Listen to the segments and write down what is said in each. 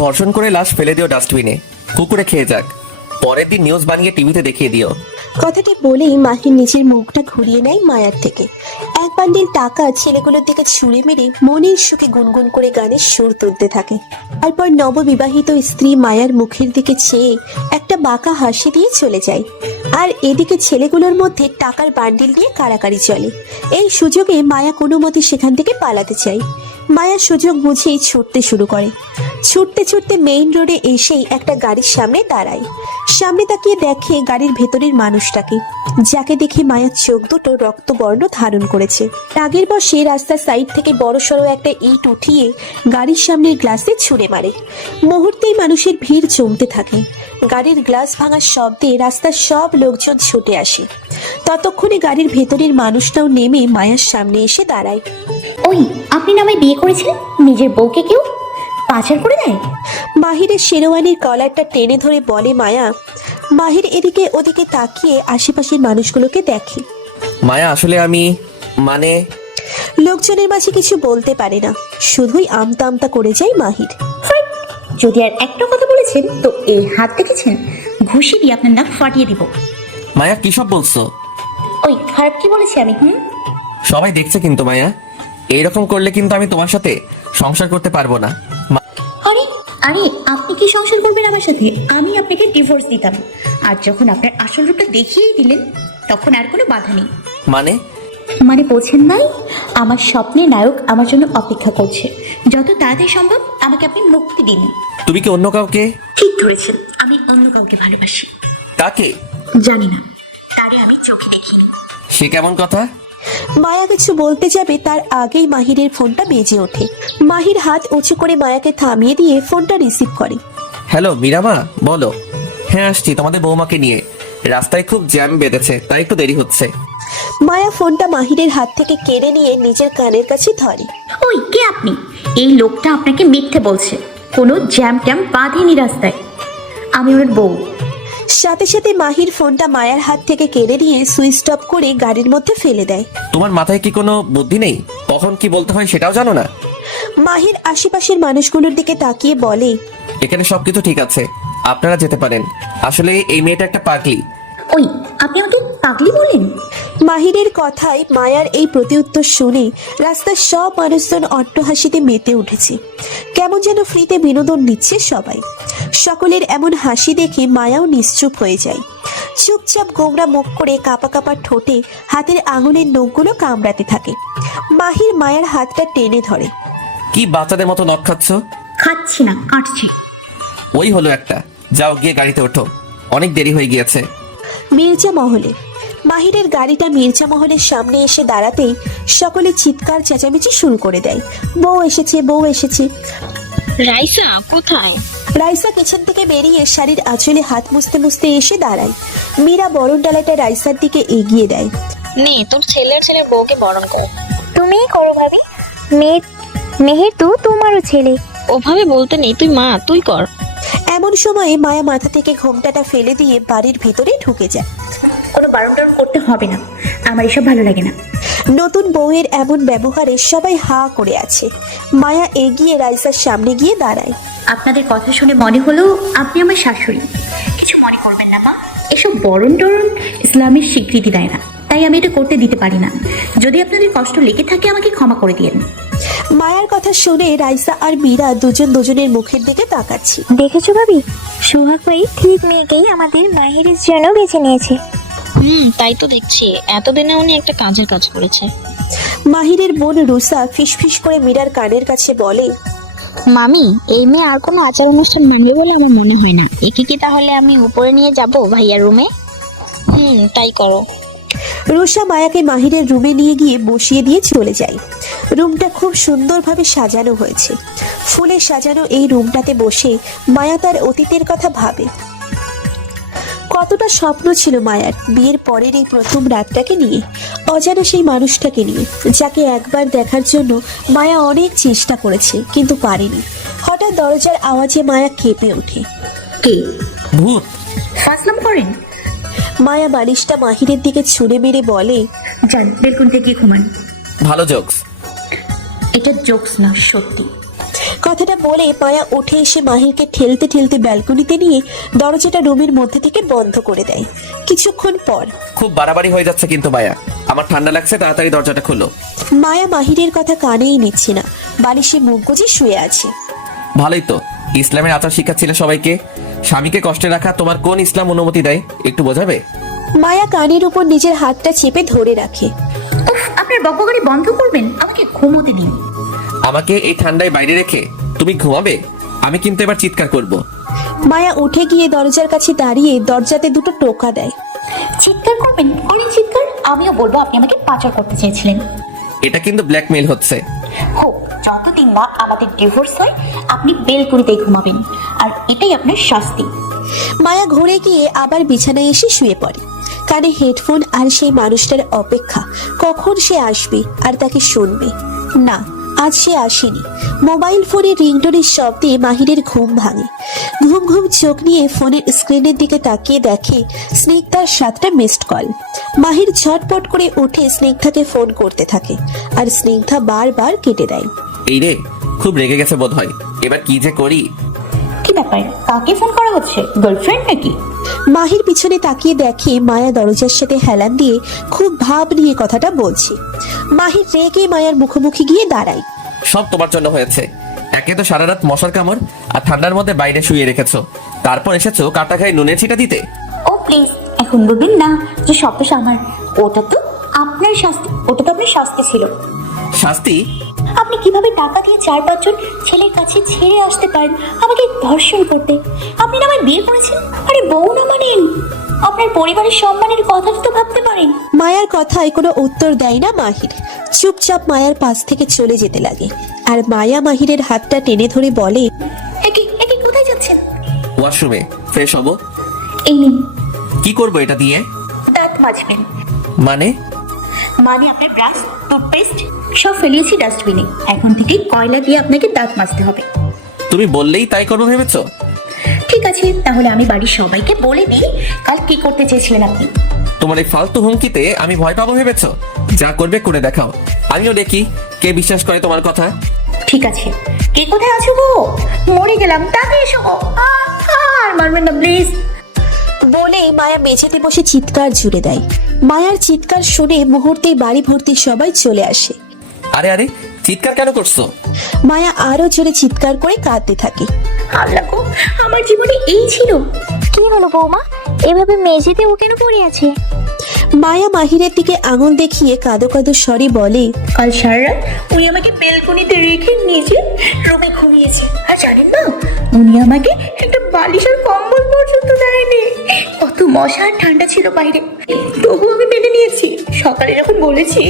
ধর্ষণ করে লাশ ফেলে দিও ডাস্টবিনে, কুকুরে খেয়ে যাক, পরের দিন নিউজ বানিয়ে টিভিতে দেখিয়ে দিও। কথাটি বলেই মাহির নিজের মুখটা ঘুরিয়ে নেয় মায়ার থেকে। এক বান্ডিল টাকা ছেলেগুলোর দিকে ছুঁড়ে মেরে মনের সুখে গুনগুন করে গানের সুর তুলতে থাকে। তারপর নববিবাহিত স্ত্রী মায়ার মুখের দিকে চেয়ে একটা বাঁকা হাসি দিয়ে চলে যায়। আর এদিকে ছেলেগুলোর মধ্যে টাকার বান্ডিল নিয়ে কাড়াকাড়ি চলে। এই সুযোগে মায়া কোনো মতে সেখান থেকে পালাতে চায়। মায়া সুযোগ বুঝেই ছুটতে শুরু করে। ছুটতে ছুটতে মেইন রোডে এসেই একটা গাড়ির সামনে দাঁড়ায়। সামনে তাকিয়ে দেখে গাড়ির ভেতরের মানুষটাকে, যাকে দেখে মায়ার চোখ দুটো রক্তবর্ণ ধারণ করেছে। রাগের বশে রাস্তার সাইড থেকে বড়সড় একটা ইট উঠিয়ে গাড়ির সামনের গ্লাসে ছুঁড়ে মারে। মুহূর্তেই মানুষের ভিড় জমতে থাকে। গাড়ির গ্লাস ভাঙার শব্দে রাস্তার সব লোকজন ছুটে আসে। ততক্ষণে গাড়ির ভেতরের মানুষটাও নেমে মায়ার সামনে এসে দাঁড়ায়। ওই, আপনি না আমায় বিয়ে করেছিলেন, নিজের বউকে কেউ পাচার করে দেয়? মাহিরের শেরওয়ানির কলারটা টেনে ধরে বলে মায়া। মাহির এদিকে ওদিকে তাকিয়ে আশেপাশের মানুষগুলোকে দেখে। মায়া, আসলে আমি লোকজনের মাঝে কিছু বলতে পারে না, শুধুই আমতা আমতা করে যায় মাহির। যদি আর একটা কথা বলেছেন তো এই হাত দেখেছেন, ঘুষি দিয়ে আপনার নাক ফাটিয়ে দিব। মায়া, কি সব বলছো? ওই, খারাপ কি বলেছি আমি? সবাই দেখছে কিন্তু মায়া, এইরকম করলে কিন্তু আমি তোমার সাথে সংসার করতে পারবো না। আরে আরে, আপনি কি সংসার করবেন আমার সাথে? আমি আপনাকে ডিভোর্স দিতাম। আর যখন আপনার আসল রূপটা দেখিয়েই দিলেন, তখন আর কোনো বাধা নেই। মানে বোঝেন নাই? আমার স্বপ্নের নায়ক আমার জন্য অপেক্ষা করছে। যত তাড়াতাড়ি সম্ভব আমাকে আপনি মুক্তি দিন। তুমি কি অন্য কাউকে? ঠিক ধরেছেন, আমি অন্য কাউকে ভালোবাসি। কাকে? জানি না, তারে আমি চোখে দেখিনি। সে কেমন কথা? মায়া কিছু বলতে যাবে তার আগেই মাহিরের ফোনটা বেজে ওঠে। মাহির হাত উঁচু করে মায়াকে থামিয়ে দিয়ে ফোনটা রিসিভ করে। হ্যালো মীরামা, বলো। হ্যাঁ আসছি, তোমাদের বৌমাকে নিয়ে। রাস্তায় খুব জ্যাম বেঁধেছে, তাই একটু দেরি হচ্ছে। মায়া ফোনটা মাহিরের হাত থেকে কেড়ে নিয়ে নিজের কানের কাছে ধরে। ওই, কে আপনি? এই লোকটা আপনাকে মিথ্যে বলছে। কোনো জ্যাম ট্যাম বাঁধেনি রাস্তায়। আমি ওর বউ। সাথে সাথে মাহির ফোনটা মায়ার হাত থেকে কেড়ে নিয়ে সুইচ অফ করে গাড়ির মধ্যে ফেলে দেয়। তোমার মাথায় কি কোনো বুদ্ধি নেই? কখন কি বলতে হয় সেটাও জানো না? মাহির আশেপাশের মানুষগুলোর দিকে তাকিয়ে বলে, এখানে সবকিছু ঠিক আছে, আপনারা যেতে পারেন। আসলে এই মেয়েটা একটা পাগলি। ওই, আপনি আমাকে পাগলি বলেন? মাহিরের কথায় মায়ার এই প্রতিউত্তর শুনে রাস্তার সব মানুষজন অট্টহাসিতে মেতে উঠেছে। কেমন যেন ফ্রিতে বিনোদন নিচ্ছে সবাই। সকলের এমন হাসি দেখে মায়াও নিশ্চুপ হয়ে যায়। চুপচাপ গোমরা মুখ করে কাঁপা কাঁপা ঠোঁটে হাতের আঙুলের নখগুলো কামড়াতে থাকে। মাহির মায়ার হাতটা টেনে ধরে। কি বাচ্চাদের মতো নখ খাচ্ছ? খাচ্ছি না, কাটছি। ওই হলো একটা, যাও গিয়ে গাড়িতে ওঠো, অনেক দেরি হয়ে গিয়েছে। মির্জা মহলে মাহিরের গাড়িটা মির্জা মহলের সামনে এসে দাঁড়াতেই সকলে চিৎকার চেঁচামেচি শুরু করে দেয়। বউ এসেছে, বউ এসেছে। রাইসা কোথায়? রাইসা কিচেন থেকে বেরিয়ে শাড়ির আঁচলে হাত মুছতে মুছতে এসে দাঁড়ায়। মীরা বরণ ডালাটা রাইসার দিকে এগিয়ে দেয়। নে, তোর ছেলের বউকে বরণ কর। তুমিই করো ভাবি। মেহের তো তোমারও ছেলে। ওভাবে বলতে নেই, তুই মা, তুই কর। এমন সময়ে মায়া মাথা থেকে ঘোমটাটা ফেলে দিয়ে বাড়ির ভিতরে ঢুকে যায়। কোনো বারণ টারণ করতে হবে না, আমার এসব ভালো লাগে না। নতুন বউয়ের এমন ব্যবহারে সবাই হা করে আছে। মায়া এগিয়ে রাইসার সামনে গিয়ে দাঁড়ায়। আপনাদের কথা শুনে মনে হলো আপনি আমার শাশুড়ি। কিছু মনে করবেন না মা, এসব বরণ টরণ ইসলামের স্বীকৃতি দেয় না, তাই আমি এটা করতে দিতে পারি না। যদি আপনাদের কষ্ট লেগে থাকে আমাকে ক্ষমা করে দিয়েন। মায়ার কথা শুনে রাইসা আর মীরা দুজন দুজনের মুখের দিকে তাকাচ্ছে। দেখেছো ভাবি, সোহাগ ভাই ঠিক মেয়েকেই আমাদের মাহিরের জন্য বেছে নিয়েছে। তাই তো দেখছি, এতদিনে উনি একটা কাজের কাজ করেছে। মাহিরের বোন রুসা ফিসফিস করে মীরার কানের কাছে বলে, মামি, এই মেয়ে আর কোনো আচার অনুষ্ঠান মানবে বলে আমার মনে হয় না। একে কি তাহলে আমি উপরে নিয়ে যাব ভাইয়ার রুমে? তাই করো। রুসা মায়াকে মাহিরের রুমে নিয়ে গিয়ে বসিয়ে দিয়ে চলে যায়। রুমটা খুব সুন্দরভাবে সাজানো হয়েছে। ফুলে সাজানো এই রুমটাতে বসে মায়া তার অতীতের কথা ভাবে। কতটা স্বপ্ন ছিল মায়ার বিয়ের পরের এই প্রথম রাতটাকে নিয়ে, অজানা সেই মানুষটাকে নিয়ে, যাকে একবার দেখার জন্য মায়া অনেক চেষ্টা করেছে কিন্তু পারেনি। হঠাৎ দরজার আওয়াজে মায়া কেঁপে ওঠে। কে? ভূত। ফাসলাম করেন? মায়া বালিশটা মাহিরের দিকে ছুঁড়ে মেরে বলে, যান বেলকনিতে গিয়ে ঘুমান। ভালো জোকস। এটা জোকস না, সত্যি। কথাটা বলে মায়া উঠে এসে মাহিরকে ঠেলতে ঠেলতে ব্যালকনিতে নিয়ে দরজাটা রুমের মধ্যে থেকে বন্ধ করে দেয়। কিছুক্ষণ পর খুব বাড়াবাড়ি হয়ে যাচ্ছে কিন্তু মায়া, আমার ঠান্ডা লাগছে, তাড়াতাড়ি দরজাটা খুলো। মায়া মাহিরের কথা কানেই নিচ্ছে না, বালিশে মুখ গুজে শুয়ে আছে। ভালোই তো, ইসলামের আচার শিখাচ্ছিলে সবাইকে। স্বামীকে কষ্টে রাখা তোমার কোন ইসলাম অনুমতি দেয় একটু বোঝাবে? মায়া কানের উপর নিজের হাতটা চেপে ধরে রাখে। উফ, আপনার বকবকানি বন্ধ করবেন, আমাকে ঘুমোতে দিন। আমাকে এই ঠান্ডায় বাইরে রেখে তুমি ঘুমাবে? আমি কিন্তু এবার চিৎকার করব। মায়া উঠে গিয়ে দরজার কাছে দাঁড়িয়ে দরজাতে দুটো টোকা দেয়। চিৎকার করবেন? করেন চিৎকার, আমিও বলবো আপনি আমাকে পাচার করতে চেয়েছিলেন। এটা কিন্তু ব্ল্যাকমেইল হচ্ছে। হোক, যতদিন না আমাদের ডিভোর্স হয় আপনি বেলকুনিতেই ঘুমাবেন, আর এটাই আপনার শাস্তি। মায়া ঘুরে গিয়ে আবার বিছানায় এসে শুয়ে পড়ে। কানে হেডফোন আর সেই মানুষটার অপেক্ষা, কখন সে আসবে আর তাকে শুনবে। না, আজ সে আসেনি। মোবাইল ফোনের রিংটোনের শব্দে মাহিরের ঘুম ভাঙে। ঘুম ঘুম চোখ নিয়ে ফোনের স্ক্রিনের দিকে তাকিয়ে দেখে স্নিগ্ধার 7টা মিসড কল। মাহির ঝটপট করে উঠে স্নিগ্ধাকে ফোন করতে থাকে, আর স্নিগ্ধা বারবার কেটে দেয়। এই রে, খুব রেগে গেছে বোধ হয়, এবার কি যে করি। কি ব্যাপার, কাকে ফোন করা হচ্ছে? গার্লফ্রেন্ড নাকি? মাহির পিছনে তাকিয়ে দেখে মায়া দরজার সাথে হেলান দিয়ে খুব ভাব নিয়ে কথাটা বলছে। মাহির রেগে মায়ার মুখোমুখি গিয়ে দাঁড়ায়। সব তোমার জন্য হয়েছে। একে তো সারা রাত মশার কামড় আর ঠান্ডার মধ্যে বাইরে শুয়ে রেখেছো, তারপর এসেছো কাটা খাই নুনের ছিটা দিতে। ও প্লিজ, এখন বলবেন না যে সব দোষ আমার। ওটা তো আপনার শাস্তি, ওটা তো আপনার শাস্তি ছিল। শাস্তি? আপনি কিভাবে টাকা দিয়ে 4-5 জন ছেলের কাছে ছেড়ে আসতে পারেন আমাকে ধর্ষণ করতে? আপনি না আমায় বিয়ে করেছেন, আরে বউ না মানেন? আপনার পরিবারের সম্মানের কথা তো ভাবতে পারেন। মায়ার কথায় কোনো উত্তর দেয় না মাহির, চুপচাপ মায়ার পাশ থেকে চলে যেতে লাগে। আর মায়া মাহিরের হাতটা টেনে ধরে বলে, একে কোথায় যাচ্ছেন? ওয়াশরুমে ফ্রেশ হবো। এই নিন। কি করবো এটা দিয়ে? দাঁত মাজবেন। মানে? মানে আপনার ব্রাশ, টুথপেস্ট সব ফেলিয়েছি ডাস্টবিনে, এখন থেকে কয়লা দিয়ে আপনাকে দাঁত মাজতে হবে। তুমি বললেই তাই করবো ভেবেছো? ঠিক আছে, তাহলে আমি বাড়ির সবাইকে বলে দিই কাল কি করতে চেয়েছিলেন আপনি। তোমার এই ফালতু হুমকিতে আমি ভয় পাবো ভেবেছো? যা করবে করে দেখাও, আমিও দেখি কে বিশ্বাস করে তোমার কথা। ঠিক আছে, কে কোথায় আছো গো? মরে গেলাম, তাকে এসো গো। আর মারবেন না প্লিজ। বলেই মায়া মেঝেতে বসে চিৎকার জুড়ে দেয়। মায়ার চিৎকার শুনে মুহূর্তেই বাড়ি ভর্তি সবাই চলে আসে। আরে আরে, চিৎকার কেন করছো? মায়া আরো জোরে চিৎকার করে কাঁদতে থাকে। আল্লাহ গো, আমার জীবনে এই ছিল। কি হলো বৌমা, এভাবে মেঝেতে ও কেন পড়ে আছে? মায়া মাহিরের দিকে আঙুল দেখিয়ে কাঁদো কাঁদো স্বরে বলে, কাল সারা রাত উনি আমাকে বেলকনিতে রেখে নিজে রুমে ঘুমিয়েছে, আর জানেন না উনি আমাকে একটা বালিশ আর কম্বল পর্যন্ত দেয়নি। কত মশা আর ঠান্ডা ছিল বাইরে, তবু আমি মেনে নিয়েছি। সকালে যখন বলেছি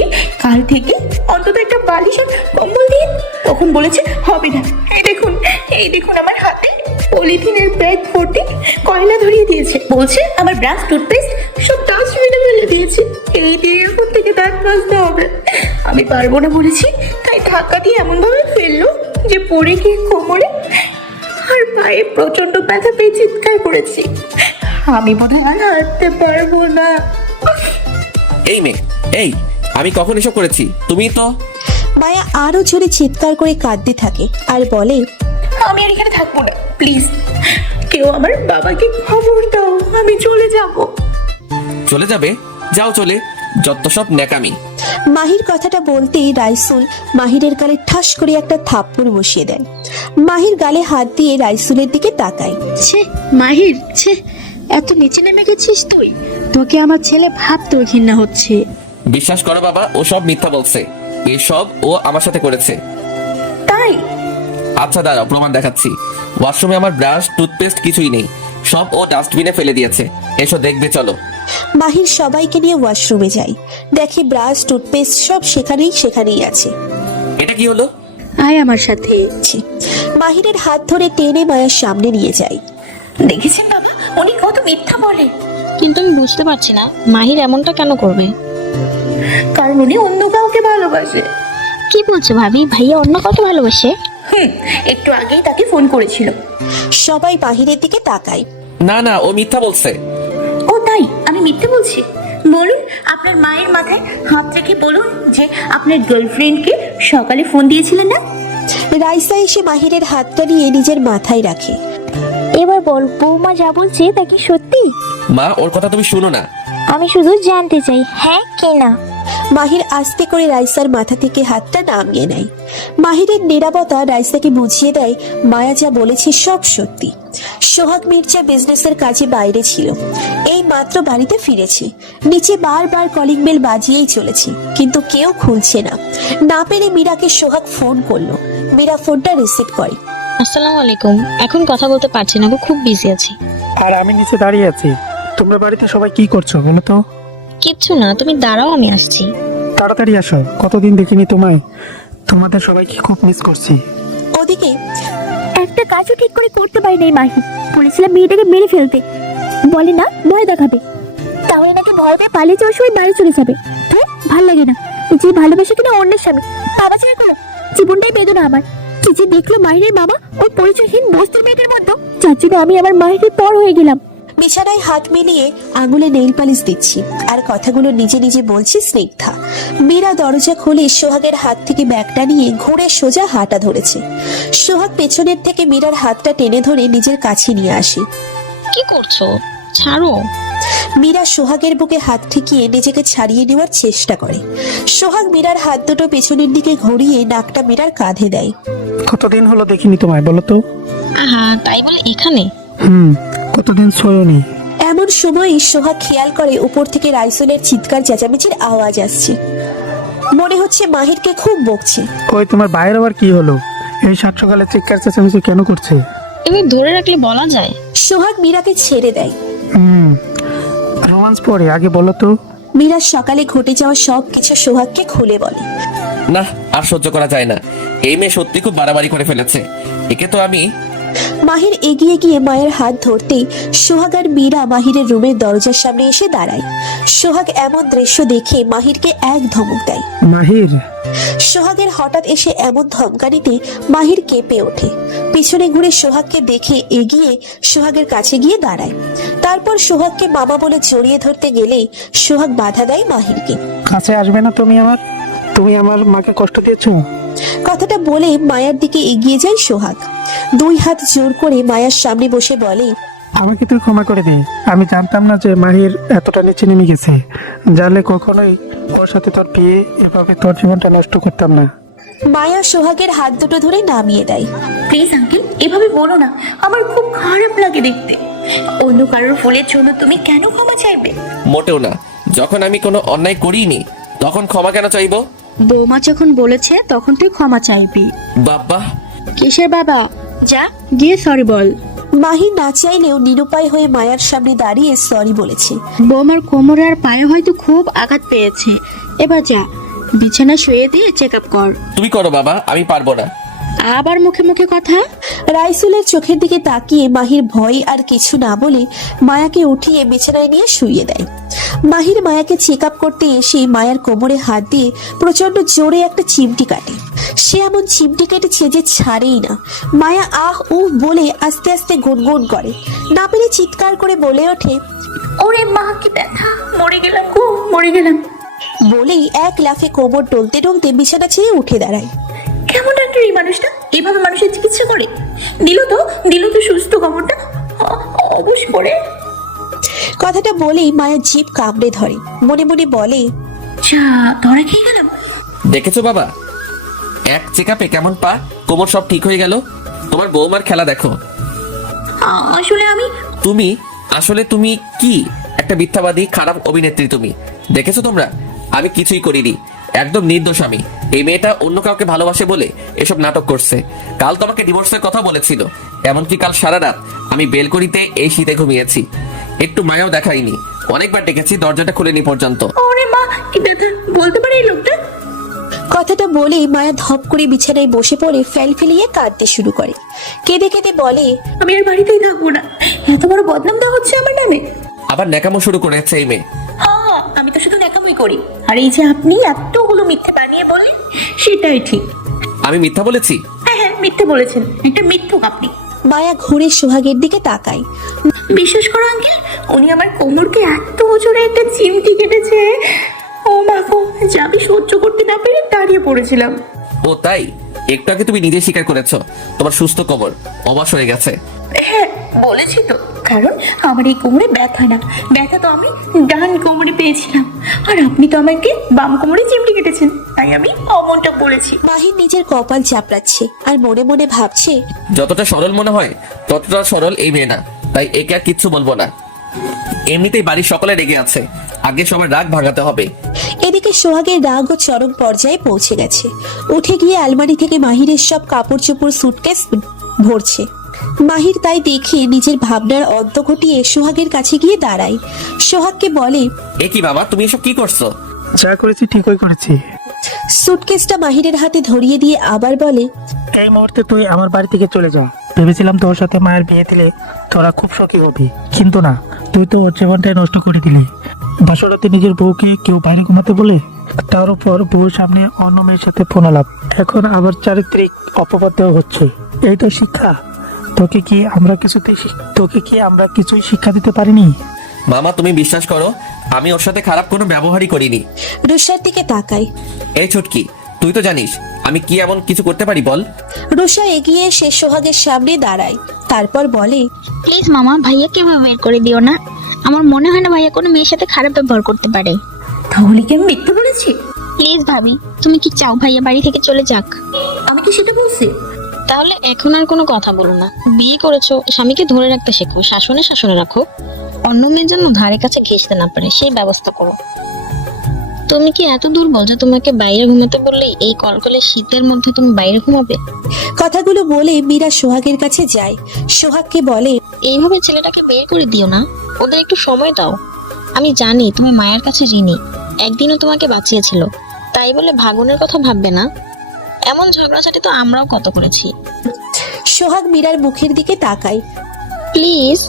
কাল থেকে অন্তত একটা বালিশ আর কম্বল দিন, তখন বলেছে হবে না। এই দেখুন আমার হাতে পলিথিনের ব্যাগ ভর্তি কয়লা ধরিয়ে দিয়েছে, বলছে আমার ব্রাশ টুথপেস্ট সব ডাস্টবিনে ফেলে দিয়েছে, এই দিয়ে এখন থেকে দাঁত মাজতে হবে। আমি পারবো না বলেছি, তাই ধাক্কা দিয়ে এমন ভাবে ফেললো যে পড়ে গিয়ে কোমরে আর পায়ে প্রচন্ড ব্যথা পেয়ে চিৎকার করেছি। আমি বোধহয় আর হাঁটতে পারবো না। এই মেয়ে, এই আমি কখন এসব করেছি? তুমি তো। মায়া আরো জোরে চিৎকার করে কাঁদতে থাকে আর বলে, আমি আর এখানে থাকবো না, প্লিজ কেউ আমার বাবাকে খবর দাও, আমি চলে যাব। চলে যাবে? যাও চলে, যত সব ন্যাকামি। মাহির কথাটা বলতেই রাইসুল মাহিরের গালে ঠাস করে একটা থাপ্পড় বসিয়ে দেয়। মাহির গালে হাত দিয়ে রাইসুলের দিকে তাকায়। ছে মাহির, ছে এত নিচে নেমে গেছিস তুই? তোকে আমার ছেলে ভাবতেও ঘৃণা হচ্ছে। বিশ্বাস করো বাবা, ও সব মিথ্যা বলছে, এসব ও আমার সাথে করেছে। তাই? আচ্ছা দাঁড়াও, প্রমাণ দেখাচ্ছি। ওয়াশরুমে আমার ব্রাশ টুথপেস্ট কিছুই নেই, সব ও ডাস্টবিনে ফেলে দিয়েছে। এসো দেখবে, চলো। মাহির সবাইকে নিয়ে ওয়াশরুমে যায়, দেখে ব্রাশ টুথপেস্ট সব সেখানেই আছে। এটা কি হলো? আয় আমার সাথে। মাহিরের হাত ধরে টেনে মায়ের সামনে নিয়ে যায়। দেখেছেন বাবা, উনি কত মিথ্যা বলে। কিন্তু আমি বুঝতে পারছি না মাহির এমনটা কেন করবে। কারণ উনি অন্য কাউকে ভালোবাসে। কি বলছো ভাবি? ভাইয়া অন্য কাউকে ভালোবাসে? একটু আগেই তাকে ফোন করেছিল। সবাই বাহিরের দিকে তাকায়। না না, ও মিথ্যা বলছে। ও তাই? আমি মিথ্যে বলছি? বলুন, আপনার মায়ের মাথায় হাত রেখে বলুন যে আপনার গার্লফ্রেন্ডকে সকালে ফোন দিয়েছিলেন না। রাইসা এসে মাহিরের হাতটা নিয়ে নিজের মাথায় রাখে। এবার বল, বৌমা যা বলছে তা কি সত্যি? মা, ওর কথা তুমি শুনো না। আমি শুধু জানতে চাই হ্যাঁ কি না। মাহির আস্তে করে রাইসার মাথা থেকে হাতটা নামিয়ে নেয়। মাহিরের নীরবতা রাইসাকে বুঝিয়ে দেয় মায়া যা বলেছে সব সত্যি। সোহাগ মির্জা বিজনেসের কাজে বাইরে ছিল, এই মাত্র বাড়িতে ফিরেছে। নিচে বারবার কলিং বেল বাজিয়েই চলেছে, কিন্তু কেউ খুলছে না। না পেরে মীরাকে সোহাগ ফোন করলো। মীরা ফোনটা রিসিভ করে। আসসালামু আলাইকুম। এখন কথা বলতে পারছি না গো, খুব বিজি আছি। আর আমি নিচে দাঁড়িয়ে আছি। তোমরা বাড়িতে সবাই কি করছো বলো তো? কিচ্ছু না, তুমি দাঁড়াও, আমি আসছি। তাড়াতাড়ি আসো, কতদিন দেখিনি তোমায়। তোমাদের সবাইকে খুব মিস করছি। ওদিকে একটা কাজও ঠিক করে করতে পারি নাই মাহি। বলেছিলাম মেয়েটাকে মেরে ফেলতে, বলে না ভয় দেখাবে, তাহলে নাকি ভয় পেয়ে পালিয়ে যাওয়ার সময় বাড়ি চলে যাবে। তো ভাল লাগে না যে ভালোবাসে কিনা অন্যের স্বামী, বাবা ছেড়ে করো, জীবনটাই বেদনা আমার। কি যে দেখলো মাহিরের মামা ওই পরিচয়হীন বস্তুর মেয়েটার মধ্যে, যার জন্য আমি আমার মাহিরের পর হয়ে গেলাম। বিছানায় হাত মিলিয়ে আঙুলে নেইল পালিশ দিচ্ছি, আর কথাগুলো নিজে নিজে বলছি স্নিগ্ধা। মীরা দরজা খুলে সোহাগের হাত থেকে ব্যাগটা নিয়ে ঘুরে সোজা হাঁটা ধরেছে। সোহাগ পেছনের থেকে মীরার হাতটা টেনে ধরে নিজের কাছে নিয়ে আসে। কি করছো? ছাড়ো। মীরা সোহাগের বুকে হাত ঠেকিয়ে নিজেকে ছাড়িয়ে নেওয়ার চেষ্টা করে। সোহাগ মীরার হাত দুটো পেছনের দিকে ঘুরিয়ে নাকটা মীরার কাঁধে দেয়। কতদিন হলো দেখিনি তোমায় বলো তো? আহা, তাই বলে এখানে? কতদিন ছোঁয়নি। এমন সময়ই সোহাগ খেয়াল করে উপর থেকে রাইসুলের চিৎকার চেঁচামেচির আওয়াজ আসছে। মনে হচ্ছে মাহিরকে খুব বকছে। ওই তোমার বাইরে আবার কি হলো? এই সাত সকালে চিৎকার চেঁচামেচি কেন করছে? এমনি ধরে রাখলে বলা যায়। সোহাগ মীরাকে ছেড়ে দেয়। রোমান্স পরে আগে বলো তো। মীরা সকালে ঘটে যাওয়া সব কিছু সোহাগকে খুলে বলে। না, আর সহ্য করা যায় না। এই মেয়ে সত্যি খুব বাড়াবাড়ি করে ফেলেছে। একে তো আমি। মাহির এগিয়ে গিয়ে মায়ের হাত ধরতেই সোহাগ আর মীরা মাহিরের রুমের দরজার সামনে এসে দাঁড়ায়। সোহাগ এমন দৃশ্য দেখে মাহিরকে এক ধমক দেয়। মাহির। সোহাগের হঠাৎ এসে এমন ধমকানিতে মাহির কেঁপে ওঠে। পিছনে ঘুরে সোহাগকে দেখে এগিয়ে সোহাগের কাছে গিয়ে দাঁড়ায়। তারপর সোহাগকে মামা বলে জড়িয়ে ধরতে গেলে সোহাগ বাধা দেয় মাহিরকে। কাছে আসবে না তুমি আমার? তুমি আমার মাকে কষ্ট দিয়েছো। কথাটা বলে মায়ার দিকে এগিয়ে যায় সোহাগ। দুই হাত জোর করে মায়ার সামনে বসে বলে, আমাকে তুই ক্ষমা করে দে। আমি জানতাম না যে মাহির এতটা নিচে নেমে গেছে। জানলে কখনোই ওর সাথে তোর বিয়ে, এভাবে তোর জীবনটা নষ্ট করতাম না। মায়া সোহাগের হাত দুটো ধরে নামিয়ে দেয়। প্লিজ আঙ্কেল, এভাবে বলো না, আমার খুব খারাপ লাগে দেখতে। অন্য কারোর ভুলের জন্য তুমি কেন ক্ষমা চাইবে? মোটেও না। যখন আমি কোনো অন্যায় করিনি তখন ক্ষমা কেন চাইবো? বৌমা যখন বলেছে তখন তুই ক্ষমা চাইবি। বাবা। কিসের বাবা? যা গিয়ে সরি বল। মাহি না চাইলেও নিরুপায় হয়ে মায়ার সামনে দাঁড়িয়ে সরি বলেছে। বৌমার কোমরে আর পায়ে হয়তো খুব আঘাত পেয়েছে। এবার যা, বিছানা শুয়ে দিয়ে চেক আপ কর। তুমি করো বাবা, আমি পারবো না। আবার মুখে মুখে কথা। রাইসুলের চোখের দিকে তাকিয়ে মাহির ভয় আর কিছু না বলে মায়াকে উঠিয়ে বিছানায় নিয়ে শুইয়ে দেয়। মাহির মায়াকে চেক আপ করতে এসে মায়ার কোমরে হাত দিয়ে প্রচন্ড জোরে একটা চিমটি কাটে। সে এমন চিমটি কেটেছে যে ছাড়েই না। মায়া আহ উহ বলে আস্তে আস্তে গুনগুন করে। না পেরে চিৎকার করে বলে ওঠে, ওরে মা, কি ব্যথা! মরে গেলাম গো, মরে গেলাম। বলেই এক লাফে কোমর টলতে টলতে বিছানা ছেড়ে উঠে দাঁড়ায়। কেমন ডাক্তার এই মানুষটা? এভাবে মানুষের চিকিৎসা করে? দিল তো সুস্থ খবরটা অবশ করে। কথাটা বলেই মায়ের জিভ কামড়ে ধরে। মনে মনে বলে, চা ধরা খেয়ে গেলাম। দেখেছো বাবা, এক চেক আপে কেমন পা কোমর সব ঠিক হয়ে গেল। তোমার বৌমার খেলা দেখো। আসলে তুমি কি একটা মিথ্যাবাদী, খারাপ অভিনেত্রী তুমি। দেখেছো তোমরা, আমি কিছুই করিনি, একদম নির্দোষ আমি। এই মেয়েটা অন্য কাউকে ভালোবাসে বলে এসব নাটক করছে। কাল তোমাকে ডিভোর্সের কথা বলেছিল, এমনকি কাল সারা রাত আমি বেলকনিতে এই শীতে ঘুমিয়েছি, একটু মায়াও দেখাইনি। অনেকবার ডেকেছি, দরজাটা খুলেনি পর্যন্ত। ওরে মা, কি ব্যথা! বলতে পারে এই লোকটা? কথাটা বলেই মায়া ধপ করে বিছানায় বসে পড়ে ফেল ফেলিয়ে কাঁদতে শুরু করে। কেঁদে কেঁদে বলে, আমি আর বাড়িতেই থাকবো না। এত বড় বদনাম দেওয়া হচ্ছে আমার নামে। আবার ন্যাকামো শুরু করেছে এই মেয়ে। হ্যাঁ, আমি তো শুধু ন্যাকামই করি। আর এই যে আপনি এতগুলো মিথ্যে বানিয়ে বলেন, সেটাই ঠিক। আমি মিথ্যা বলেছি? হ্যাঁ, মিথ্যে বলেছেন। একটা মিথ্যুক আপনি। মায়া ঘুরে সোহাগের দিকে তাকায়। বিশ্বাস করো আঙ্কেল, উনি আমার কোমরকে এত জোরে একটা চিমটি কেটেছে। ও মা গো, যা আমি সহ্য করতে না পেরে দাঁড়িয়ে পড়েছিলাম। ও তাই, একটু আগে তুমি নিজে স্বীকার করেছো তোমার সুস্থ কোমর অবশ হয়ে গেছে। হ্যাঁ বলেছি তো, কারণ আমার এই কোমরে ব্যথা না, ব্যথা তো আমি ডান কোমরে পেয়েছিলাম, আর আপনি তো আমাকে বাম কোমরে চিমটি কেটেছেন, তাই আমি অমনটা বলেছি। মাহির নিজের কপাল চাপড়াচ্ছে আর মনে মনে ভাবছে, যতটা সরল মনে হয় ততটা সরল এই মেয়ে না, তাই একে আর কিচ্ছু বলবো না। এমনিতেই বাড়ির সকলে রেগে আছে, আগে সবার রাগ ভাঙাতে হবে। এদিকে সোহাগের রাগ ও চরম পর্যায়ে পৌঁছে গেছে। উঠে গিয়ে আলমারি থেকে মাহিরের সব কাপড় চোপড় সুটকেস ভরছে। মাহির তাই দেখে নিজের ভাবনার অন্ত ঘটিয়ে সোহাগের কাছে গিয়ে দাঁড়ায়। সোহাগকে বলে, এ কি বাবা, তুমি এসব কি করছো? যা করেছি ঠিকই করেছি। সুটকেসটা মাহিরের হাতে ধরিয়ে দিয়ে আবার বলে, এই মুহূর্তে তুই আমার বাড়ি থেকে চলে যা। ভেবেছিলাম তোর সাথে মায়ের বিয়ে দিলে তোরা খুব সুখী হবি, কিন্তু না, তুই তো ওর জীবনটাই নষ্ট করে দিলি। বাসরাতে নিজের বউকে কেউ বাইরে ঘুমাতে বলে, তার উপর বউর সামনে অন্য মেয়ের সাথে ফোন আলাপ, এখন আবার চারিত্রিক অপবাদ দেওয়া হচ্ছে। এইটা শিক্ষা? তোকে কি আমরা কিছুই শিক্ষা দিতে পারিনি? মামা তুমি বিশ্বাস করো, আমি ওর সাথে খারাপ কোনো ব্যবহারই করিনি। রুষার দিকে তাকায়। এই ছুটকি, তুই তো জানিস আমি কি এমন কিছু করতে পারি বল। রুষা এগিয়ে এসে সোহাগের সামনে দাঁড়ায়, তারপর বলে, প্লিজ মামা, ভাইয়াকে বের করে দিও না। আমার মনে হয় না ভাইয়া কোনো মেয়ের সাথে খারাপ ব্যবহার করতে পারে। তাহলে কি আমি মিথ্যে বলেছি? প্লিজ ভাবি, তুমি কি চাও ভাইয়া বাড়ি থেকে চলে যাক? আমি কি সেটা বলছি? তাহলে এখন আর কোনো কথা বলো না। বিয়ে করেছো, স্বামীকে ধরে রাখতে শেখো, শাসনে শাসনে রাখো। অন্য মেয়ের জন্য ধারে কাছে ঘেঁষতে না পারে সেই ব্যবস্থা করো। তুমি কি এত দুর্বল যে তোমাকে বাইরে ঘুমাতে বললেই এই কলকলে শীতের মধ্যে তুমি বাইরে ঘুমাবে? কথাগুলো বলে মীরা সোহাগের কাছে যায়। সোহাগকে বলে, এইভাবে ছেলেটাকে বের করে দিও না, ওদের একটু সময় দাও। আমি জানি তুমি মায়ের কাছে ঋণী, একদিনও তোমাকে বাঁচিয়েছিল, তাই বলে ভাগনের কথা ভাববে না। এমন ঝগড়াঝাটি তো আমরাও কত করেছি। সোহাগ মীরার মুখের দিকে তাকায়। প্লিজ।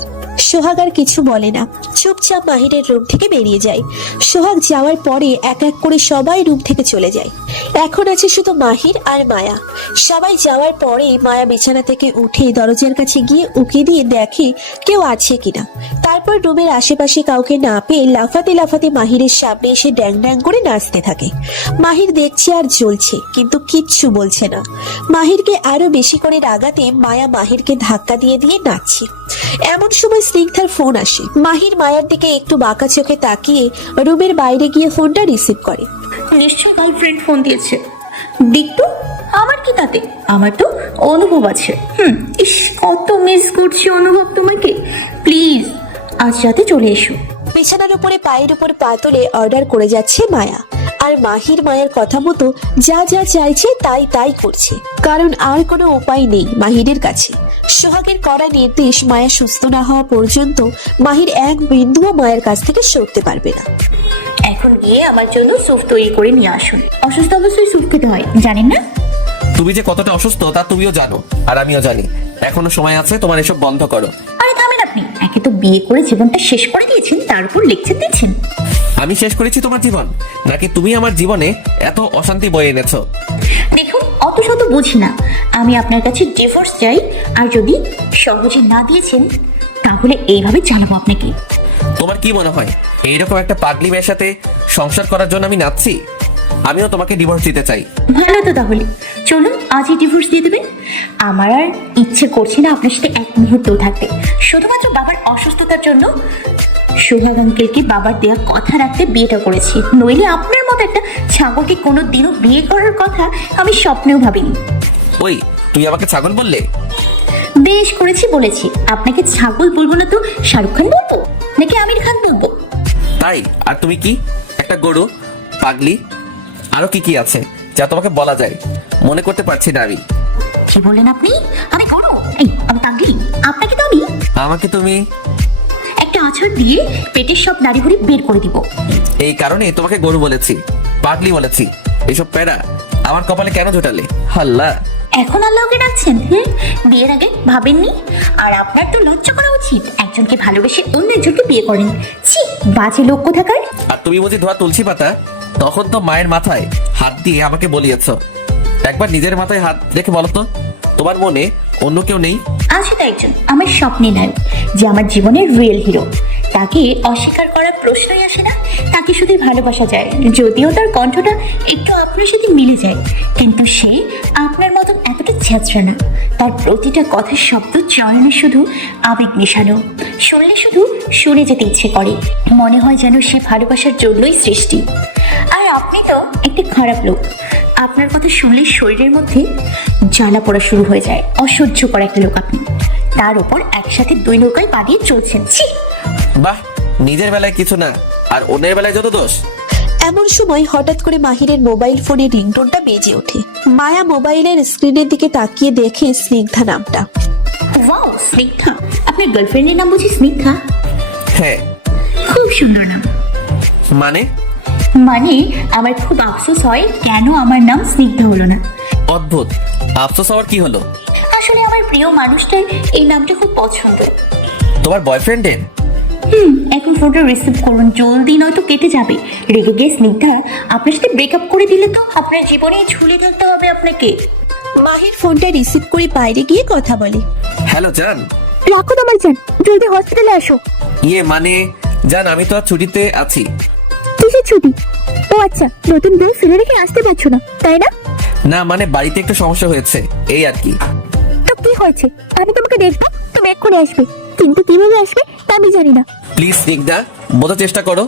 সোহাগ আর কিছু বলে না, চুপচাপ মাহিরের রুম থেকে বেরিয়ে যায়। সোহাগ যাওয়ার পরে এক এক করে সবাই রুম থেকে চলে যায়। এখন আছে শুধু মাহির আর মায়া। সবাই যাওয়ার পরে মায়া বিছানা থেকে উঠে দরজার কাছে গিয়ে উকি দিয়ে দেখে কেউ আছে কিনা। তারপর রুমের আশেপাশে কাউকে না পেয়ে লাফাতে লাফাতে মাহিরের সামনে এসে ড্যাং ড্যাং করে নাচতে থাকে। মাহির দেখছে আর জ্বলছে, কিন্তু কিচ্ছু বলছে না। মাহিরকে আরো বেশি করে রাগাতে মায়া মাহিরকে ধাক্কা দিয়ে দিয়ে নাচছে। এমন সময় স্নিগ্ধার ফোন আসে। মাহির মায়ার দিকে একটু বাঁকা চোখে তাকিয়ে রুমের বাইরে গিয়ে ফোনটা রিসিভ করে। নিশ্চয় গার্লফ্রেন্ড ফোন দিয়েছে। দেখতো, আমার কি তাতে, আমার তো অনুভব আছে। ইস, কত মিস করছি অনুভব তোমাকে। প্লিজ আজ রাতে চলে এসো। বিছানার উপরে পায়ের উপর পা তুলে অর্ডার করে যাচ্ছে মায়া। আর মাহির মায়ের কথা মতো যা যা চাইছে তাই তাই করছে, কারণ আর কোনো উপায় নেই মাহিরের কাছে। সোহাগের করা নির্দেশ মায়া সুস্থ না হওয়া পর্যন্ত মাহির এক বিন্দুও মায়ের কাছ থেকে সরতে পারবে না। এখন গিয়ে আমার জন্য স্যুপ তৈরি করে নিয়ে আসুন। অসুস্থ অবশ্যই স্যুপ খেতে হয়, জানেন না? তুমি যে কতটা অসুস্থ তা তুমিও জানো, আর আমিও জানি। এখনো সময় আছে, তোমার এসব বন্ধ করো। আরে থামেন আপনি, একে তো বিয়ে করে জীবনটা শেষ করে দিয়েছেন, তার উপর লেকচার দিচ্ছেন। আমি শেষ করেছি তোমার জীবন, নাকি তুমি আমার জীবনে এত অশান্তি বয়ে এনেছো? দেখুন, অত শত বুঝি না। আমি আপনার কাছে ডিভোর্স চাই, আর যদি সহজে না দিয়েছেন তাহলে এইভাবে চালাবো আপনাকে। তোমার কি মনে হয় এইরকম একটা পাগলি মেয়ের সাথে সংসার করার জন্য আমি নাচছি? আমিও তোমাকে ডিভোর্স দিতে চাই। ভালো তো, তাহলে চলুন আজই ডিভোর্স দিয়ে দেবেন। আমার আর ইচ্ছে করছে না আপনার সাথে এক মুহূর্তও থাকতে, শুধুমাত্র বাবার অসুস্থতার জন্য সোহাগ আঙ্কেলকে বাবার দেওয়া কথা রাখতে বিয়েটা করেছি। নইলে আপনার মতো একটা ছাগলকে কোনো দিনও বিয়ে করার কথা আমি স্বপ্নেও ভাবিনি। ওই, তুই আমাকে ছাগল বললে? বেশ করেছি বলেছি। আপনাকে ছাগল বলবো না তো শাহরুখ খান বলবো, নাকি আমির খান বলবো? তাই? আর তুমি কি একটা গরু, পাগলি, আরো কি কি আছে যা তোমাকে বলা যায়? মনে করতে পারছি না আমি। কি বললেন আপনি? আমি করো? এই আমি পাগলি? আপনাকে তো আমি আমাকে তুমি একটা আছর দিয়ে পেটের সব নাড়ি ভুড়ি বের করে দিব। এই কারণে তোমাকে গরু বলেছি, পাগলি বলেছি। এসব প্যারা আমার কপালে কেন জোটালে? হাল্লা, এখন আল্লাহকে ডাকছেন? বিয়ের আগে ভাবেননি? আর আপনার তো লজ্জা করা উচিত, একজনকে ভালোবেসে অন্য একজনকে বিয়ে করেন। ছি, বাজে লোক কোথাকার। আর তুমি বুঝি ধোয়া তুলসী পাতা? তখন তো মায়ের মাথায় হাত দিয়ে আমাকে বলিয়েছ। একবার নিজের মাথায় হাত রেখে বলো তো, তোমার মনে অন্য কেউ নেই? আছে তো একজন, আমার স্বপ্নে নায়ক, যে আমার জীবনের রিয়েল হিরো। তাকে অস্বীকার করার প্রশ্নই আসে না। তাকে শুধু ভালোবাসা যায়, যদিও তার কণ্ঠটা একটু আপনার সাথে মিলে যায়, কিন্তু সে আপনার মতন এতটা ছেঁচড়া না। তার প্রতিটা কথার শব্দ চয়নে শুধু আবেগ মেশানো, শুনলে শুধু শুনে যেতে ইচ্ছে করে, মনে হয় যেন সে ভালোবাসার জন্যই সৃষ্টি। আর আপনি তো একটি খারাপ লোক, আপনার কথা শুনলে শরীরের মধ্যে জ্বালা পড়া শুরু হয়ে যায়। অসহ্য করা একটা লোক আপনি, তার উপর একসাথে দুই নৌকায় পা দিয়ে চলছেন। ছি! বাহ, নিজের বেলায় কিছু না আর অন্যের বেলায় যত দোষ। এমন সময় হঠাৎ করে মাহিরের মোবাইল ফোনে রিংটোনটা বেজে ওঠে। মায়া মোবাইলের স্ক্রিনের দিকে তাকিয়ে দেখে স্নিগ্ধা নামটা। ওয়াও, স্নিগ্ধা! আপনার গার্লফ্রেন্ডের নাম বুঝি স্নিগ্ধা? হ্যাঁ। খুব সুন্দর নাম। মানে? মানে আমার খুব আফসোস হয় কেন আমার নাম স্নিগ্ধা হলো না। অদ্ভুত, আফসোস হওয়ার কি হলো? আসলে আমার প্রিয় মানুষটার এই নামটা খুব পছন্দ। তোমার বয়ফ্রেন্ডের? এখন ফোনটা রিসিভ করুন জলদি, নয়তো কেটে যাবে। রেগে গিয়ে স্নিগ্ধা আপনার সাথে ব্রেকআপ করে দিলে তো আপনার জীবনে ঝুলে থাকতে হবে আপনাকে। মাহির ফোনটা রিসিভ করে বাইরে গিয়ে কথা বলে। হ্যালো জান। রাখো তোমার জান, জলদি হসপিটালে আসো। ইয়ে মানে জান, আমি তো আর ছুটিতে আছি। কিসের ছুটি? ও আচ্ছা, নতুন বই ফেলে রেখে আসতে পারছো না, তাই না? না মানে বাড়িতে একটু সমস্যা হয়েছে, এই আর কি। তো কি হয়েছে? আমি তোমাকে দেখবো, তুমি এক্ষুনি আসবে, কিন্তু কিভাবে আসবে তা আমি জানি না। প্লিজ স্নিগ্ধা, বোঝার চেষ্টা করো।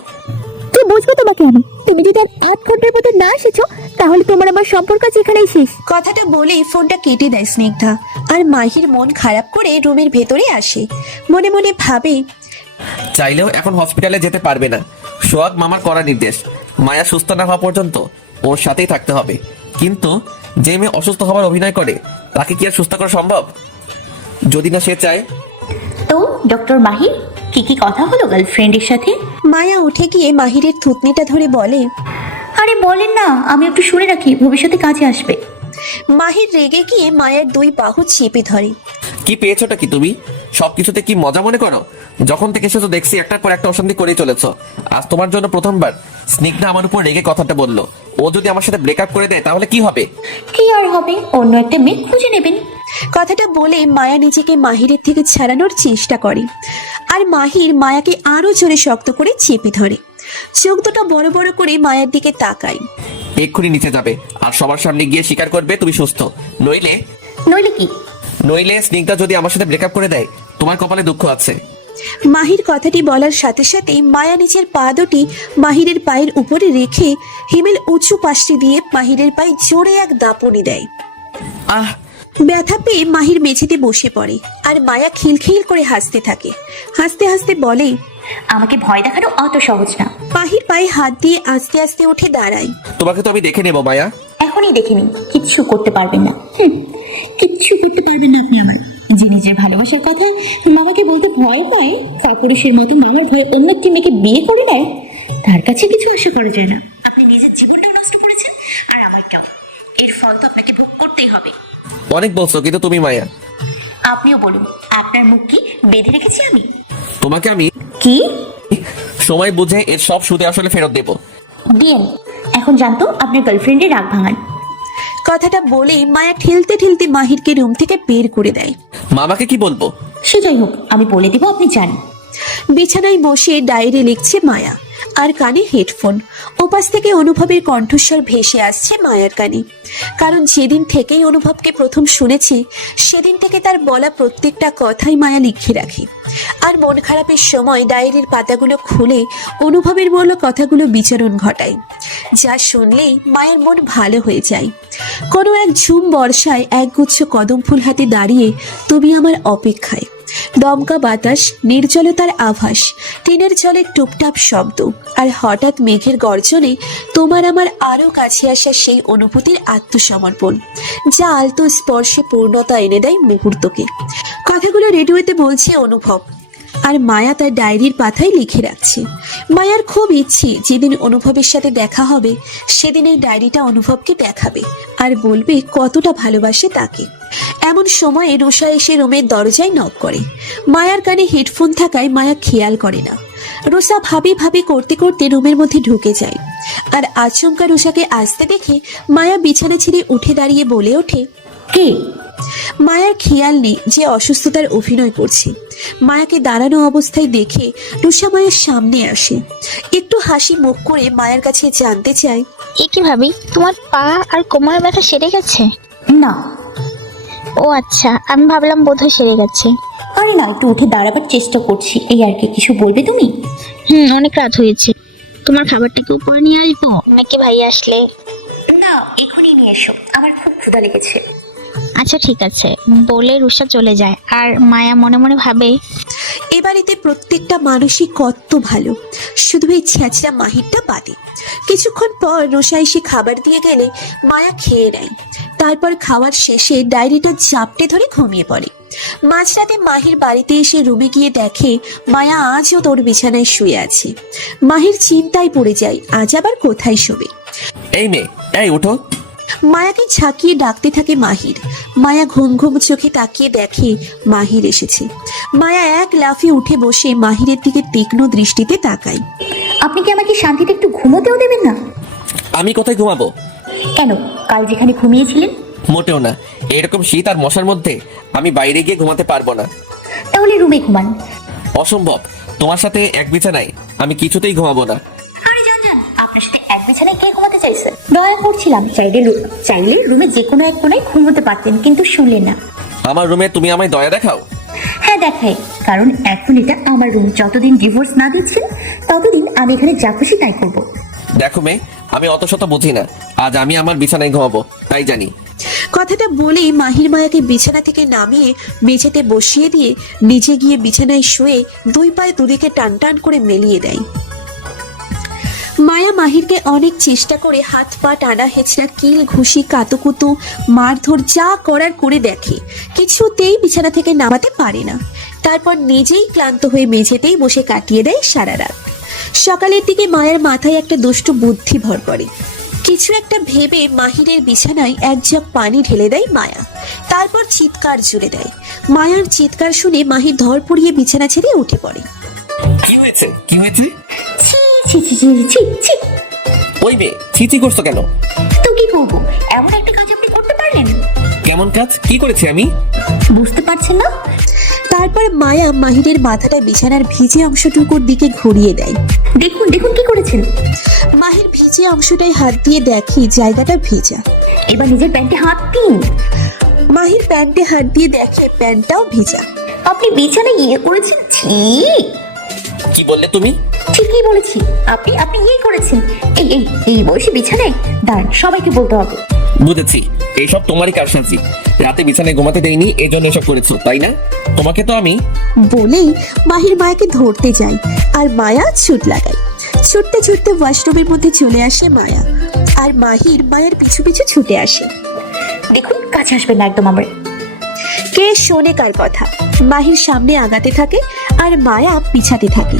কি বুঝবো তোমাকে আমি? তুমি যদি আর 8 ঘন্টার মধ্যে না এসেছো তাহলে তোমার আমার সম্পর্ক আজ এখানেই শেষ। কথাটা বলেই ফোনটা কেটে দেয় স্নিগ্ধা। আর মাহির মন খারাপ করে রুমের ভেতরে আসে। মনে মনে ভাবে, চাইলেও এখন হসপিটালে যেতে পারবে না। সোহাগ মামার কড়া নির্দেশ, মায়া সুস্থ না হওয়া পর্যন্ত ওর সাথেই থাকতে হবে। কিন্তু যে মেয়ে অসুস্থ হওয়ার অভিনয় করে তাকে কি আর সুস্থ করা সম্ভব? যদি না সে চায়। তো ডক্টর মাহির, কি কথা হলো গার্লফ্রেন্ডের সাথে? মায়া উঠে গিয়ে মাহিরের থুতনিটা ধরে বলে, আরে বলেন না, আমি একটু শুনে রাখি, ভবিষ্যতে কাজে আসবে। মাহির রেগে গিয়ে মায়ের দুই বাহু চেপে ধরে। কি পেয়েছোটা কি তুমি? সবকিছুতে কি মজা মনে করো? যখন থেকে এসেছো দেখছি একটার পর একটা অশান্তি করেই চলেছো। আজ তোমার জন্য প্রথমবার স্নিগ্ধা আমার উপর রেগে কথাটা বললো। ও যদি আমার সাথে ব্রেকআপ করে দেয় তাহলে কি হবে? কি আর হবে, অন্য একটা মেয়ে খুঁজে নেবেন। কথাটা বলে মায়া নিজেকে মাহিরের থেকে ছাড়ানোর চেষ্টা করে। আর মাহির মায়াকে আরো জোরে শক্ত করে চেপে ধরে। চোখ দুটো বড় বড় করে মায়ের দিকে তাকায়। এক্ষুনি নিচে যাবে আর সবার সামনে গিয়ে স্বীকার করবে তুমি সুস্থ। নইলে নইলে কি? নইলে স্নিগ্ধা যদি আমার সাথে ব্রেকআপ করে দেয় তোমার কপালে দুঃখ আছে। মাহির কথাটি বলার সাথে সাথে মায়া নিচের পা দুটি মাহিরের পায়ের উপরে রেখে হিমেল উঁচু পাশটি দিয়ে মাহিরের পায়ে জোরে এক দাপনি দেয়। আহ! ব্যথা পেয়ে মাহির মেঝেতে বসে পড়ে। আর মায়া খিলখিল করে হাসতে থাকে। হাসতে হাসতে বলে, আমাকে ভয় দেখানো অত সহজ না। মাহির পায়ে হাত দিয়ে আস্তে আস্তে উঠে দাঁড়ায়। তোমাকে তো আমি দেখে নেবো মায়া। এখনই দেখে নিন, কিচ্ছু করতে পারবেন না। কিচ্ছু করতে পারবেন না আপনি আমার। যে নিজের ভালোবাসার কথা মামাকে বলতে ভয় পায়, কাপুরুষের মতো মামার ভয়ে অন্য একটি মেয়েকে বিয়ে করে নেয়, তার কাছে কিছু আশা করা যায় না। আপনি নিজের জীবনটাও নষ্ট করেছেন আর আমারটাও। এর ফল তো আপনাকে ভোগ করতেই হবে। অনেক বলছো, কিন্তু তুমি মায়া। আপনিও বলুন, আপনার মুখ কি বেঁধে রেখেছি আমি? তোমাকে আমি কি সময় বুঝে এর সব সুদে আসলে ফেরত দেবো। দিয়েন। এখন জানতো আপনার গার্লফ্রেন্ডের রাগ ভাঙান। কথাটা বলেই মায়া ঠেলতে ঠেলতে মাহিরকে রুম থেকে বের করে দেয়। মামাকে কি বলবো? সে যাই হোক, আমি বলে দেবো, আপনি জানেন। বিছানায় বসে ডায়েরি লিখছে মায়া। আর কানে হেডফোন। ওপাশ থেকে অনুভবের কণ্ঠস্বর ভেসে আসছে মায়ার কানে। কারণ যেদিন থেকেই অনুভবকে প্রথম শুনেছি সেদিন থেকে তার বলা প্রত্যেকটা কথাই মায়া লিখে রাখে। আর মন খারাপের সময় ডায়েরির পাতাগুলো খুলে অনুভবের বলা কথাগুলো বিচরণ ঘটায়। যা শুনলেই মায়ের মন ভালো হয়ে যায়। কোনো এক ঝুম বর্ষায় একগুচ্ছ কদম ফুল হাতে দাঁড়িয়ে তুমি আমার অপেক্ষায়। দমকা বাতাস, নির্জলতার আভাস, টিনের জলের টুপটাপ শব্দ, আর হঠাৎ মেঘের গর্জনে তোমার আমার আরো কাছে আসা সেই অনুভূতির আত্মসমর্পণ, যা আলতো স্পর্শে পূর্ণতা এনে দেয় মুহূর্তকে। কথাগুলো রেডিওতে বলছে অনুভব, আর মায়া তার ডায়েরির পাতায় লিখে রাখছে। মায়ার খুব ইচ্ছে যেদিন অনুভবের সাথে দেখা হবে সেদিন এই ডায়েরিটা অনুভবকে দেখাবে আর বলবে কতটা ভালোবাসে তাকে। এমন সময়ে রুষা এসে রুমের দরজায় নক করে। মায়ার কানে হেডফোন থাকায় মায়া খেয়াল করে না। রুষা ভাবি করতে করতে রুমের মধ্যে ঢুকে যায়। আর আচমকা রুষাকে আসতে দেখে মায়া বিছানা ছেড়ে উঠে দাঁড়িয়ে বলে ওঠে, কে? মায়ার খেয়াল নেই যে অসুস্থতার অভিনয় করছে। মায়াকে দাঁড়ানো অবস্থায় দেখে রুষা মায়ের সামনে আসে, একটু হাসি মুখ করে মায়ের কাছে জানতে চায়, এ কি ভাবি, তোমার পা আর কোমরের ব্যথা সেরে গেছে? না। ও আচ্ছা, আমি ভাবলাম বোধহয় সেরে গেছে। আরে না, একটু উঠে দাঁড়াবার চেষ্টা করছি, এই আর কি। কিছু বলবে তুমি? অনেক রাত হয়েছে, তোমার খাবারটা কি উপরে নিয়ে আসবো নাকি ভাই আসলে? না, এখনই নিয়ে এসো, আমার খুব ক্ষুধা লেগেছে। আচ্ছা ঠিক আছে বলে রুষা চলে যায়, আর মায়া মনে মনে ভাবে, এ বাড়িতে প্রত্যেকটা মানুষই কত ভালো, শুধু এই ছ্যাঁচড়া মাহিরটা বাদে। কিছুক্ষণ পর রুষা এসে খাবার দিয়ে গেলে মায়া খেয়ে নেয়। তারপর খাওয়ার শেষে ডায়েরিটা জাপটে ধরে ঘুমিয়ে পড়ে। মাঝরাতে মাহির বাড়িতে এসে রুমে গিয়ে দেখে মায়া আজও তোর বিছানায় শুয়ে আছে। মাহির চিন্তায় পড়ে যায়, আজ আবার কোথায় শোবে। এই মেয়ে, এই উঠো। মায়াকে ঝাঁকিয়ে ডাকতে থাকে মাহির। মায়া ঘুম ঘুম চোখে তাকিয়ে দেখে মাহির এসেছে। মায়া এক লাফে উঠে বসে মাহিরের দিকে তীক্ষ্ণ দৃষ্টিতে তাকায়। আপনি কি আমাকে শান্তিতে একটু ঘুমোতেও দেবেন না? আমি কোথায় ঘুমাবো? কেন, কাল যেখানে ঘুমিয়েছিলেন? মোটেও না, এরকম শীত আর মশার মধ্যে আমি বাইরে গিয়ে ঘুমাতে পারবো না। তাহলে রুমে ঘুমান। অসম্ভব, তোমার সাথে এক বিছানায় আমি কিছুতেই ঘুমাবো না। আরে যান যান, আপনার সাথে এক বিছানায় কে ঘুমাতে চাইছে? দয়া করছিলাম, চাইলে রুমে যে কোনো এক কোনায় ঘুমোতে পারতেন, কিন্তু শুনলেন না। আমার রুমে তুমি আমায় দয়া দেখাও? হ্যাঁ দেখাই, কারণ এখন এটা আমার রুম। যতদিন ডিভোর্স না দিচ্ছেন ততদিন আমি এখানে যা খুশি তাই করবো। দেখো মেয়ে, আমি অত শত বুঝি না, আজ আমি আমার বিছানায় ঘুমাবো তাই জানি। কথাটা বলেই মাহির মায়াকে বিছানা থেকে নামিয়ে মেঝেতে বসিয়ে দিয়ে নিজে গিয়ে বিছানায় শুয়ে দুই পায়ে দুদিকে টান টান করে মেলিয়ে দেয়। মায়া মাহিরকে অনেক চেষ্টা করে হাত পা টানা হেঁচড়া কিল ঘুষি কাতুকুতু মারধর যা করার করে দেখে, কিছুতেই বিছানা থেকে নামাতে পারে না। তারপর নিজেই ক্লান্ত হয়ে মেঝেতেই বসে কাটিয়ে দেয় সারা রাত। সকালের দিকে মায়ের মাথায় একটা দুষ্টু বুদ্ধি ভর করে। কিছু একটা ভেবে মাহিরের বিছানায় এক জগ পানি ঢেলে দেয় মায়া। তারপর চিৎকার জুড়ে দেয়। মায়ার চিৎকার শুনে মাহির ধর পড়িয়ে বিছানা ছেড়ে উঠে পড়ে। কি হয়েছে, কি হয়েছে? ছি ছি ছি ছি ছি ছি। ওই মেয়ে, ছিচি করছো কেন? তো কি করবো, এমন একটা কাজ আপনি করতে পারলেন? কেমন কাজ, কি করেছি আমি? বুঝতে পারছেন না? তারপর মায়া মাহিরের মাথাটা বিছানার ভিজে অংশটুকুর দিকে ঘুরিয়ে দেয়। দেখুন দেখুন কি করেছেন। মাহির ভিজে অংশটায় হাত দিয়ে দেখি জায়গাটা ভেজা। এবার নিজের প্যান্টে হাত দিন। মাহির প্যান্টে হাত দিয়ে দেখে প্যান্টটাও ভেজা। আপনি বিছানায় ইয়ে করেছেন? ছি। কি বললে তুমি? ঠিকই বলেছি, আপনি আপনি ইয়ে করেছেন। এই এই এই বয়সে বিছানায় দাঁড়ান, সবাইকে বলতে হবে। বুঝেছি, এইসব তোমারই কারসাজি। রাতে বিছানায় ঘুমাতে দেয়নি, এই জন্য এসব করেছো তাই না? তোমাকে তো আমি। বলেই মাহির মায়াকে ধরতে যায়, আর মায়া ছুট লাগায়। ছুটতে ছুটতে ওয়াশরুমের মধ্যে চলে আসে মায়া, আর মাহির মায়ের পিছু পিছু ছুটে আসে। দেখুন, কাছে আসবেন না একদম আমার। কে শোনে কার কথা? মাহির সামনে আগাতে থাকে আর মায়া পিছাতে থাকে।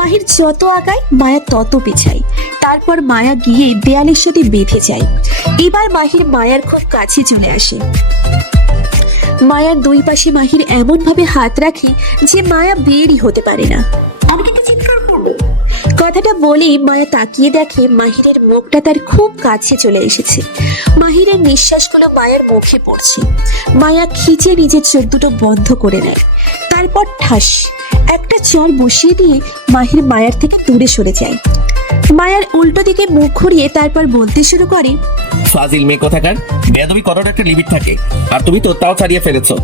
মাহির যত আগায় মায়া তত পিছায়। তারপর মায়া গিয়ে দেয়ালের সাথে বেঁধে যায়। এবার মাহির মায়ার খুব কাছে চলে আসে। মায়ার দুই পাশে মাহির এমন ভাবে হাত রাখে যে মায়া বেরই হতে পারে না। আমি কিন্তু চিৎকার করবো। কথাটা বলে মায়া তাকিয়ে দেখে মাহিরের মুখটা তার খুব কাছে চলে এসেছে। মাহিরের নিঃশ্বাসগুলো মায়ের মুখে পড়ছে। মায়া খিচে নিজের চোখ দুটো বন্ধ করে নেয়। তারপর ঠাস একটা চর বসিয়ে দিয়ে মাহির মায়ার থেকে দূরে সরে যায়। মায়ার উল্টো দিকে মুখ ঘুরিয়ে তারপর বলতে শুরু করে, ফাজিল মেয়ে কোথাকার, বেয়াদবি করার একটা লিমিট থাকে, আর তুমি তো তাও ছাড়িয়ে ফেলেছো।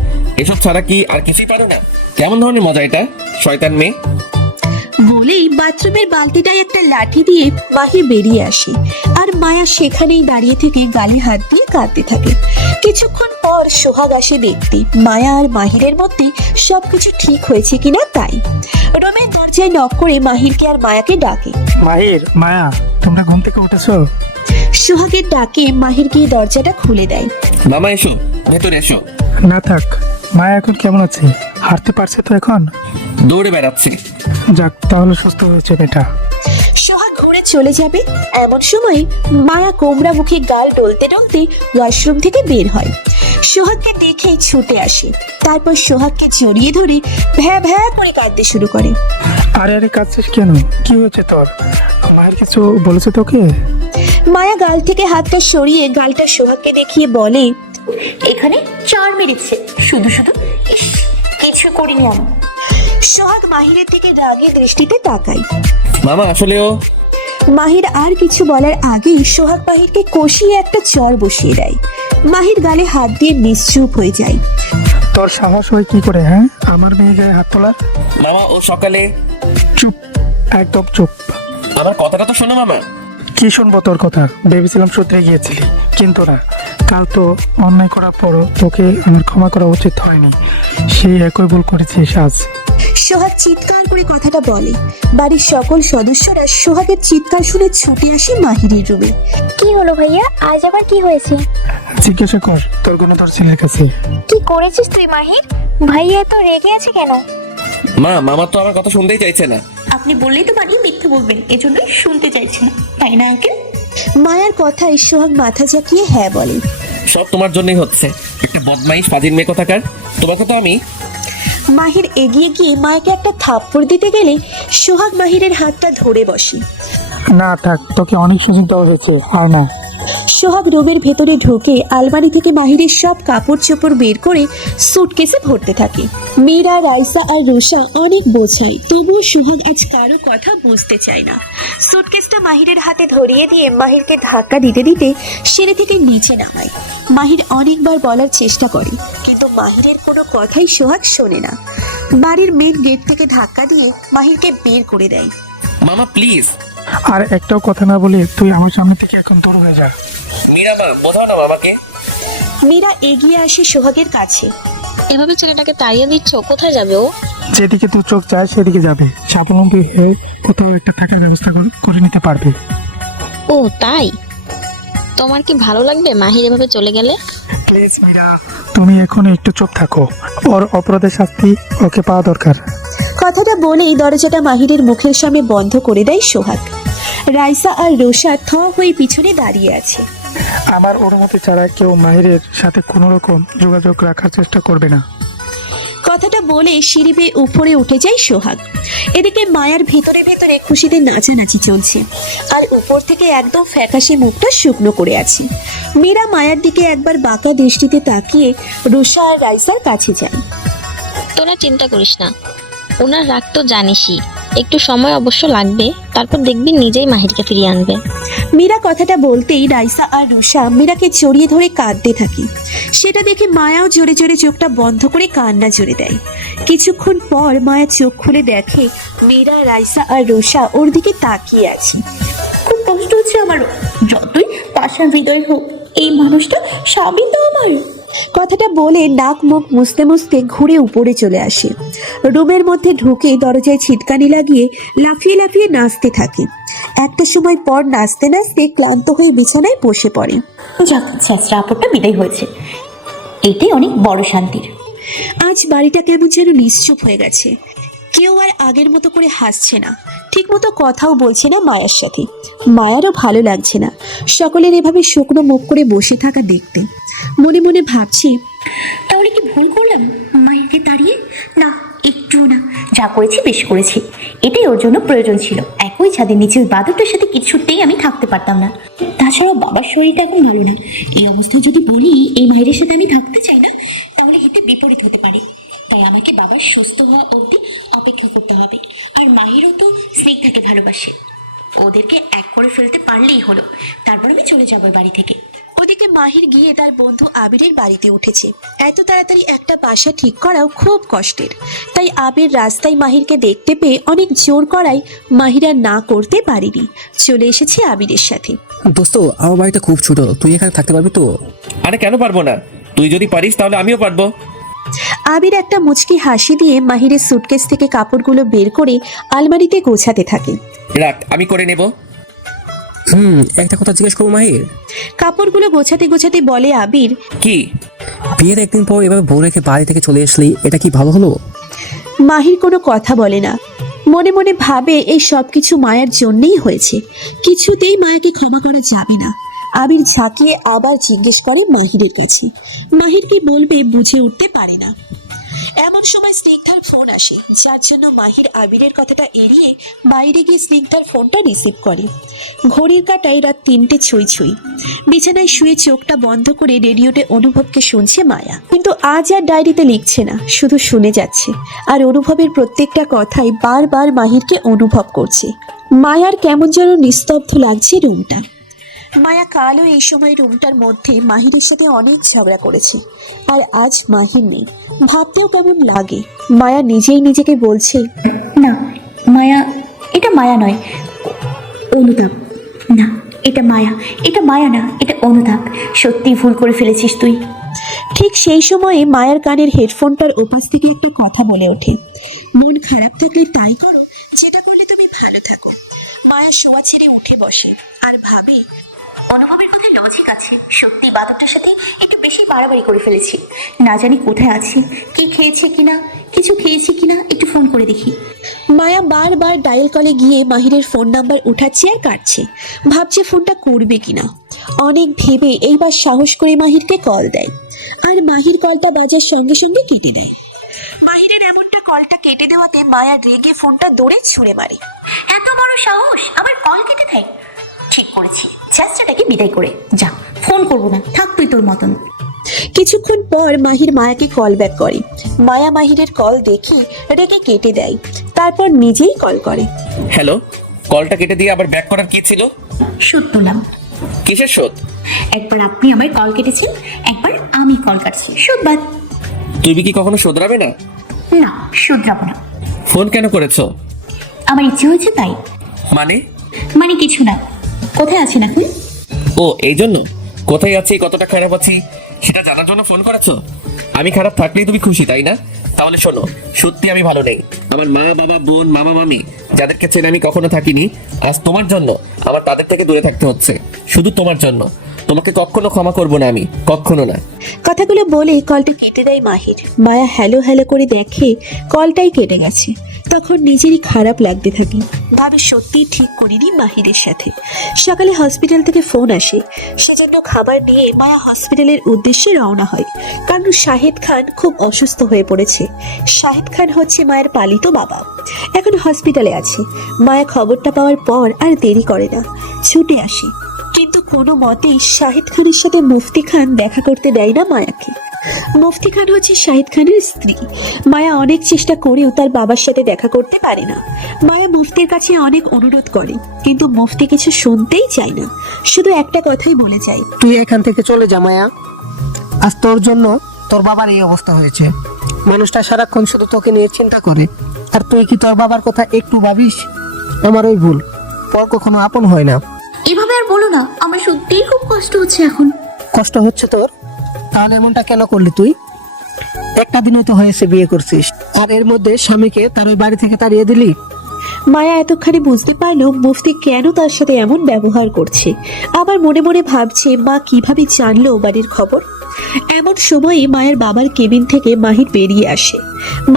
এসব ছাড়া কি আর কিছুই পারো না? কেমন ধরনের মজা এটা, শয়তান মেয়ে? বলেই বাথরুমের বালতিটায় একটা লাঠি দিয়ে মাহির বেরিয়ে আসে, আর মায়া সেখানেই দাঁড়িয়ে থেকে গালে হাত দিয়ে কাঁদতে থাকে। কিছুক্ষণ পর সোহাগ আসে দেখতে মায়া আর মাহিরের মধ্যে সবকিছু ঠিক হয়েছে কিনা তাই। রুমের দরজায় নক করে মাহিরকে আর মায়াকে ডাকে। মাহির, মায়া, তোমরা ঘুম থেকে উঠেছো? সোহাগের ডাকে মাহির গিয়ে দরজাটা খুলে দেয়। মামা এসো, ভেতরে এসো। না থাক, মায়া এখন কেমন আছে? হাঁটতে পারছে তো এখন? দৌড়ে বেড়াচ্ছে। যাক, তাহলে সুস্থ হয়েছে বেটা। সোহাগ ঘুরে চলে যাবে এমন সময় মায়া কোমরা মুখে গাল ডলতে ডলতে ওয়াশরুম থেকে বের হয়। সোহাগকে দেখেই ছুটে আসে। তারপর সোহাগকে জড়িয়ে ধরে ভ্যা ভ্যা করে কাঁদতে শুরু করে। আরে আরে, কাঁদছিস কেন? কি হয়েছে তোর? মায়ের কিছু বলেছে তোকে? মায়া গাল থেকে হাতটা সরিয়ে গালটা সোহাগকে দেখিয়ে বলে, এখানে 4 মেরেছে শুধু শুধু। ইস, কিছু করিনি আমি। সোহাগ মাহিরের দিকে রাগের দৃষ্টিতে তাকায়। মামা আসলেও মাহির আর কিছু বলার আগেই সোহাগ মাহিরকে কষিয়ে একটা চর বসিয়ে দেয়। মাহির গালে হাত দিয়ে নিশ্চুপ হয়ে যায়। তোর সাহস হয় কি করে, হ্যাঁ, আমার মেয়ে গায়ে হাত তোলার? মামা ও সকালে চুপ, একদম চুপ। আমার কথাটা তো শোনো মামা। কি শুনবো তোর কথা? ভেবেছিলাম শুধরে গিয়েছিলি, কিন্তু না। কাল তো অন্যায় করার পরও তোকে আমার ক্ষমা করা উচিত হয়নি। সেই একই ভুল করেছিস আজ। সোহাগ চিৎকার করে কথাটা বলে। বাড়ির সকল সদস্যরা সোহাগের চিৎকার শুনে ছুটে আসে মাহিরের রুমে। কি হলো ভাইয়া, আজ আবার কি হয়েছে? জিজ্ঞাসা কর তোর গুণধর ছেলের কাছে। কি করেছিস তুই মাহির? ভাইয়া এত রেগে আছে কেন? মামা তো আমার কথা শুনতেই চাইছে না। আপনি বললেই তো পারি মিথ্যে বলবেন, এজন্যই শুনতে চাইছেন, তাই না আঙ্কেল? মায়ার কথায় সোহাগ মাথা ঝাঁকিয়ে হ্যাঁ বলে। সব তোমার জন্যই হচ্ছে, একটা বদমাইশ ফাজিল মেয়ে কোথাকার। তোমাকে তো আমি মাহির এগিয়ে গিয়ে মায়াকে একটা থাপ্পড় দিতে গেলে সোহাগ মাহিরের হাতটা ধরে বসে। না থাক, তোকে অনেক সুযোগ দেওয়া হয়েছে, আর না। সোহাগ রুমের ভেতরে ঢুকে আলমারি থেকে মাহিরের সব কাপড় চোপড় বের করে সুটকেসে ভরতে থাকে। মীরা, রাইসা আর রুষা অনেক বোঝায়, তবুও সোহাগ আজ কারো কথা বুঝতে চায় না। সুটকেসটা মাহিরের হাতে ধরিয়ে দিয়ে মাহিরকে ধাক্কা দিতে দিতে সিঁড়ি থেকে নিচে নামায়। মাহির অনেকবার বলার চেষ্টা করে, কিন্তু মাহিরের কোনো কথাই সোহাগ শোনে না। বাড়ির মেন গেট থেকে ধাক্কা দিয়ে মাহিরকে বের করে দেয়। মামা প্লিজ। আর একটাও কথা না বলে তুই আমার সামনে থেকে এখন দূর হয়ে যা। মীরা মা, বোঝাও না মামাকে। মীরা এগিয়ে আসে সোহাগের কাছে। এভাবে ছেলেটাকে তাড়িয়ে দিচ্ছ, কোথায় যাবে ও? যেদিকে তুই চোখ চায় সেদিকে যাবে। স্বাবলম্বী হয়ে কোথাও একটা থাকার ব্যবস্থা করে নিতে পারবে। ও তাই? তোমার কি ভালো লাগবে মাহির এভাবে চলে গেলে? প্লিজ মীরা, তুমি এখন একটু চুপ থাকো। ওর অপরাধের শাস্তি ওকে পাওয়া দরকার। কথাটা বলেই দরজাটা মাহিরের মুখের সামনে বন্ধ করে দেয় সোহাগ। রাইসা আর রোশা থ হয়ে পিছনে দাঁড়িয়ে আছে। আমার অনুমতি ছাড়া কেউ মাহিরের সাথে কোনো রকম যোগাযোগ রাখার চেষ্টা করবে না। কথাটা বলে সিঁড়ি বেয়ে উপরে উঠে যায় সোহাগ। এদিকে মায়ার ভেতরে ভেতরে খুশিতে নাচানাচি চলছে, আর উপর থেকে একদম ফ্যাকাশে মুখটা শুকনো করে আছে। মীরা মায়ার দিকে একবার বাঁকা দৃষ্টিতে তাকিয়ে রোশা আর রাইসার কাছে যায়। তোরা চিন্তা করিস না, ওনার রাগ তো জানিসই, একটু সময় অবশ্য লাগবে, তারপর দেখবি নিজেই মাহিরকে ফিরিয়ে আনবে। মীরা কথাটা বলতেই রাইসা আর রুষা মীরাকে জড়িয়ে ধরে কাঁদতে থাকে। সেটা দেখে মায়াও জোরে জোরে চোখটা বন্ধ করে কান্না জোরে দেয়। কিছুক্ষণ পর মায়া চোখ খুলে দেখে মীরা, রাইসা আর রুষা ওর দিকে তাকিয়ে আছে। খুব কষ্ট হচ্ছে আমারও, যতই পাষাণ হৃদয় হোক, এই মানুষটা স্বামী তো আমার। কথাটা বলে নাক মুখ মুছতে মুছতে ঘুরে উপরে চলে আসে। রুমের মধ্যে ঢুকে দরজায় ছিটকানি লাগিয়ে লাফিয়ে লাফিয়ে নাচতে থাকে। একটা সময় পর নাচতে নাচতে ক্লান্ত হয়ে বিছানায় বসে পড়ে। যাক, ছেঁচড়া আপদটা বিদায় হয়েছে, এটাই অনেক বড় শান্তির। আজ বাড়িটা কেমন যেন নিশ্চুপ হয়ে গেছে। কেউ আর আগের মতো করে হাসছে না, ঠিক মতো কথাও বলছে না মায়ের সাথে। মায়ারও ভালো লাগছে না সকলের এভাবে শুকনো মুখ করে বসে থাকা দেখতে। মনে মনে ভাবছি, তাহলে কি ভুল করলাম মাহিরকে তাড়িয়ে? না, একটু না, যা করেছি বেশ করেছি, এটাই ওর জন্য প্রয়োজন ছিল। একই ছাদের নিচে ওই বাদরটার সাথে কিছুতেই আমি থাকতে পারতাম না। তাছাড়া বাবার শরীরটা এখন ভালো না, এই অবস্থায় যদি বলি এই মাহিরের সাথে আমি থাকতে চাই না, তাহলে হিতে বিপরীত হতে পারে। তাই আমাকে বাবার সুস্থ হওয়া অবধি অপেক্ষা করতে হবে। আর মাহিরও তো স্নেকটাকে ভালোবাসে, ওদেরকে এক করে ফেলতে পারলেই হলো, তারপর আমি চলে যাবো বাড়ি থেকে। ওদিকে মাহির গিয়ে তার বন্ধু আবিরের বাড়িতে উঠেছে। এত তাড়াতাড়ি একটা বাসা ঠিক করাও খুব কষ্টের, তাই আবির রাস্তায় মাহিরকে দেখতে পেয়ে অনেক জোর করায় মাহির আর না করতে পারিনি, চলে এসেছে আবিরের সাথে। দোস্ত, আমার বাড়িটা খুব ছোট, তুই এখানে থাকতে পারবি তো? আরে কেন পারবো না, তুই যদি পারিস তাহলে আমিও পারবো। আবির একটা মুচকি হাসি দিয়ে মাহিরের সুটকেস থেকে কাপড়গুলো বের করে আলমারিতে গোছাতে থাকে। রাখ, আমি করে নেব। একটা কথা জিজ্ঞেস করবো মাহির? কাপড়গুলো গোছাতে গোছাতে বলে আবির, কি? বিয়ের একদিন পর এভাবে বউ রেখে বাড়ি থেকে চলে আসলি, এটা কি ভালো হলো? মাহির কোনো কথা বলে না, মনে মনে ভাবে এই সব কিছু মায়ার জন্যই হয়েছে, কিছুতেই মায়াকে ক্ষমা করা যাবে না। আবির ঝাঁকিয়ে আবার জিজ্ঞেস করে মাহিরের কাছে। মাহির কি বলবে বুঝে উঠতে পারে না। এমন সময় স্নিগ্ধার ফোন আসে, যার জন্য মাহির আবিরের কথাটা এড়িয়ে বাইরে গিয়ে স্নিগ্ধার ফোনটা রিসিভ করে। ঘড়ির কাঁটায় রাত 3টে ছুঁই ছুঁই। বিছানায় শুয়ে চোখটা বন্ধ করে রেডিওতে অনুভবকে শুনছে মায়া, কিন্তু আজ আর ডায়েরিতে লিখছে না, শুধু শুনে যাচ্ছে। আর অনুভবের প্রত্যেকটা কথাই বারবার মাহিরকে অনুভব করছে। মায়ার কেমন যেন নিস্তব্ধ লাগছে রুমটা। মায়া কালও এই সময় রুমটার মধ্যে মাহিরের সাথে অনেক ঝগড়া করেছে, আর আজ মাহির নেই। ভাবতেও কেমন লাগে। মায়া নিজেই নিজেকে বলছে, না মায়া, এটা মায়া নয়, অনুতাপ। না, এটা মায়া, এটা মায়া না, এটা অনুতাপ। সত্যি ভুল করে ফেলেছিস তুই। ঠিক সেই সময়ে মায়ার কানের হেডফোনটার ওপাশ থেকে একটা কথা বলে ওঠে, মন খারাপ থাকলে তাই করো যেটা করলে তুমি ভালো থাকো। মায়া শোয়া ছেড়ে উঠে বসে আর ভাবে, অনুভবের কথায় লজিক আছে। সত্যি বাদকটার সাথে একটু বেশি বাড়াবাড়ি করে ফেলেছি। না জানি কোথায় আছে, কি খেয়েছে কিনা, কিছু খেয়েছে কিনা, একটু ফোন করে দেখি। মায়া বারবার ডায়াল কলে গিয়ে মাহিরের ফোন নাম্বার উঠাচ্ছে আর কাটছে, ভাবছে ফোনটা করবে কিনা। অনেক ভেবে এইবার সাহস করে মাহিরকে কল দেয়, আর মাহির কলটা বাজার সঙ্গে সঙ্গে কেটে দেয়। মাহিরের এমনটা কলটা কেটে দেওয়াতে মায়া রেগে ফোনটা দৌড়ে ছুঁড়ে মারে। এত বড় সাহস, আবার কল কেটে দেয়। ঠিক করেছি, চেষ্টাটাকে বিদায় করে যা, ফোন করবো না, থাক তুই তোর মতন। কিছুক্ষণ পর মাহির মায়াকে কল ব্যাক করে। মায়া মাহিরের কল দেখি রেগে কেটে দেয়, তারপর নিজেই কল করে। হ্যালো, কলটা কেটে দিয়ে আবার ব্যাক করার কি ছিল? শোধ তোলাম। কিসের শোধ? একবার আপনি আমায় কল কেটেছেন, একবার আমি কল কাটছি, শোধ বাদ। তুমি কি কখনো শোধরাবে না? না, শুধরাবো না। ফোন কেন করেছো? আমার ইচ্ছে হয়েছে তাই। মানে কিছু না। কোথায় আছেন এখন? ও, এই জন্য? কোথায় আছি, কতটা খারাপ আছি সেটা জানার জন্য ফোন করেছো? আমি খারাপ থাকলেই তুমি খুশি, তাই না? তাহলে শোনো, সত্যি আমি ভালো নেই। আমার মা বাবা বোন মামা মামি যাদেরকে চেনে আমি কখনো থাকিনি, আজ তোমার জন্য আমার তাদের থেকে দূরে থাকতে হচ্ছে। শুধু তোমার জন্য। তোমাকে কখনো ক্ষমা করবো না আমি, কখনো না। কথাগুলো বলে কলটা কেটে দেয় মাহির। মায়া হ্যালো হ্যালো করে দেখে কলটাই কেটে গেছে। তখন নিজেরই খারাপ লাগতে থাকে, ভাবে সত্যিই ঠিক করিনি মাহিরের সাথে। সকালে হসপিটাল থেকে ফোন আসে, সেজন্য খাবার নিয়ে মায়া হসপিটালের উদ্দেশ্যে রওনা হয়। কারণ শাহিদ খান খুব অসুস্থ হয়ে পড়েছে। শাহিদ খান হচ্ছে মায়ের পালিত বাবা, এখন হসপিটালে আছে। মায়া খবরটা পাওয়ার পর আর দেরি করে না, ছুটে আসে। কিন্তু কোনো মতেই শাহিদ খানের সাথে মুফতি খান দেখা করতে দেয় না মায়াকে। মুফতি খান হচ্ছে শাহিদ খানের স্ত্রী। মায়া অনেক চেষ্টা করেও তার বাবার সাথে দেখা করতে পারে না। মায়া মুফতির কাছে অনেক অনুরোধ করে, কিন্তু মুফতি কিছু শুনতেই চায় না, শুধু একটা কথাই বলে যায়, তুই এখান থেকে চলে যা মায়া। আজ তোর জন্য তোর বাবার এই অবস্থা হয়েছে। মানুষটা সারাক্ষণ শুধু তোকে নিয়ে চিন্তা করে, আর তুই কি তোর বাবার কথা একটু ভাবিস? আমার ওই ভুল, পর কখনো আপন হয় না। এভাবে আর বলো না, আমার সত্যিই খুব কষ্ট হচ্ছে এখন। কষ্ট হচ্ছে তোর? তাহলে এমনটা কেন করলি তুই? একটা দিনই তো হয়েছে বিয়ে করছিস, আর এর মধ্যে স্বামীকে তার ওই বাড়ি থেকে তাড়িয়ে দিলি। মায়া এতক্ষণে বুঝতে পারলো মুফতি কেন তার সাথে এমন ব্যবহার করছে। আবার মনে মনে ভাবছে মা কিভাবে জানলো বাড়ির খবর। এমন সময়ে মায়ের বাবার কেবিন থেকে মাহির বেরিয়ে আসে।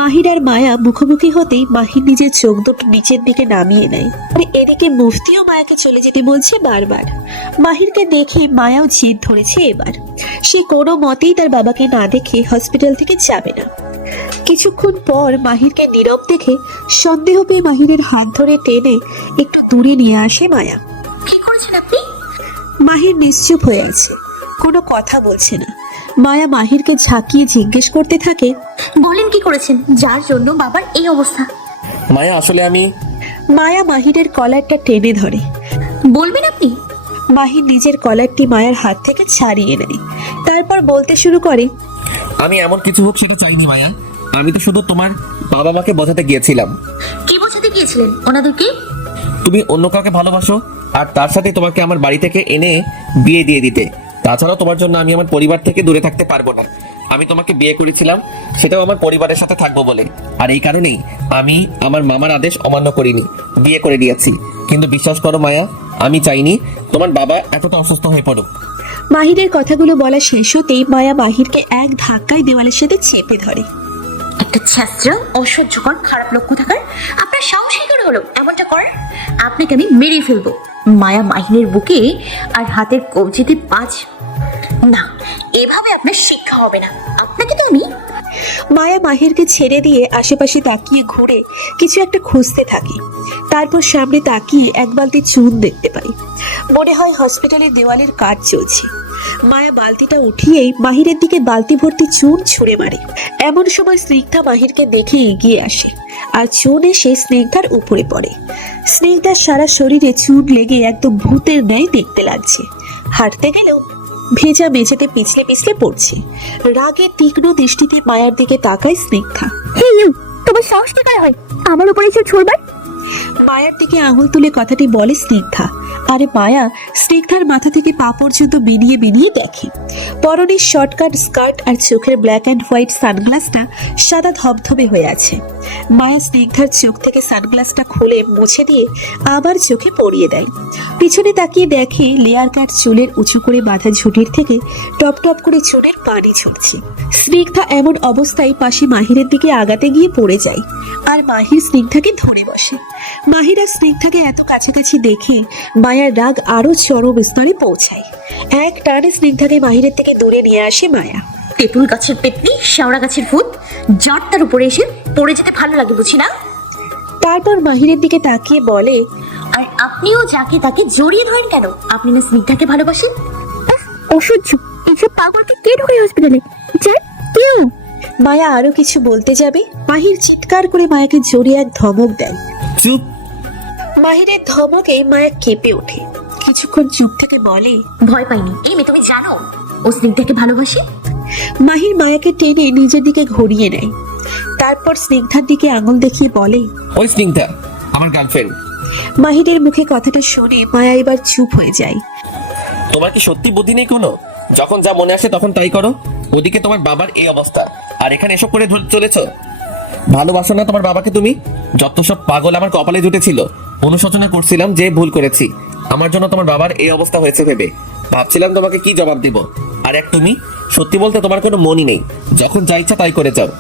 মাহির আর মায়া মুখোমুখি হতেই মাহির নিজের চোখ দুটো নিচের দিকে নামিয়ে নেয়, আর এদিকে মুফতিও মায়াকে চলে যেতে বলছে বারবার। মাহিরকে দেখে মায়াও জিদ ধরেছে এবার। সে কোনো মতেই তার বাবাকে না দেখে হসপিটাল থেকে যাবে না। কিছুক্ষণ পর মাহিরকে নীরব দেখে সন্দেহ পেয়ে মাহিরের হাত ধরে টেনে একটু দূরে নিয়ে আসে মায়া। কি করেছেন আপনি? মাহির নিশ্চুপ হয়ে আছে, কোনো কথা বলছে না। মায়া মাহিরকে ঝাঁকিয়ে জিজ্ঞেস করতে থাকে, বলেন কি করেছেন যার জন্য বাবার এই অবস্থা? মায়া, আসলে আমি... মায়া মাহিরের কলারটা টেনে ধরে। বলবেন আপনি? মাহির নিজের কলারটি মায়ার হাত থেকে ছাড়িয়ে নেয়, তারপর বলতে শুরু করে, আমি এমন কিছু হোক সেটা চাইনি মায়া। আমি তো শুধু তোমার বাবা মাকে বোঝাতে গিয়েছিলাম। কি বোঝাতে গিয়েছিলেন ওনাদেরকে? তুমি অন্য কাউকে ভালোবাসো, আর তার সাথে তোমাকে আমার বাড়ি থেকে এনে বিয়ে দিয়ে দিতে। তাছাড়াও তোমার জন্য আমি আমার পরিবার থেকে দূরে থাকতে পারবো না। আমি তোমাকে বিয়ে করেছিলাম সেটাও আমার পরিবারের সাথে থাকবো বলে, আর এই কারণেই আমি আমার মামার আদেশ অমান্য করিনি, বিয়ে করে দিয়েছি। কিন্তু বিশ্বাস করো মায়া, আমি চাইনি তোমার বাবা এতটা অসুস্থ হয়ে পড়ুক। মাহিরের কথাগুলো বলা শেষ হতেই মায়া মাহিরকে এক ধাক্কায় দেওয়ালের সাথে চেপে ধরে। একটা ছাত্রা, অসহ্যকর, খারাপ লক্ষ্য থাকার আপনার সাহস কি করে হলো এমনটা করার? আপনাকে আমি মেরে ফেলবো। মায়া মাহিনের বুকে আর হাতের কবজিতে বাজ। না, এভাবে আপনার শিক্ষা কিচ্ছু হবে না, আপনাকে তো আমি। মায়া মাহিরকে ছেড়ে দিয়ে আশেপাশে তাকিয়ে ঘুরে কিছু একটা খুঁজতে থাকে। তারপর সামনে তাকিয়ে এক বালতি চুন দেখতে পাই। মনে হয় হসপিটালের দেওয়ালের কাজ চলছে। মায়া বালতিটা উঠিয়েই মাহিরের দিকে বালতি ভর্তি চুন ছুঁড়ে মারে। এমন সময় স্নিগ্ধা মাহিরকে দেখে এগিয়ে আসে আর চুন এসে স্নিগ্ধার উপরে পড়ে। স্নিগ্ধার সারা শরীরে চুন লেগে একদম ভূতের ন্যায় দেখতে লাগছে। হাঁটতে গেলেও ভেজা মেঝেতে পিছলে পিছলে পড়ছে। রাগে তীক্ষ্ণ দৃষ্টিতে মায়ার দিকে তাকায় স্নিগ্ধা। হে ইউ, তোমার সাহস কি করে হয় আমার উপরে এসে ছুড়বার? মায়ার দিকে আঙুল তুলে কথাটি বলে স্নিগ্ধা। আরে মায়া স্নিগ্ধার মাথা থেকে পা পর্যন্ত বিনিয়ে বিনিয়ে দেখে। পরনের শর্টকাট স্কার্ট আর চোখের ব্ল্যাক অ্যান্ড হোয়াইট সানগ্লাসটা সাদা ধবধবে হয়ে আছে। মায়া স্নিগ্ধার চোখ থেকে সানগ্লাসটা খুলে মুছে দিয়ে আবার চোখে পরিয়ে দেয়। পিছনে তাকিয়ে দেখে লেয়ার কাট চুলের উঁচু করে বাঁধা ঝুঁটির থেকে টপ টপ করে চুলের পানি ঝরছে। স্নিগ্ধা এমন অবস্থায় পাশে মাহিরের দিকে আগাতে গিয়ে পড়ে যায় আর মাহির স্নিগ্ধাকে ধরে বসে। মাহির আর স্নিগ্ধাকে এত কাছাকাছি দেখে মায়ার রাগ আরো চরম স্তরে পৌঁছায়। এক টানে স্নিগ্ধাকে মাহিরের থেকে দূরে নিয়ে আসে মায়া। তেঁতুল গাছের পেতনি, শেওড়া গাছের ভূত, যার তার উপরে এসে পড়ে যেতে ভালো লাগে বুঝি না? তারপর মাহিরের দিকে তাকিয়ে বলে, আর আপনিও যাকে তাকে জড়িয়ে ধরেন কেন? আপনি না স্নিগ্ধাকে ভালোবাসেন? অসহ্য, এইসব পাগলকে কে ঢোকে হসপিটালে? যে কেউ? মায়া আরো কিছু বলতে যাবে মাহির চিৎকার করে মায়াকে জড়িয়ে এক ধমক দেয়। চুপ। মাহিরের ধমকে মায়া কেঁপে ওঠে। কিছুক্ষণ চুপ থেকে বলে, ভয় পাইনি। এই মেয়ে, তুমি জানো ও স্নিগ্ধাকে ভালোবাসে? মাহির মায়াকে টেনে নিজের দিকে ঘুরিয়ে নেয়। তারপর স্নিগ্ধার দিকে আঙুল দেখিয়ে বলে, ওই স্নিগ্ধা আমার গার্লফ্রেন্ড। মাহিরের মুখে কথাটা শুনে মায়া এবার চুপ হয়ে যায়। তোমার কি সত্যি বুদ্ধি নেই কোনো? যখন যা মনে আসে তখন তাই করো। ওদিকে তোমার বাবার এই অবস্থা, আর এখানে এসব করে চলেছ। ভালোবাসো না তোমার বাবাকে তুমি? যত সব পাগল আমার কপালে জুটেছিল। অনুশোচনা করছিলাম যে ভুল করেছি, আমার জন্য তোমার বাবার এই অবস্থা হয়েছে ভেবে। ভাবছিলাম তোমাকে কি জবাব দিব। আর এক তুমি, সত্যি বলতে তোমার কোনো মনই নেই, যখন যা ইচ্ছা তাই করে যাও।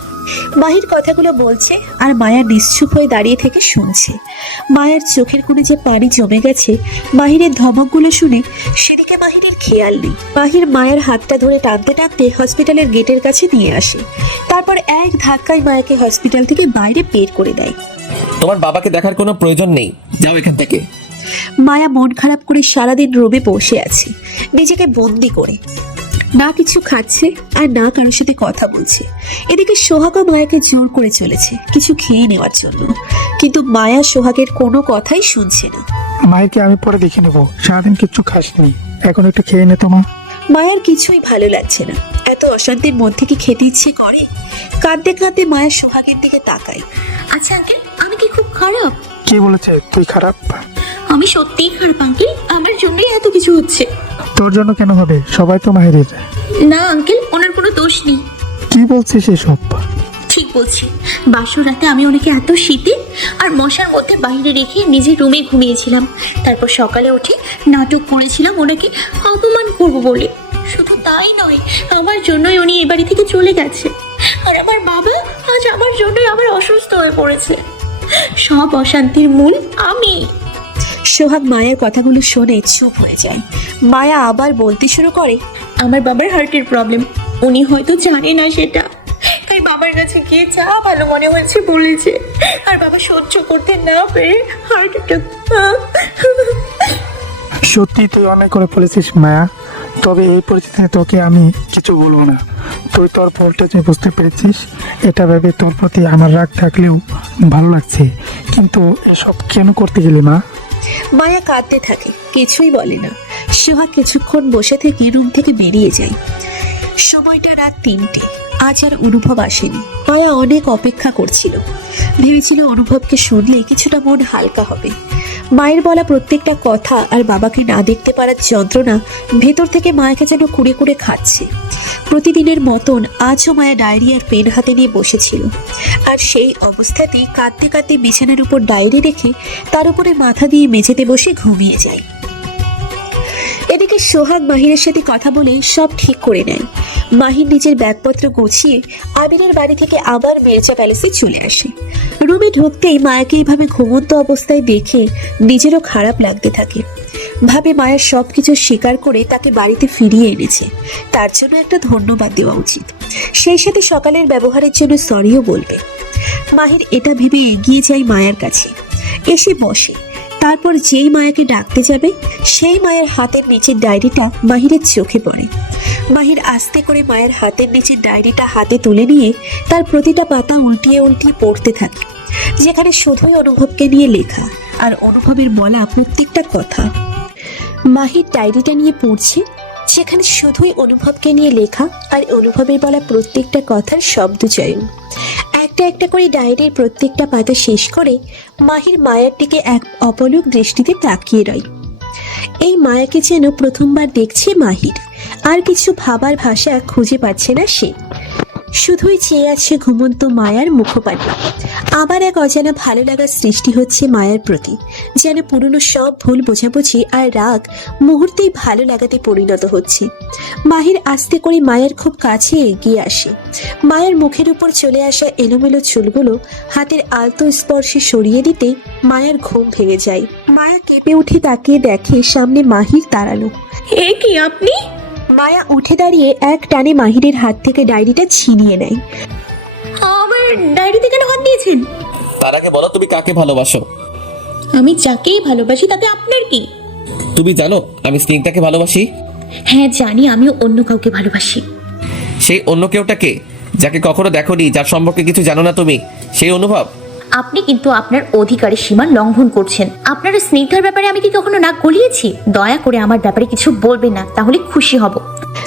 মাহির কথাগুলো বলছে আর মায়া নিশ্চুপ হয়ে দাঁড়িয়ে থেকে শুনছে। মায়ের চোখের কোণে যে পানি জমে গেছে মাহিরের ধমকগুলো শুনে, সেদিকে মাহিরের খেয়াল নেই। মাহির মায়ের হাতটা ধরে টানতে টানতে হসপিটালের গেটের কাছে নিয়ে আসে। তারপর এক ধাক্কায় মায়াকে হসপিটাল থেকে বাইরে বের করে দেয়। তোমার বাবাকে দেখার কোনো প্রয়োজন নেই, যাও এখান থেকে। মায়া মন খারাপ করে সারাদিন রোবে বসে আছে, নিজেকে বন্দি করে। না কিছু খাচ্ছে আর না কারোর সাথে কথা বলছে। এদিকে সোহাগও মায়াকে জোর করে চলেছে কিছু খেয়ে নেওয়ার জন্য, কিন্তু মায়া সোহাগের কোনো কথাই শুনছে না। মায়েরকে আমি পরে দেখে নেবো, সারাদিন কিচ্ছু খাসনি, এখন একটু খেয়ে নে তোমা। মায়ার কিছুই ভালো লাগছে না। এত অশান্তির মধ্যে কি খেতে ইচ্ছে করে? কাঁদতে কাঁদতে মায়া সোহাগের দিকে তাকায়। আচ্ছা আঙ্কেল, আমি কি খুব খারাপ? কে বলেছে তুই খারাপ? আমি সত্যিই খারাপ আঙ্কেল, আমার জন্যই এত কিছু হচ্ছে। তোর জন্য কেন হবে? সবাই তো মাহিরের। না আঙ্কেল, ওনার কোনো দোষ নেই। কি বলছিস এসব? ঠিক বলছি। বাসর রাতে আমি ওনাকে এত শীতে আর মশার মধ্যে বাইরে রেখে নিজের রুমে ঘুমিয়েছিলাম। তারপর সকালে উঠে নাটক করেছিলাম ওনাকে অপমান করব বলে। শুধু তাই নয়, আমার জন্যই উনি এ বাড়ি থেকে চলে গেছে। আর আমার বাবা আজ আমার জন্যই আবার অসুস্থ হয়ে পড়েছে। সব অশান্তির মূল আমি। সোহাগ মায়ের কথাগুলো শুনে চুপ হয়ে যায়। মায়া আবার বলতে শুরু করে, আমার বাবার হার্টের প্রবলেম, উনি হয়তো জানে না সেটা, তাই বাবার কাছে গিয়ে যা ভালো মনে হয়েছে বলেছে। আর বাবা সহ্য করতে না পেরে হার্ট অ্যাটাক। সত্যি তুই অনেক করে বলেছিস মায়া, তবে এই পরিস্থিতিতে তোকে আমি কিছু বলবো না। তুই তোর ভুলটা যে বুঝতে পেরেছিস, এটা ভেবে তোর প্রতি আমার রাগ থাকলেও ভালো লাগছে। কিন্তু এসব কেন করতে গেলি মা? মায়া কাঁদতে থাকে, কিছুই বলে না। সোহাগ কিছুক্ষণ বসে থেকে রুম থেকে বেরিয়ে যায়। সময়টা রাত 3টে। আজ আর অনুভব আসেনি। মায়া অনেক অপেক্ষা করছিল, ভেবেছিল অনুভবকে শুনলে কিছুটা মন হালকা হবে। মায়ের বলা প্রত্যেকটা কথা আর বাবাকে না দেখতে পারার যন্ত্রণা ভেতর থেকে মায়াকে যেন কুড়ে কুড়ে খাচ্ছে। প্রতিদিনের মতন আজও মায়া ডায়েরি আর পেন হাতে নিয়ে বসেছিল, আর সেই অবস্থাতেই কাঁদতে কাঁদতে বিছানার উপর ডায়েরি রেখে তার উপরে মাথা দিয়ে মেঝেতে বসে ঘুমিয়ে যায়। এদিকে সোহাগ মাহিরের সাথে কথা বলে সব ঠিক করে নেয়। মাহির নিজের ব্যাগপত্র গুছিয়ে আবিরের বাড়ি থেকে আবার মির্জা প্যালেসে চলে আসে। রুমে ঢুকতেই মায়াকে এইভাবে ঘুমন্ত অবস্থায় দেখে নিজেরও খারাপ লাগতে থাকে। ভাবে মায়া সবকিছু স্বীকার করে তাকে বাড়িতে ফিরিয়ে এনেছে, তার জন্য একটা ধন্যবাদ দেওয়া উচিত। সেই সাথে সকালের ব্যবহারের জন্য সরিও বলবে। মাহির এটা ভেবে এগিয়ে যায় মায়ার কাছে, এসে বসে। তারপর যেই মায়াকে ডাকতে যাবে সেই মায়ের হাতের নিচের ডায়েরিটা মাহিরের চোখে পড়ে। মাহির আস্তে করে মায়ের হাতের নিচের ডায়েরিটা হাতে তুলে নিয়ে তার প্রতিটা পাতা উল্টিয়ে উল্টিয়ে পড়তে থাকে, যেখানে শুধুই অনুভবকে নিয়ে লেখা আর অনুভবের বলা প্রত্যেকটা কথা। মাহির ডায়েরিটা নিয়ে পড়ছে, যেখানে শুধুই অনুভবকে নিয়ে লেখা আর অনুভবের বলা প্রত্যেকটা কথার শব্দচয়ন। একটা একটা করে ডায়েরির প্রত্যেকটা পাতা শেষ করে মাহির মায়ার দিকে এক অপলক দৃষ্টিতে তাকিয়ে রয়। এই মায়াকে যেন প্রথমবার দেখছে মাহির, আর কিছু ভাবার ভাষা খুঁজে পাচ্ছে না সে। শুধুই চেয়ে আছে ঘুমন্ত মায়ার মুখপানে। আবার এক অজানা ভালো লাগার সৃষ্টি হচ্ছে মায়ার প্রতি, যেন পুরনো সব ভুল বোঝাবুঝি আর রাগ মুহূর্তেই ভালো লাগাতে পরিণত হচ্ছে। মাহির আস্তে করে মায়ের খুব কাছে এগিয়ে আসে। মায়ের মুখের উপর চলে আসা এলোমেলো চুলগুলো হাতের আলতো স্পর্শে সরিয়ে দিতে মায়ার ঘুম ভেঙে যায়। মায়া কেঁপে উঠে তাকিয়ে দেখে সামনে মাহির দাঁড়ানো। এ কি আপনি? মায়া উঠে দাঁড়িয়ে এক টানে মাহিরের হাত থেকে ডায়েরিটা ছিনিয়ে নেয়। আমার ডায়েরিতে কেন হাত দিয়েছেন? তার আগে বলো তুমি কাকে ভালোবাসো? আমি যাকেই ভালোবাসি তাতে আপনার কি? তুমি জানো আমি স্নিগ্ধাকে ভালোবাসি। হ্যাঁ জানি, আমিও অন্য কাউকে ভালোবাসি। সেই অন্য কেউটাকে যাকে কখনো দেখোনি, যার সম্পর্কে কিছু জানো না তুমি, সেই অনুভব। আপনি কিন্তু আপনার অধিকারের সীমা লঙ্ঘন করছেন। আপনার স্নিগ্ধার ব্যাপারে আমি কি কখনো নাক গলিয়েছি? দয়া করে আমার ব্যাপারে কিছু বলবেন না, তাহলে খুশি হব।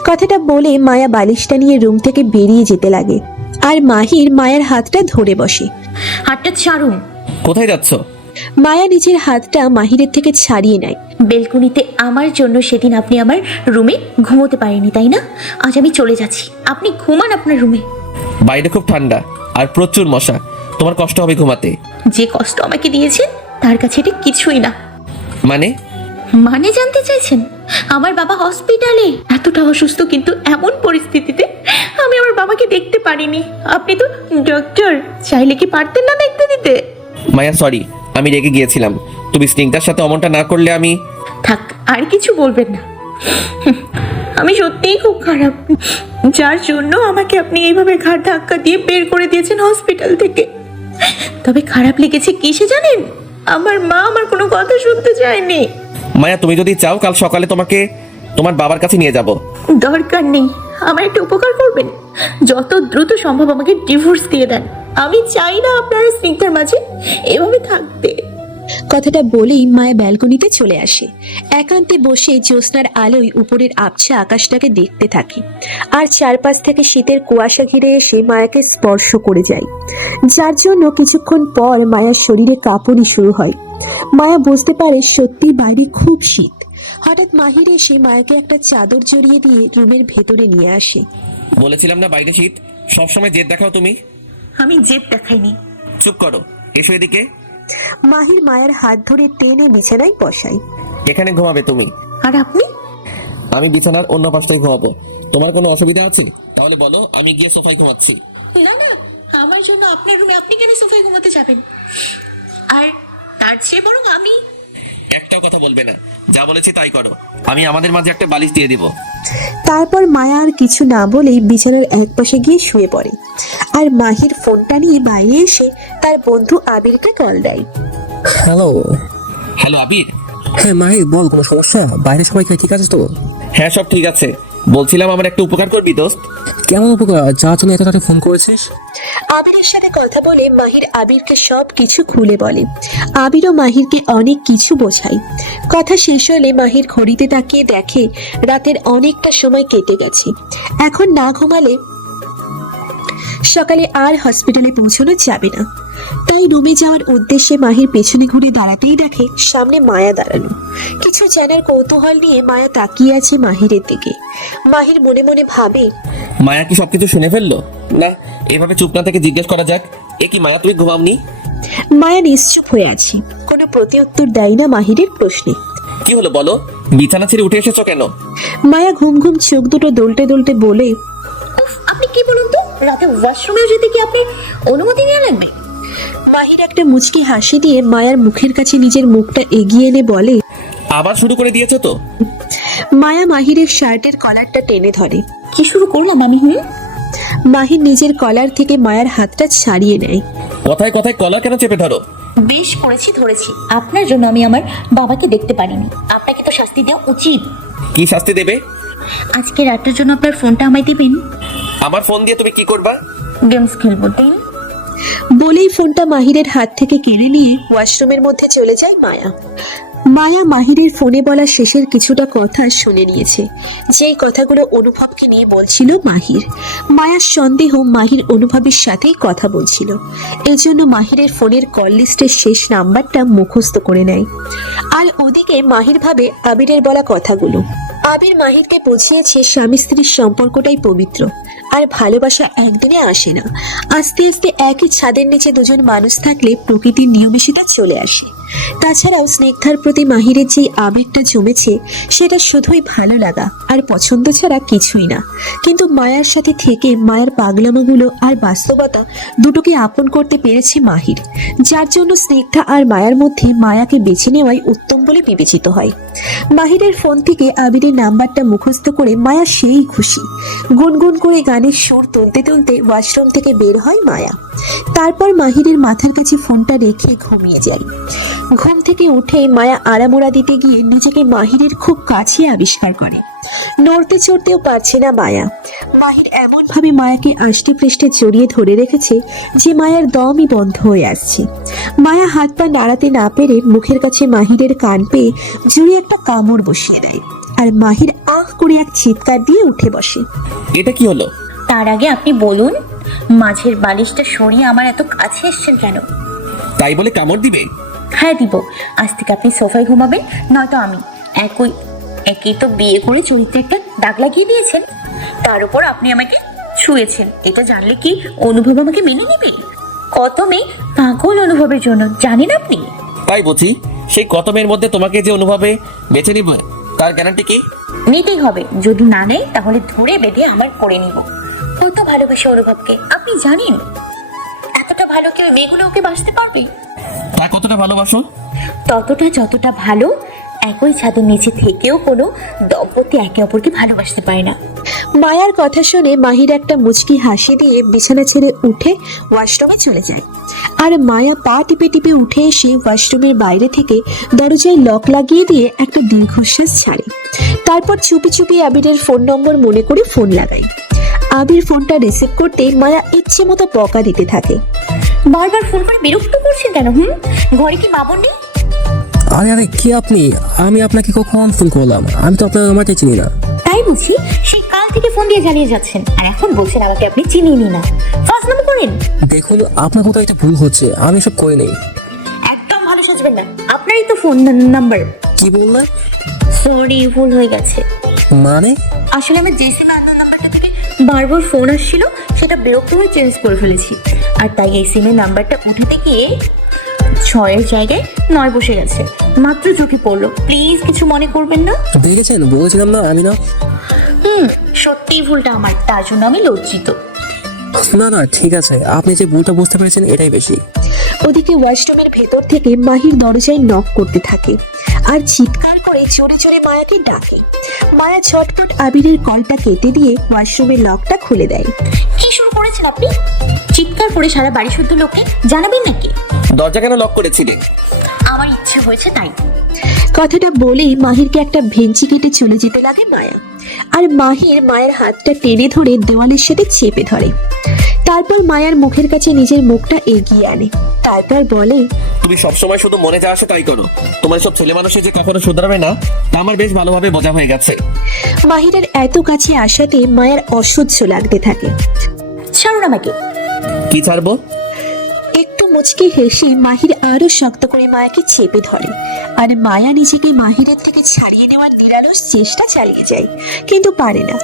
কথাটা বলে মায়া বালিশটা নিয়ে রুম থেকে বেরিয়ে যেতে লাগে, আর মাহির মায়ের হাতটা ধরে বসে। হাতটা ছাড়ুন। কোথায় যাচ্ছ? মায়া নিজের হাতটা মাহিরের থেকে ছাড়িয়ে নেয়। বেলকুনিতে আমার জন্য সেদিন আপনি আমার রুমে ঘুমোতে পারেননি, তাই না? আজ আমি চলে যাচ্ছি, আপনি ঘুমান আপনার রুমে। বাইরে খুব ঠান্ডা আর প্রচুর মশা, তোমার কষ্ট হবে ঘুমাতে। যে কষ্ট আমাকে দিয়েছেন তার কাছে এটা কিছুই না। মানে জানতে চাইছেন? আমার বাবা হসপিটালে, এতটা অসুস্থ, কিন্তু এমন পরিস্থিতিতে আমি আমার বাবাকে দেখতে পারিনি। আপনি তো ডক্টর, চাইলে কি পারতেন না দেখতে দিতে? মায়া সরি, আমি রেগে গিয়েছিলাম। তুমি স্নিগ্ধার সাথে অমনটা না করলে আমি। থাক, আর কিছু বলবেন না। আমি সত্যিই খুব খারাপ, যার জন্য আমাকে আপনি এইভাবে ঘাড় ধাক্কা দিয়ে বের করে দিয়েছেন হসপিটাল থেকে। তবে খারাপ লেগেছে কিসে জানেন? আমার মা আমার কোনো কথা শুনতে চায়নি। মায়া তুমি যদি চাও কাল সকালে তোমাকে তোমার বাবার কাছে নিয়ে যাব। দরকার নেই, আমার একটা উপকার করবেন। যত দ্রুত সম্ভব আমাকে ডিভোর্স দিয়ে দেন। আমি চাই না আপনারা স্নিগ্ধার মাঝে এভাবে থাকতে। কথাটা বলেই মায়া ব্যালকনিতে চলে আসে। একান্তে বসে জ্যোৎস্নার আলোয় উপরের আবছা আকাশটাকে দেখতে থাকে, আর চারপাশ থেকে শীতের কুয়াশা ঘিরে এসে মায়াকে স্পর্শ করে যায়, যার জন্য কিছুক্ষণ পর মায়ার শরীরে কাঁপুনি শুরু হয়। মায়া বুঝতে পারে সত্যি বাইরে খুব শীত। হঠাৎ মাহির এসে মায়াকে একটা চাদর জড়িয়ে দিয়ে রুমের ভেতরে নিয়ে আসে। বলেছিলাম না বাইরে শীত, সবসময় জেদ দেখাও তুমি। আমি জেদ দেখাইনি। চুপ করো, এসো এদিকে। মাহির মায়ের হাত ধরে টেনে বিছানায় বসায়। এখানে ঘুমাবে তুমি। আর আপনি? আমি বিছানার অন্য পাশটায় ঘুমাবো। তোমার কোনো অসুবিধা আছে? তাহলে বলো, আমি গিয়ে সোফায় ঘুমাচ্ছি। না না, আমার জন্য আপনার রুমে আপনি কেন সোফায় ঘুমাতে যাবেন? আর তার চেয়ে বরং আমি। একটাও কথা বলবে না, যা বলেছি তাই করো। আমি আমাদের মাঝে একটা বালিশ দিয়ে দিব। তারপর মায়া আর কিছু না বলেই বিছানার এক পাশে গিয়ে শুয়ে পড়ে, আর মাহির ফোনটা নিয়ে বাইরে এসে তার বন্ধু আবিরকে কল দেয়। হ্যালো। হ্যালো আবির। হ্যাঁ মাহির বল, কোনো সমস্যা? বাইরে সবাই ঠিক আছে তো? হ্যাঁ সব ঠিক আছে। বলছিলাম আমার একটা উপকার করবি দোস্ত। কেমন উপকার, যার জন্য এত তাড়াতাড়ি ফোন করেছিস? আবিরের সাথে কথা বলে মাহির আবিরকে সব কিছু খুলে বলে। আবিরও মাহিরকে অনেক কিছু বোঝায়। কথা শেষ হলে মাহির ঘড়িতে তাকিয়ে দেখে রাতের অনেকটা সময় কেটে গেছে। এখন না ঘুমালে সকালে আর হসপিটালে পৌঁছানো যাবে না। তাই রুমে যাওয়ার উদ্দেশ্যে মাহির পেছনে ঘুরে দাঁড়াতেই দেখে সামনে মায়া দাঁড়ানো। কিছু জানার কৌতূহল নিয়ে মায়া তাকিয়ে আছে মাহিরের দিকে। মাহির মনে মনে ভাবে, মায়া কি সবকিছু শুনে ফেললো? না, এভাবে চুপ না থেকে জিজ্ঞেস করা যাক। এ কি মায়া, তুই ঘুমাওনি? মায়া নিশ্চুপ হয়ে আছে, কোনো প্রতিউত্তর দেয় না মাহিরের প্রশ্নে। কি হলো বলো, বিছানা ছেড়ে উঠে এসেছো কেন? মায়া ঘুম ঘুম চোখ দুটো দোলতে দোলতে বলে, উফ, আপনি কি বলুন তো, রাতে ওয়াশরুমেও যেতে কি আপনার অনুমতি নিয়ে লাগবে? মাহির একটা মুচকি হাসি দিয়ে মায়ার মুখের কাছে নিজের মুখটা এগিয়ে এনে বলে, আবার শুরু করে দিয়েছো তো? মায়া মাহিরের শার্টের কলারটা টেনে ধরে। কি শুরু করলাম আমি? মাহির নিজের কলার থেকে মায়ার হাতটা ছাড়িয়ে নেয়। কথায় কথায় কলার কেন চেপে ধরো? বেশ করেছি, ধরেছি। আপনার জন্য আমি আমার বাবাকে দেখতে পারিনি। আপনাকে তো শাস্তি দেওয়া উচিত। কি শাস্তি দেবে? আজকে রাতের জন্য আপনার ফোনটা আমায় দিবেন। আমার ফোন দিয়ে তুমি কি করবা? গেমস খেলবো। দিন। বলেই ফোনটা মাহিরের হাত থেকে কেড়ে নিয়ে ওয়াশরুমের মধ্যে চলে যায় মায়া। মায়া মাহিরের ফোনে বলা শেষের কিছুটা কথা শুনে নিয়েছে, যেই কথাগুলো অনুভবকে নিয়ে বলছিল মাহির। মায়ার সন্দেহ মাহির অনুভবের সাথেই কথা বলছিল, এজন্য মাহিরের ফোনের কল লিস্টের শেষ নাম্বারটা মুখস্থ করে নেয়। আর ওদিকে মাহির ভাবে আবিরের বলা কথাগুলো। আবির মাহিরকে বুঝিয়েছে স্বামী স্ত্রীর সম্পর্কটাই পবিত্র, আর ভালোবাসা একদিনে আসে না। আস্তে আস্তে একই ছাদের নিচে দুজন মানুষ থাকলে প্রকৃতির নিয়মে সেটা চলে আসে। তাছাড়াও স্নিগ্ধার প্রতি মাহিরের যে আবেগটা জমেছে সেটা শুধুই ভালো লাগা আর পছন্দ ছাড়া কিছুই না। কিন্তু মায়ার সাথে থেকে মায়ের পাগলামোগুলো আর বাস্তবতা দুটোকে আপন করতে পেরেছে মাহির, যার জন্য স্নিগ্ধা আর মায়ার মধ্যে মায়াকে বেছে নেওয়াই উত্তম বলে বিবেচিত হয়। মাহিরের ফোন থেকে আবিরের নাম্বারটা মুখস্থ করে মায়া সেই খুশি। গুনগুন করে গানের সুর তুলতে তুলতে ওয়াশরুম থেকে বের হয় মায়া। তারপর মাহিরের মাথার কাছে ফোনটা রেখে ঘুমিয়ে যায়। ঘুম থেকে উঠে মায়া আড়ামোড়া দিতে গিয়ে নিজেকে মাহিরের খুব কাছে আবিষ্কার করে। নড়তে চড়তেও পারছে না মায়া। মাহির এমন ভাবে মায়াকে আষ্টে পৃষ্ঠে জড়িয়ে ধরে রেখেছে যে মায়ার দমই বন্ধ হয়ে আসছে। মায়া হাত পা নাড়াতে না পেরে মুখের কাছে মাহিরের কান পেয়ে জুড়ে একটা কামড় বসিয়ে দেয়, আর মাহির আহ করে এক চিৎকার দিয়ে উঠে বসে। এটা কি হলো? তার আগে আপনি বলুন, মাঝের বালিশটা সরিয়ে আমার এত কাছে এসেছেন কেন? তাই বলে কামড় দিবে? হ্যাঁ দিব। আজ থেকে আপনি সোফায় ঘুমাবেন, নয়তো আমি। একই তো বিয়ে করে চরিত্রে একটা দাগ লাগিয়ে দিয়েছেন, তার উপর আপনি আমাকে ছুঁয়েছেন। এটা জানলে কি অনুভব আমাকে মেনে নেবে? কত মেয়ে পাগল অনুভবের জন্য, জানেন আপনি? তাই বুঝি? সেই কত মেয়ের মধ্যে তোমাকে যে অনুভবে বেছে নিবে তার গ্যারান্টি কি? নিতেই হবে। যদি না নেই তাহলে ধরে বেঁধে আমার করে নিব। কত ভালোবাসে অনুভবকে আপনি জানেন? এতটা ভালো কেউ মেয়েগুলো ওকে বাসতে পারবে? তা কতটা ভালোবাসো? ততটা যতটা ভালো একই ছাদের নিচে থেকেও কোনো দম্পতি একে অপরকে ভালোবাসতে পারে না। মায়ার কথা শুনে মাহির একটা মুচকি হাসি দিয়ে বিছানা ছেড়ে উঠে ওয়াশরুমে চলে যায়। আর মায়া পা টিপে টিপে উঠে এসে ওয়াশরুমের বাইরে থেকে দরজায় লক লাগিয়ে দিয়ে একটা দীর্ঘশ্বাস ছাড়ে। তারপর চুপি চুপি আবিরের ফোন নম্বর মনে করে ফোন লাগায়। আবির ফোনটা রিসিভ করতে মায়া ইচ্ছে মতো বকা দিতে থাকে। বারবার ফোন করে বিরক্ত করছেন কেন? ঘরে কি মা বোন নেই? আরে আরে কি আপনি? আমি আপনাকে কখন ফোন করলাম? আমি তো আপনার নাম্বারটাই চিনি না। তাই বুঝি? সেই কাল থেকে ফোন দিয়ে জ্বালিয়ে যাচ্ছেন, আর এখন বলছেন আমাকে আপনি চিনিনি না। ফাজলামো করেন। দেখুন আপনার কোথাও এটা ভুল হচ্ছে, আমি এসব করি নাই। একদম ভালো সাজবেন না, আপনারই তো ফোন নাম্বার। কি বললেন? সরি, ভুল হয়ে গেছে। মানে? আসলে আমার যে সিম আননোন নাম্বারটা থেকে বারবার ফোন আসছিল সেটা বিরক্ত হয়ে চেঞ্জ করে ফেলেছি, আর তাই এই সিমের নাম্বারটা উঠাতে গিয়ে 6-এর জায়গায় 9 বসে গেছে। মাত্র চোখে পড়লো, প্লিজ কিছু মনে করবেন না। দেখেছেন, বলেছিলাম না আমি না। সত্যিই ভুলটা আমার, তার জন্য আমি লজ্জিত। না না ঠিক আছে, আপনি যে ভুলটা বুঝতে পেরেছেন এটাই বেশি। ওদিকে ওয়াশরুমের ভেতর থেকে মাহির দরজায় নক করতে থাকে আর চিৎকার করে জোরে জোরে মায়াকে ডাকে। মায়া ছটপট আবিরের কলটা কেটে দিয়ে ওয়াশরুমের লকটা খুলে দেয়। কি শুরু করেছেন আপনি? চিৎকার করে সারা বাড়ি শুদ্ধ লোককে জানাবেন নাকি? দরজা কেন লক করেছিলে? আমার ইচ্ছে হয়েছে তাই। কথাটা বলেই মাহিরকে একটা ভেঞ্চি কেটে চলে যেতে লাগে মায়া। আর মাহির মায়ের হাতটা টেনে ধরে দেওয়ালের সাথে চেপে ধরে। তারপর মায়ার মুখের কাছে নিজের মুখটা এগিয়ে আনে। তারপর বলে, তুমি সবসময় শুধু মনে যা আসে তাই করো। তোমার সব ছেলে মানুষের যে কখনো শুধরাবে না তা আমার বেশ ভালোভাবে বোঝা হয়ে গেছে। মাহিরের এত কাছে আসাতে মায়ের অসহ্য লাগতে থাকে। ছাড়ুন আমাকে। কি ছাড়বো? একটু মুচকি হেসে মাহির আরো শক্ত করে মায়াকে চেপে ধরে। আর মায়া নিজেকে মাহিরের থেকে ছাড়িয়ে নেওয়ার নিরালস চেষ্টা চালিয়ে যায়, কিন্তু পারে না।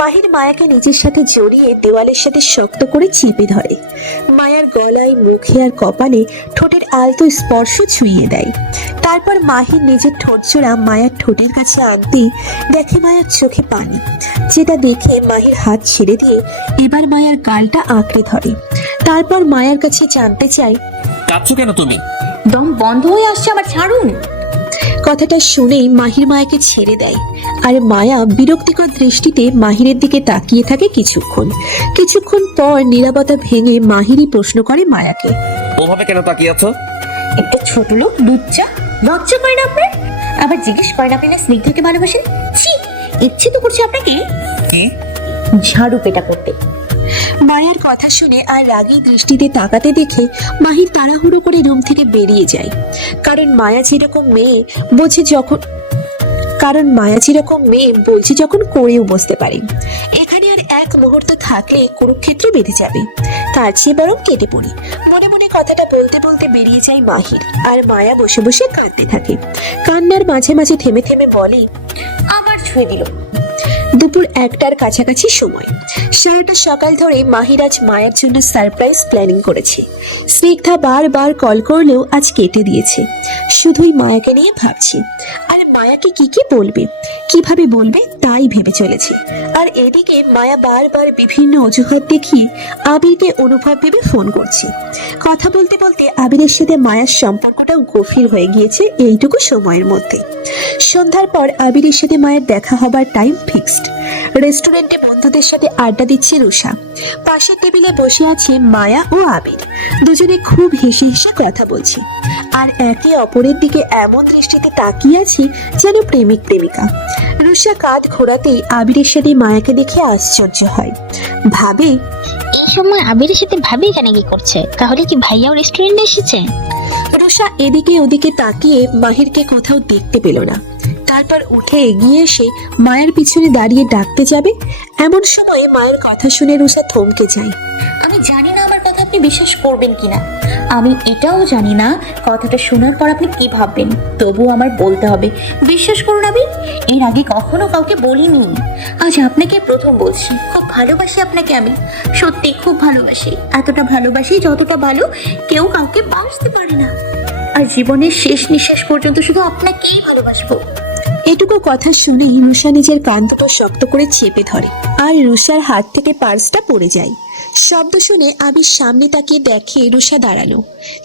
মাহির মায়াকে নিজের সাথে জড়িয়ে দেওয়ালের সাথে শক্ত করে চেপে ধরে। মায়ার গলায়, মুখে আর কপালে ঠোঁটের আলতো স্পর্শ ছুঁয়ে দেয়। তারপর মাহির নিজের ঠোঁট জোড়া মায়ার ঠোঁটের কাছে আনতেই দেখে মায়ার চোখে পানি, যেটা দেখে মাহির হাত ছেড়ে দিয়ে এবার মায়ার গালটা আঁকড়ে ধরে। তারপর মায়ার কাছে জানতে চাই, কাঁদছো কেন তুমি? দম বন্ধ হয়ে আসছে আমার, ছাড়ুন। কথাটা শুনেই মাহির মায়াকে ছেড়ে দেয়। আর মায়া বিরক্তিকর দৃষ্টিতে মাহিরের দিকে তাকিয়ে থাকে কিছুক্ষণ পর নীরবতা ভেঙে মাহিরই প্রশ্ন করে মায়াকে। ওভাবে কেন তাকিয়ে আছো? একটা ছোট লোক লুচ্চা, লজ্জা করে না আপনার? আবার জিজ্ঞেস করেন আপনি না স্নিগ্ধাকে ভালোবাসেন? ছি, ইচ্ছে তো করছে আপনাকে কি? ঝাড়ু পেটা করতে। মায়ের কথা শুনে আর রাগী দৃষ্টিতে তাকাতে দেখে মাহির তাড়াহুড়ো করে রুম থেকে বেরিয়ে যায়। কারণ মায়া যেরকম মেয়ে বলছে যখন করেও বসতে পারে। এখানে আর এক মুহূর্ত থাকলে কুরুক্ষেত্র বেঁধে যাবে, তার চেয়ে বরং কেটে পড়ি। মনে মনে কথাটা বলতে বলতে বেরিয়ে যায় মাহির। আর মায়া বসে বসে কাঁদতে থাকে। কান্নার মাঝে মাঝে থেমে থেমে বলে, আবার ছুঁয়ে দিল। দুপুর 1টার কাছাকাছি সময়। সারাটা সকাল ধরে মাহির আজ মায়ের জন্য সারপ্রাইজ প্ল্যানিং করেছে। স্নিগ্ধা বারবার কল করলেও আজ কেটে দিয়েছে। শুধুই মায়াকে নিয়ে ভাবছে। আর মায়াকে কি বলবে, কিভাবে বলবে তাই ভেবে চলেছে। আর এদিকে মায়া বারবার বিভিন্ন অজুহাত দেখিয়ে আবিরকে অনুভব ভেবে ফোন করছে। কথা বলতে বলতে আবিরের সাথে মায়ার সম্পর্কটাও গভীর হয়ে গিয়েছে এইটুকু সময়ের মধ্যে। সন্ধ্যার পর আবিরের সাথে মায়ের দেখা হবার টাইম ফিক্সড। রেস্টুরেন্টে বন্ধুদের সাথে আড্ডা দিচ্ছে রুষা। পাশের টেবিলে বসে আছে মায়া ও আবির। দুজনে খুব হেসে হেসে কথা বলছে। আর একে অপরের দিকে এমন দৃষ্টিতে তাকিয়ে আছে যেন প্রেমিক প্রেমিকা। রুষা কাঁধ ঘোরাতেই আবিরের সাথে মায়াকে দেখে আশ্চর্য হয়। ভাবে, এই সময় আবিরের সাথে ভাবি এখানে কি করছে? তাহলে কি ভাইয়াও রেস্টুরেন্টে এসেছে? রুষা এদিকে ওদিকে তাকিয়ে মাহিরকে কোথাও দেখতে পেল না। তারপর উঠে এগিয়ে এসে মায়ের পিছনে দাঁড়িয়ে ডাকতে যাবে, এমন সময় মায়ের কথা শুনে রুষা থমকে যায়। আমি জানি না আমার কথা আপনি বিশ্বাস করবেন কিনা, আমি এটাও জানি না কথাটা শোনার পর আপনি কি ভাববেন, তবু আমার বলতে হবে। বিশ্বাস করুন, আমি এর আগে কখনো কাউকে বলিনি, আজ আপনাকে প্রথম বলছি। খুব ভালোবাসি আপনাকে, আমি সত্যি খুব ভালোবাসি। এতটা ভালোবাসি যতটা ভালো কেউ কাউকে বাসতে পারে না। আর জীবনের শেষ নিঃশ্বাস পর্যন্ত শুধু আপনাকেই ভালোবাসবো। এটুকু কথা শুনেই রুষা নিজের কান দুটো শক্ত করে চেপে ধরে। আর রুষার হাত থেকে পার্সটা পড়ে যায়। শব্দ শুনে আবির সামনে তাকিয়ে দেখে রুষা দাঁড়ানো।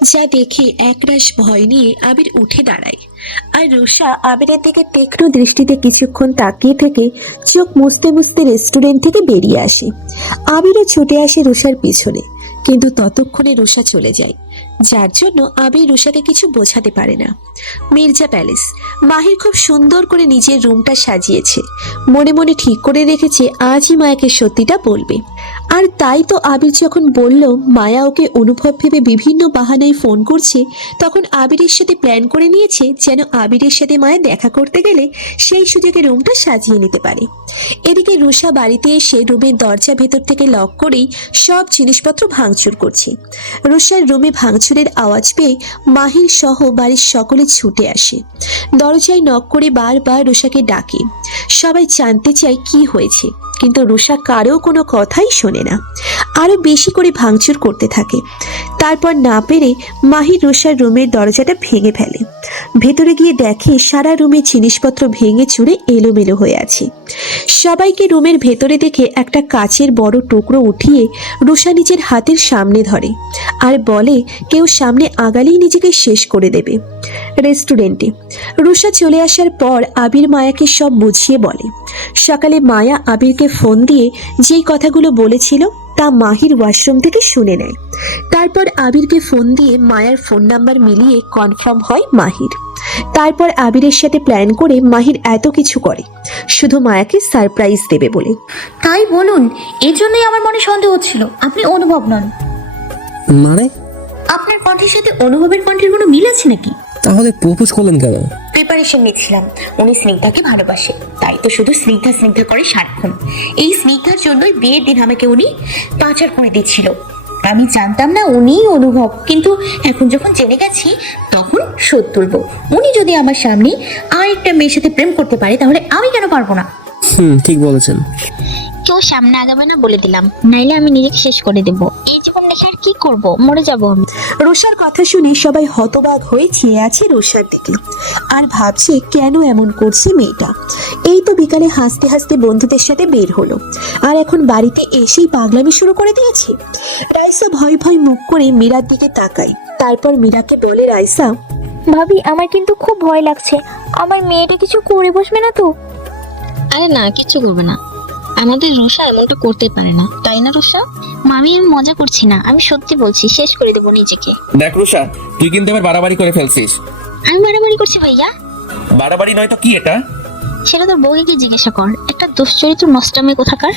যা দেখে একরাশ ভয় নিয়ে আবির উঠে দাঁড়ায়। আর রুষা আবিরের দিকে তীক্ষ্ণ দৃষ্টিতে কিছুক্ষণ তাকিয়ে থেকে চোখ মুছতে মুছতে রেস্টুরেন্ট থেকে বেরিয়ে আসে। আবিরও ছুটে আসে রুষার পিছনে, কিন্তু ততক্ষণে রুষা চলে যায়, যার জন্য আবির রুষাকে কিছু বোঝাতে পারে না। মির্জা প্যালেস। মাহির খুব সুন্দর করে নিজের রুমটা সাজিয়েছে। মনে মনে ঠিক করে রেখেছে আজই মায়াকে সত্যিটা বলবে। আর তাই তো আবির যখন বলল মায়া ওকে অনুভব ভেবে বিভিন্ন বাহানায় ফোন করছে, তখন আবিরের সাথে প্ল্যান করে নিয়েছে যেন আবিরের সাথে মায়া দেখা করতে গেলে সেই সুযোগে রুমটা সাজিয়ে নিতে পারে। এদিকে রুষা বাড়িতে এসে রুমের দরজা ভেতর থেকে লক করেই সব জিনিসপত্র ভাঙচুর করছে। রুষার রুমে ভাঙচুরের আওয়াজ পেয়ে মাহির সহ বাড়ির সকলে ছুটে আসে। দরজায় নক করে বারবার রুষাকে ডাকে। সবাই জানতে চায় কি হয়েছে, কিন্তু রুষা কারো কোনো কথাই শোনে না। আরো বেশি করে ভাঙচুর করতে থাকে। তারপর না পেরে মাহির রুষার রুমের দরজাটা ভেঙে ফেলে। ভেতরে গিয়ে দেখে সারা রুমের জিনিসপত্র ভেঙে চুরে এলোমেলো হয়ে আছে। সবাইকে রুমের ভেতরে দেখে একটা কাচের বড় টুকরো উঠিয়ে রুষা নিজের হাতের সামনে ধরে আর বলে কেউ সামনে আগালেই নিজেকে শেষ করে দেবে। রেস্টুরেন্টে রুষা চলে আসার পর আবির মায়াকে সব বুঝিয়ে বলে। সকালে মায়া আবিরকে ফোন দিয়ে যেই কথাগুলো বলেছিল তা মাহির ওয়াশরুম থেকে শুনে নেয়। তারপর আবিরকে ফোন দিয়ে মায়ার ফোন নাম্বার মিলিয়ে কনফার্ম হয় মাহির। তারপর আবিরের সাথে প্ল্যান করে মাহির এত কিছু করে শুধু মায়াকে সারপ্রাইজ দেবে বলে। তাই বলুন, এই জন্যই আমার মনে সন্দেহ হচ্ছিল আপনি অনুভব নন। মানে? আপনার কণ্ঠের সাথে অনুভবের কণ্ঠের কোনো মিল আছে নাকি? তাহলে প্রপোজ করলেন কেন? প্রিপারেশন নিচ্ছিলাম। উনি স্নিগ্ধাকে ভালোবাসে, তাই তো শুধু স্নিগ্ধা স্নিগ্ধা করে সারাক্ষণ। এই স্নিগ্ধার জন্যই বিয়ের দিন আমাকে উনি পাচার করে দিচ্ছিল। আমি জানতাম না উনিই অনুভব, কিন্তু এখন যখন জেনে গেছি তখন শোধ তুলবো। উনি যদি আমার সামনে আর একটা মেয়ের সাথে প্রেম করতে পারে তাহলে আমি কেন পারবো না? ঠিক বলেছেন। কেউ সামনে আগাবে না বলে দিলাম, নাইলে আমি নিজেকে শেষ করে দেব। এই জীবন দেখে আর কি করব, মরে যাব আমি। রুষার কথা শুনে সবাই হতবাক হয়ে চেয়ে আছে রুষার দিকে আর ভাবছে কেন এমন করছে মেয়েটা। এই তো বিকালে হাসতে হাসতে বন্ধুদের সাথে বের হলো, আর এখন বাড়িতে এসেই পাগলামি শুরু করে দিয়েছে। রাইসা ভয় ভয় মুখ করে মীরার দিকে তাকায়। তারপর মীরাকে বলে, রাইসা ভাবি আমার কিন্তু খুব ভয় লাগছে, আমার মেয়েটা কিছু করে বসবে না তো? আরে না, কিচ্ছু করবে না। আমাদের রুষা এমনটা করতে পারে না, তাই না রুষা? মামি, আমি মজা করছি না, আমি সত্যি বলছি, শেষ করে দেবো নিজেকে। দেখ রুষা, তুই কিন্তু এবার বাড়াবাড়ি করে ফেলছিস। আমি বাড়াবাড়ি করছি ভাইয়া? বাড়াবাড়ি নয় তো কি এটা? সেটা তোর বউকে গিয়ে জিজ্ঞাসা কর, একটা দুশ্চরিত্র নষ্টামি কোথাকার।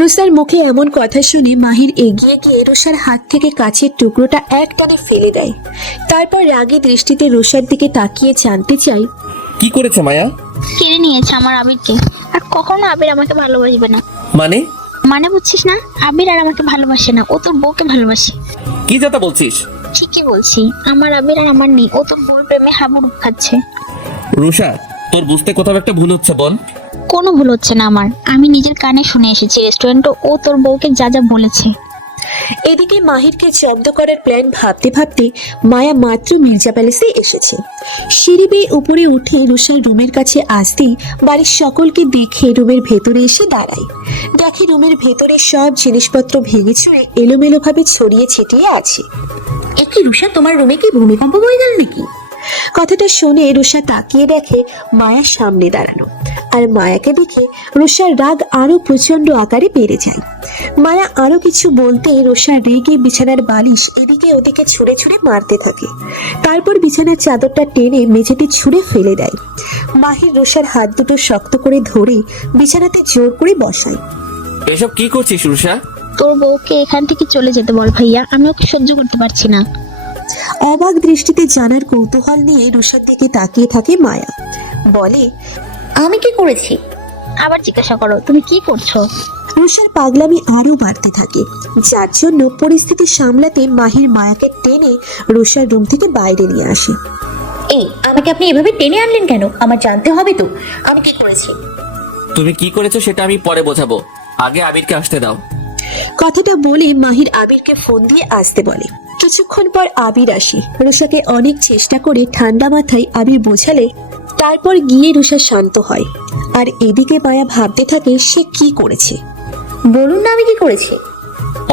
রুষার মুখে এমন কথা শুনে মাহির এগিয়ে গিয়ে রুষার হাত থেকে কাছের টুকরোটা একটানে ফেলে দেয়। তারপর রাগী দৃষ্টিতে রুষার দিকে তাকিয়ে জানতে চায়, কি করেছে মায়া? কেড়ে নিয়েছে আমার আবিরকে, আর কখনো আবির আমাকে ভালোবাসবে না। মানে? মানে বুঝছিস না? আবির আর আমাকে ভালোবাসে না, ও তোর বউকে ভালোবাসে। কি যাতা বলছিস? ঠিকই বলছি, আমার আবির আর আমার নেই, ও তোর বউর প্রেমে হাবুডুব খাচ্ছে। রুষা, তোর বুঝতে কোথাও একটা ভুল হচ্ছে বল। কোনো ভুল হচ্ছে না আমার, আমি নিজের কানে শুনে এসেছি রেস্টুরেন্টে ও তোর বউকে যা যা বলেছে। এদিকে মাহিরকে জব্দ করার প্ল্যান ভাবতে ভাবতে মায়া মাত্র মির্জা প্যালেসে এসেছে। সিঁড়ি বেয়ে উপরে উঠে রুষার রুমের কাছে আসতেই বাড়ির সকলকে দেখে রুমের ভেতরে এসে দাঁড়ায়। দেখে রুমের ভেতরে সব জিনিসপত্র ভেঙে চুরে এলোমেলো ভাবে ছড়িয়ে ছিটিয়ে আছে। একই রুষা, তোমার রুমে কি ভূমিকম্প হয়ে গেল নাকি? কথাটা শুনে রুষা তাকিয়ে দেখে মায়া সামনে দাঁড়ানো, আর মায়াকে দেখে রুষার রাগ আরো প্রচন্ড আকারে বেড়ে যায়। মায়া আরো কিছু বলতে রুষা রেগে বিছানার বালিশ এদিকে ওদিকে ছুঁড়ে ছুঁড়ে মারতে থাকে। তারপর বিছানার চাদরটা টেনে মেঝেতে ছুঁড়ে ফেলে দেয়। মাহির রুষার হাত দুটো শক্ত করে ধরে বিছানাতে জোর করে বসায়। এসব কি করছিস রুষা? তোর বউকে এখান থেকে চলে যেতে বল ভাইয়া, আমি ওকে সহ্য করতে পারছি না। অবাক দৃষ্টিতে জানার কৌতূহল নিয়ে রুষার দিকে তাকিয়ে থাকে মায়া। বলে, আমি কি করেছি? আবার জিজ্ঞাসা করো, তুমি কি করছো? রুষার পাগলামি আরো বাড়তে থাকে, যার জন্য পরিস্থিতি সামলাতে মাহির মায়াকে টেনে রুষার রুম থেকে বাইরে নিয়ে আসে। এই, আমাকে আপনি এভাবে টেনে আনলেন কেন? আমার জানতে হবে তো আমি কি করেছি। তুমি কি করেছো সেটা আমি পরে বোঝাবো, আগে আবিরকে আসতে দাও। কথাটা বলে মাহির আবিরকে ফোন দিয়ে আসতে বলে। কিছুক্ষণ পর আবির আসে। রুষাকে অনেক চেষ্টা করে ঠান্ডা মাথায় আবির বোঝালে তারপর গিয়ে রুষা শান্ত হয়। আর এদিকে মায়া ভাবতে থাকে সে কি করেছে। বলুন না, আমি কি করেছি?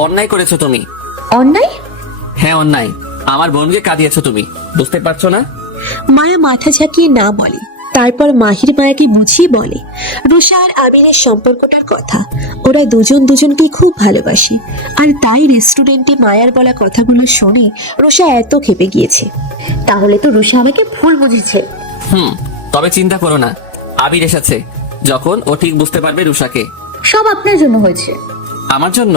অন্যায় করেছো তুমি। অন্যায়? হ্যাঁ অন্যায়, আমার বোনকে কাঁদিয়েছো তুমি, বুঝতে পারছো না? মায়া মাথা ঝাঁকিয়ে না বলে। তারপর মাহির মায়াকে বুঝিয়ে বলে রুষা আর আবিরের সম্পর্কটার কথা। ওরা দুজন দুজনকে খুব ভালোবাসে, আর তাই রেস্টুরেন্টে মায়ার বলা কথাগুলো শুনে রুষা এত ক্ষেপে গিয়েছে। তাহলে তো রুষা আমাকে ভুল বুঝেছে। তবে চিন্তা করো না, আবির এসেছে, যখন ও ঠিক বুঝতে পারবে রুষাকে। সব আপনার জন্য হয়েছে। আমার জন্য?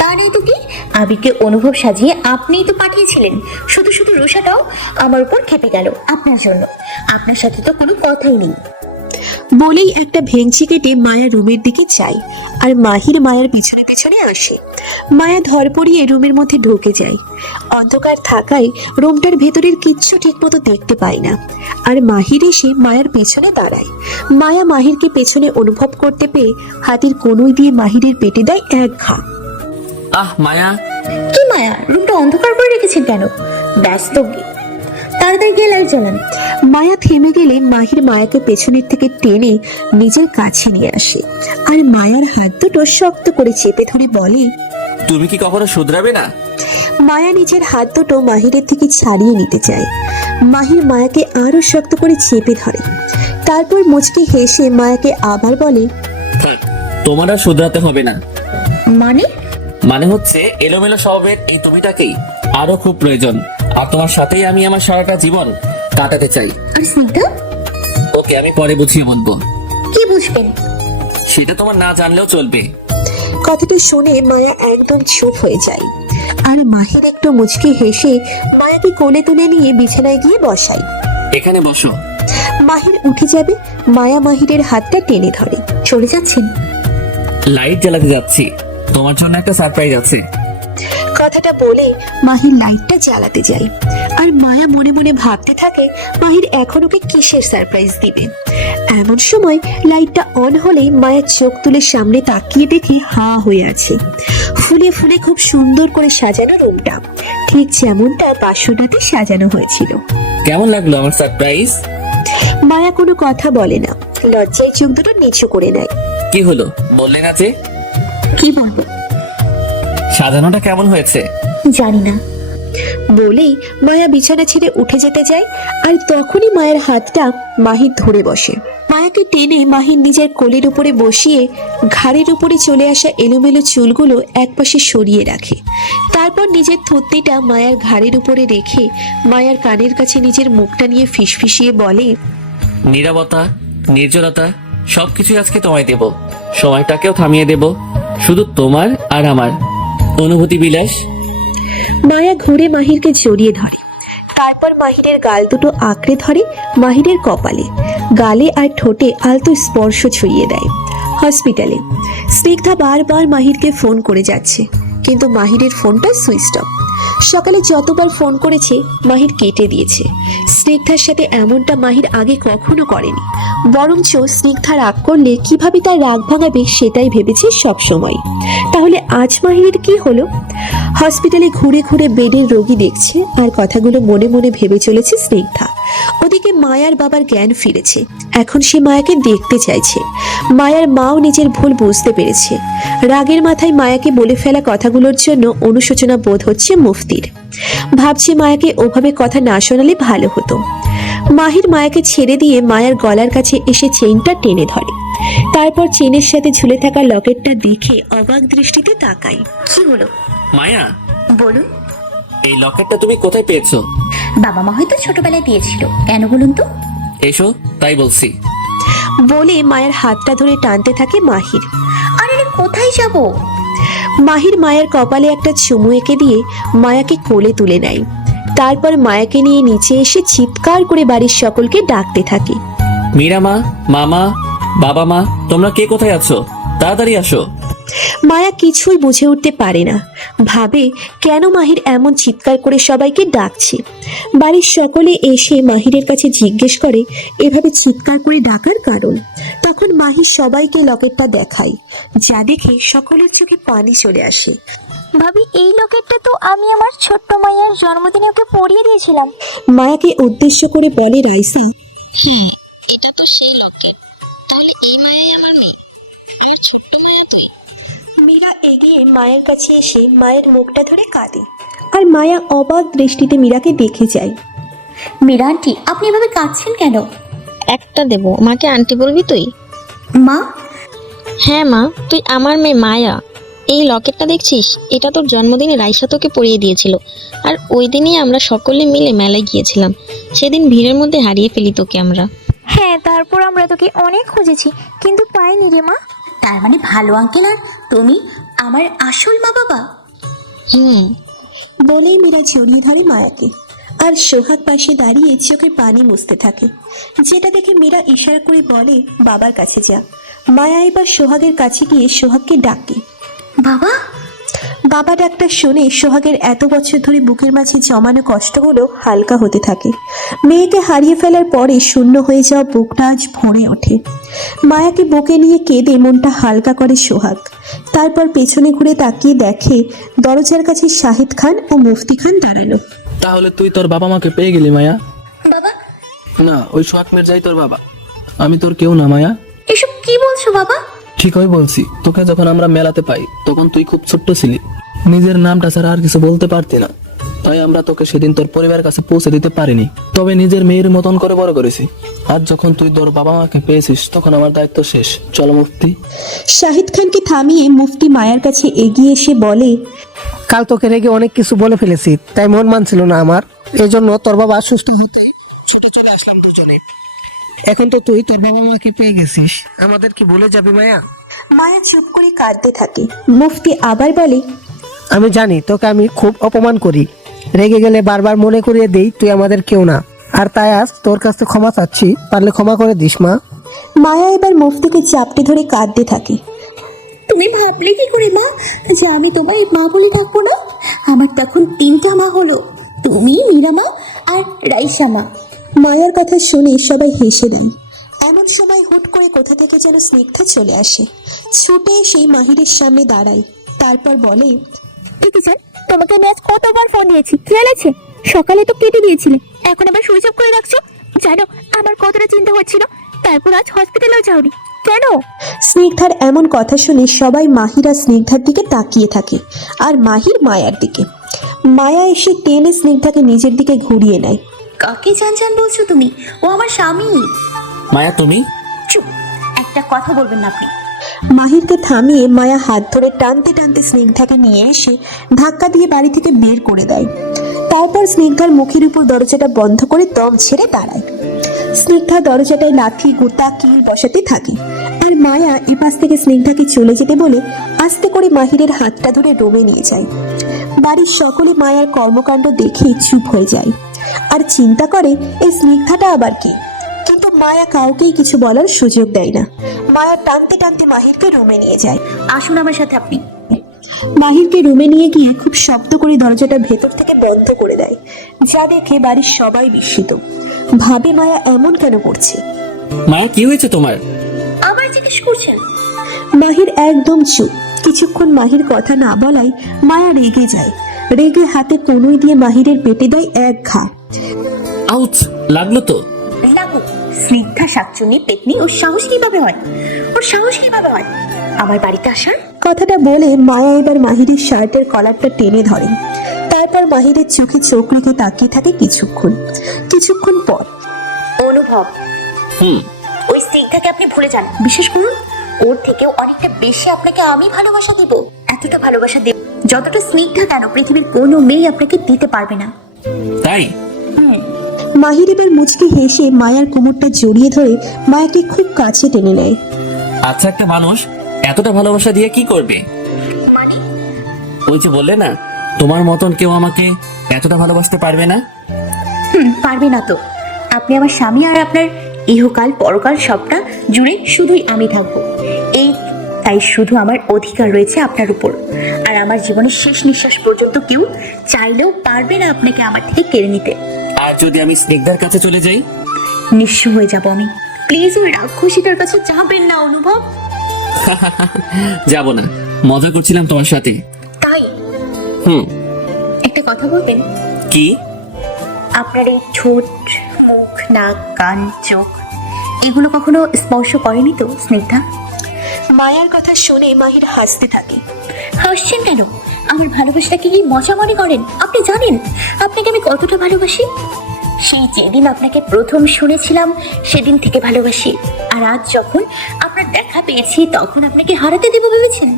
তা নেই তো কি, আবিরকে অনুভব সাজিয়ে আপনিই তো পাঠিয়েছিলেন। শুধু শুধু রুষাটাও আমার উপর খেপে গেল আপনার জন্য। আপনার সাথে তো কোনো কথাই নেই। বলেই একটা ভেঙচি কেটে মায়া রুমের দিকে যায়, আর মাহির মায়ার পিছনে পিছনে আসে। মায়া ধরপড়িয়ে রুমের মধ্যে ঢুকে যায়। অন্ধকার থাকায় রুমটার ভেতরের কিচ্ছু ঠিকমতো দেখতে পায় না। আর মাহির এসে মায়ার পেছনে দাঁড়ায়। মায়া মাহিরকে পেছনে অনুভব করতে পেয়ে হাতের কনুই দিয়ে মাহিরের পেটে দেয় এক ঘা। আহ মায়া! কি মায়া, রুমটা অন্ধকার করে রেখেছেন কেন? ব্যস্ত, তাড়াতাড়ি গিয়ে লাইট জ্বালান। মায়া থেমে গেলে মাহির মায়াকে পেছনের থেকে টেনে নিজের কাছে নিয়ে আসে, আর মায়ার হাত দুটো শক্ত করে চেপে ধরে বলে, তুমি কি কখনো শুধরাবে না? মায়া নিজের হাত দুটো মাহিরের থেকে ছাড়িয়ে নিতে চায়। মাহির মায়াকে আরো শক্ত করে চেপে ধরে। তারপর মুচকি হেসে মায়াকে আবার বলে, তোমার আর শুধরাতে হবে না। মানে? মানে হচ্ছে এলোমেলো স্বভাবের এই তুমিটাকেই আরো খুব প্রয়োজন, আর তোমার সাথেই আমি আমার সারাটা জীবন কাটাতে চাই। আর স্মিতা? ওকে আমি পরে বুঝিয়ে বলবো। কি বুঝবেন? সেটা তোমার না জানলেও চলবে। কথাটা শুনে মায়া একদম চুপ হয়ে যায়। আর মাহির একটু মুচকি হেসে মায়াকে কোলে তুলে নিয়ে বিছানায় গিয়ে বসায়। এখানে বসো। মাহির উঠে যাবে, মায়া মাহিরের হাতটা টেনে ধরে। চলে যাচ্ছেন? লাইট জ্বালাতে যাচ্ছি, তোমার জন্য একটা সারপ্রাইজ আছে। কথাটা বলে মাহির লাইটটা জ্বালাতে যায়। আর মায়া মনে মনে ভাবতে থাকে মাহির এখন ওকে কিসের সারপ্রাইজ দিবে। এমন সময় লাইটটা অন হলেই মায়ের চোখ তুলে সামনে তাকিয়ে দেখে হা হয়ে আছে। ফুলে ফুলে খুব সুন্দর করে সাজানো রুমটা, ঠিক যেমনটা বাসনাতে সাজানো হয়েছিল। কেমন লাগলো আমার সারপ্রাইজ? মায়া কোনো কথা বলে না, লজ্জায় চোখ দুটো নিচু করে নেয়। কি হলো বললে না যে? কি বলবো? সাজানোটা কেমন হয়েছে? জানি না। বলেই মায়া বিছানা ছেড়ে উঠে যেতে যায়, আর তখনই মায়ের হাতটা মাহির ধরে বসে। মায়াকে টেনে মাহির নিজের কোলের উপরে বসিয়ে ঘাড়ের উপরে চলে আসা এলোমেলো চুলগুলো একপাশে সরিয়ে রাখে। তারপর নিজের থুতনিটা মায়ার ঘাড়ের উপরে রেখে মায়ার কানের কাছে নিজের মুখটা নিয়ে ফিসফিসিয়ে বলে, নীরবতা, নির্জনতা সবকিছুই আজকে তোমায় দেব, সময়টাকেও থামিয়ে দেব, শুধু তোমার আর আমার অনুভূতি বিলাস। মায়া ঘুরে মাহিরকে জড়িয়ে ধরে, তারপর মাহিরের গাল দুটো আঁকড়ে ধরে মাহিরের কপালে, গালে আর ঠোঁটে আলতো স্পর্শ ছড়িয়ে দেয়। হসপিটালে স্নিগ্ধা বারবার মাহিরকে ফোন করে যাচ্ছে, কিন্তু মাহিরের ফোনটা সুইচ অফ। সকালে যতবার ফোন করেছে মাহির কেটে দিয়েছে। স্নিগ্ধার সাথে এমনটা মাহির আগে কখনো করেনি, বরঞ্চ স্নিগ্ধা রাগ করলে কিভাবে তার রাগ ভাঙাবে সেটাই ভেবেছে সব সময়। তাহলে আজ মাহিরের কি হলো? হসপিটালে ঘুরে ঘুরে বেডের রোগী দেখছে আর কথাগুলো মনে মনে ভেবে চলেছে স্নিগ্ধা। ওদিকে মায়ার বাবার জ্ঞান ফিরেছে, এখন সে মায়াকে দেখতে চাইছে। মায়ার মাও নিজের ভুল বুঝতে পেরেছে। রাগের মাথায় মায়াকে বলে ফেলা কথাগুলোর জন্য অনুশোচনা বোধ হচ্ছে মুফতির। ভাবছে মায়াকে ওভাবে কথা না শোনালে ভালো হতো। মাহির মায়াকে ছেড়ে দিয়ে মায়ার গলার কাছে এসে চেইনটা টেনে ধরে, তারপর চেনের সাথে ঝুলে থাকা লকেটটা দেখে অবাক দৃষ্টিতে তাকায়। কি হলো? মায়া, বলুন। এই লকেটটা তুমি কোথায় পেয়েছো? বাবা মা হয়তো ছোটবেলায় দিয়েছিল, কেন বলুন তো? এসো, তাই বলছি। বলে মায়ের হাতটা ধরে টানতে থাকে মাহির। আরে কোথায় যাব? মাহির মায়ের কপালে একটা চুমু এঁকে দিয়ে মায়াকে কোলে তুলে নেয়। তারপর মায়াকে নিয়ে নিচে এসে চিৎকার করে বাড়ির সকলকে ডাকতে থাকে। মীরা মা, মামা, বাবা মা, তোমরা কে কোথায় আছো? তাড়াতাড়ি আসো। মায়া কিছুই বুঝে উঠতে পারে না, ভাবে কেন মাহির এমন চিৎকার করে সবাইকে ডাকছে। বাড়ির সকলে এসে মাহিরের কাছে জিজ্ঞেস করে এভাবে চিৎকার করে ডাকার কারণ। তখন মাহির সবাইকে লকেটটা দেখায়, যা দেখে সকলের চোখে পানি চলে আসে। ভাবি, এই লকেটটা তো আমি আমার ছোট্ট মাইয়ার জন্মদিনে ওকে পরিয়ে দিয়েছিলাম। মায়াকে উদ্দেশ্য করে বলে রাইসা, হ্যাঁ, এটা তো সেই লকেট। তাহলে এই মায়াই আমার মেয়ে, আমার ছোট্ট মায়া তুই। মীরা এগিয়ে মায়ের কাছে এসে মায়ের মুখটা ধরে কাঁদে, আর মায়া অবাক দৃষ্টিতে মীরাকে দেখে যায়। মীরা আন্টি, আপনি এভাবে কাঁদছেন কেন? একটা দেবো, মাকে আন্টি বলবি তুই? মা? হ্যাঁ মা, তুই আমার মেয়ে মায়া। এই লকেটটা দেখছিস, এটা তোর জন্মদিনে রাইসা তোকে পরিয়ে দিয়েছিল। আর ওই দিনই আমরা সকলে মিলে মেলায় গিয়েছিলাম। সেদিন ভিড়ের মধ্যে হারিয়ে ফেলি তোকে আমরা। হ্যাঁ, তারপর আমরা তোকে অনেক খুঁজেছি, কিন্তু পাইনি রে মা। তার মানে ভালো আঙ্কেল আর তুমি আমার আসল মা বাবা? হুম। বলেই মীরা জড়িয়ে ধরে মায়াকে, আর সোহাগ পাশে দাঁড়িয়ে চোখে পানি মুছতে থাকে। যেটা দেখে মীরা ইশারা করে বলে বাবার কাছে যা। মায়া এবার সোহাগের কাছে গিয়ে সোহাগকে ডাকে। বাবা? বাবা ডাকটা শুনে সোহাগের এত বছর ধরে বুকের মাঝে জমানো কষ্টগুলো হালকা হতে থাকে। মেয়েকে হারিয়ে ফেলার পরে শূন্য হয়ে যাওয়া বুকটা আজ ভরে ওঠে। মায়াকে বুকে নিয়ে কেঁদে মনটা হালকা করে সোহাগ। তারপর পেছনে ঘুরে তাকিয়ে দেখে দরজার কাছে শাহিদ খান ও মুফতি খান দাঁড়ানো। তাহলে তুই তোর বাবা মাকে পেয়ে গেলি মায়া? বাবা? না, ওই সোহাগ মির্জাই তোর বাবা, আমি তোর কেউ না মায়া। এসব কি বলছো বাবা? ঠিকই বলছি। তোকে যখন আমরা মেলাতে পাই তখন তুই খুব ছোট্ট ছিলি, নিজের নামটা ছাড়া আর কিছু বলতে পারতি না। তাই আমরা তোকে সেদিন তোর পরিবারের কাছে পৌঁছে দিতে পারিনি, তবে নিজের মেয়ের মতন করে বড় করেছি। আজ যখন তুই তোর বাবা মাকে পেয়েছিস তখন আমার দায়িত্ব শেষ। চলো মুফতি। শাহিদ খানকে থামিয়ে মুফতি মায়ার কাছে এগিয়ে এসে বলে, কাল তোকে রেগে অনেক কিছু বলে ফেলেছি, তাই মন মানছিল না আমার। এজন্য তোর বাবা সুস্থ হতে ছুটে চলে আসলাম দুজনে। এখন তো তুই তোর বাবা মাকে পেয়ে গেছিস, আমাদের কি ভুলে যাবি মায়া? মায়া চুপ করে কাঁদতে থাকে। মুফতি আবার বলে, আমি জানি তোকে আমি খুব অপমান করি, রেগে গেলে বারবার মনে করিয়ে দেই তুই আমাদের কেউ না, আর তাই আজ তোর কাছে ক্ষমা চাচ্ছি, পারলে ক্ষমা করে দিস মা। মায়া এবার মুফতিকে চাপটে ধরে কাঁদতে থাকে। তুমি ভাবলে কি করে মা যে আমি তোমায় মা বলে ডাকবো না? আমার তখন 3টা মা হলো, তুমি, মীরা মা আর রাইসা মা। মায়ার কথা শুনে সবাই হেসে দেয়। এমন সময় হুট করে কোথা থেকে যেন স্নিগ্ধা চলে আসে, ছুটে সেই মাহিরের সামনে দাঁড়ায়। তারপর বলে, দেখেছেন, তোমাকে আমি আজ কতবার ফোন দিয়েছি, খেয়াল আছে? সকালে তো কেটে দিয়েছিলে, এখন আবার সুইচ অফ করে রাখছো। জানো আমার কতটা চিন্তা হচ্ছিল, তারপর আজ হসপিটালেও যাওনি কেন? স্নিগ্ধার এমন কথা শুনে সবাই মাহিরা স্নিগ্ধার দিকে তাকিয়ে থাকে, আর মাহির মায়ার দিকে। মায়া এসে টেনে স্নিগ্ধাকে নিজের দিকে ঘুরিয়ে নেয়। কাকে জান জান বলছো তুমি? ও আমার স্বামী। মায়া তুমি? চুপ, একটা কথা বলবেন না আপনি। মাহিরকে থামিয়ে মায়া হাত ধরে টানতে টানতে স্নিগ্ধাকে নিয়ে এসে ধাক্কা দিয়ে বাড়ি থেকে বের করে দেয়। তারপর স্নিগ্ধার মুখের উপর দরজাটা বন্ধ করে দম ছেড়ে দাঁড়ায়। স্নিগ্ধা দরজাটায় লাথি গোতা কিল বসাতে থাকে, আর মায়া এপাশ থেকে স্নিগ্ধাকে চলে যেতে বলে আস্তে করে মাহিরের হাতটা ধরে রুমে নিয়ে যায়। বাড়ির সকলে মায়ার কর্মকাণ্ড দেখে চুপ হয়ে যায় আর চিন্তা করে এই স্নিগ্ধাটা আবার কি। কিন্তু মায়া কাউকেই কিছু বলার সুযোগ দেয় না। মায়া টানতে টানতে মাহিরকে রুমে নিয়ে যায়। আসুন আমার সাথে আপনি। মাহিরকে রুমে নিয়ে গিয়ে খুব শব্দ করে দরজাটা ভেতর থেকে বন্ধ করে দেয়, যা দেখে বাড়ির সবাই বিস্মিত। ভাবে মায়া এমন কেন করছে। মায়া কি হয়েছে তোমার? আবার জিজ্ঞেস করছেন? মাহির একদম চুপ। কিছুক্ষণ মাহির কথা না বলায় মায়া রেগে যায়। রেগে হাতে কনুই দিয়ে মাহিরের পেটে দেয় এক ঘা। আউচ, লাগলো তো? লাগুক। স্নিগ্ধা শাকচুন্নি পেতনি, ওর সাহস কিভাবে হয়? ওর সাহস কিভাবে হয় আমার বাড়িতে আসার? কথাটা বলে মায়া এবার মাহিরের শার্টের কলারটা টেনে ধরে। তারপর মাহিরের চোখে চোখ রেখে তাকিয়ে থাকে কিছুক্ষণ পর। অনুভব, ওই স্নিগ্ধাকে আপনি ভুলে যান। বিশেষ করুন, ওর থেকেও অনেকটা বেশি আপনাকে আমি ভালোবাসা দেব। এতটা ভালোবাসা দেব যতটা স্নিগ্ধা কেন পৃথিবীর কোনো মেয়ে আপনাকে দিতে পারবে না। তাই? মাহির এবার মুচকি হেসে মায়ার কোমরটা জড়িয়ে ধরে মায়াকে খুব কাছে টেনে নেয়। আচ্ছা, একটা মানুষ এতটা ভালোবাসা দিয়ে কি করবে? মানে? ওই যে বললে না, তোমার মতন কেউ আমাকে এতটা ভালোবাসতে পারবে না। পারবে না তো। আপনি আমার স্বামী, আর আপনার ইহকাল পরকাল সবটা জুড়ে শুধুই আমি থাকবো। তাই শুধু আমার অধিকার রয়েছে আপনার উপর, আর আমার জীবনের শেষ নিঃশ্বাস পর্যন্ত কেউ চাইলেও পারবে না আপনাকে আমার থেকে কেড়ে নিতে। আর যদি আমি স্নিগ্ধার কাছে চলে যাই? নিঃস্ব হয়ে যাব আমি। প্লিজ ওই রাক্ষসীটার কাছে যাবেন না অনুভব। যাব না, মজা করছিলাম তোমার সাথে। তাই? একটা কথা বলবেন? কি? আপনার এই ঠোঁট, মুখ, নাক, কান, চোখ এগুলো কখনো স্পর্শ করেনি তো স্নিগ্ধা? মায়ার কথা শুনে মাহির হাসতে থাকে। হাসছেন কেন? আমার ভালোবাসাটাকে কি মজা মনে করেন? আপনি জানেন আপনাকে আমি কতটা ভালোবাসি? সেই যেদিন আপনাকে প্রথম শুনেছিলাম সেদিন থেকে ভালোবাসি, আর আজ যখন আপনার দেখা পেয়েছি তখন আপনাকে হারাতে দেবো ভেবেছেন?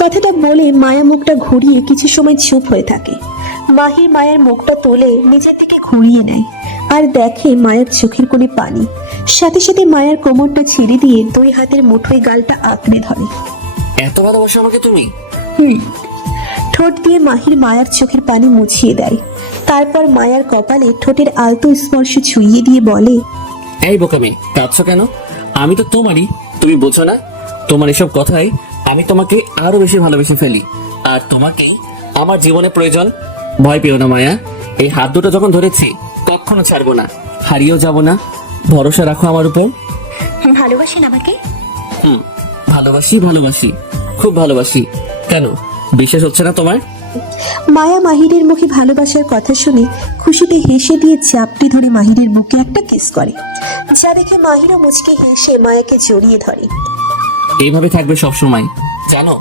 কথাটা বলে মায়া মুখটা ঘুরিয়ে কিছু সময় চুপ হয়ে থাকে। মাহির মায়ের মুখটা তুলে নিজের থেকে ঘুরিয়ে নেয় আর দেখে মায়ের চোখের কোণে পানি। সাথে সাথে মায়ের কোমরটা ছেড়ে দিয়ে দুই হাতের মুঠোয় গালটা আঁকড়ে ধরে। এত ভালোবাসো আমাকে তুমি? ঠোঁট দিয়ে মাহির মায়ের চোখের পানি মুছিয়ে দেয়। তারপর মায়ার কপালে ঠোঁটের আলতো স্পর্শ ছুঁইয়ে দিয়ে বলে, এই বোকামি, কাঁদছো কেন? আমি তো তোমারই, তুমি বোঝো না? তোমার এসব কথায় আমি তোমাকে আরো বেশি ভালোবেসে ফেলি, আর তোমাকেই আমার জীবনে প্রয়োজন। ভয় পেও না মায়া, এই হাত দুটো যখন ধরেছি কখনো ছাড়বো না, হারিয়েও যাব না। ভরসা রাখো আমার উপর। ভালোবাসেন আমাকে? ভালোবাসি, খুব ভালোবাসি। কেন, বিশ্বাস হচ্ছে না তোমার? মায়া মাহিরের মুখে ভালোবাসার কথা শুনে খুশিতে হেসে দিয়ে চাপটি ধরে মাহিরের বুকে একটা কিস করে, যা দেখে মাহিরও মুচকে হেসে মায়াকে জড়িয়ে ধরে। এইভাবে থাকবে সব সময়, জানো?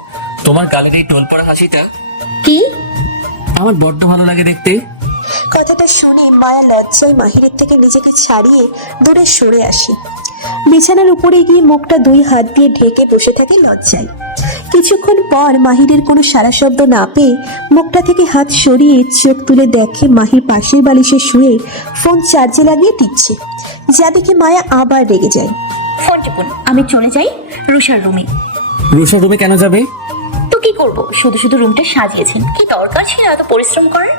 তোমার গালের এই টোল পড়া হাসিটা কি আমার বড্ড ভালো লাগে দেখতে। কথাটা শুনে মায়া লজ্জায় মাহিরের থেকে নিজেকে ছাড়িয়ে দূরে সরে আসে। বিছানার উপরে গিয়ে মুখটা দুই হাত দিয়ে ঢেকে বসে থাকে লজ্জায়। কিছুক্ষণ পর মাহিরের কোনো সারা শব্দ না পেয়ে মুখটা থেকে হাত সরিয়ে চোখ তুলে দেখে মাহির পাশের বালিশে শুয়ে ফোন চার্জে লাগিয়ে দিচ্ছে, যা দেখে মায়া আবার রেগে যায়। ফোন টিপুন, আমি চলে যাই রুষার রুমে। রুষার রুমে কেন যাবে? তো কি করব, শুধু শুধু রুমটা সাজিয়েছেন, কি দরকার ছিল এত পরিশ্রম করার?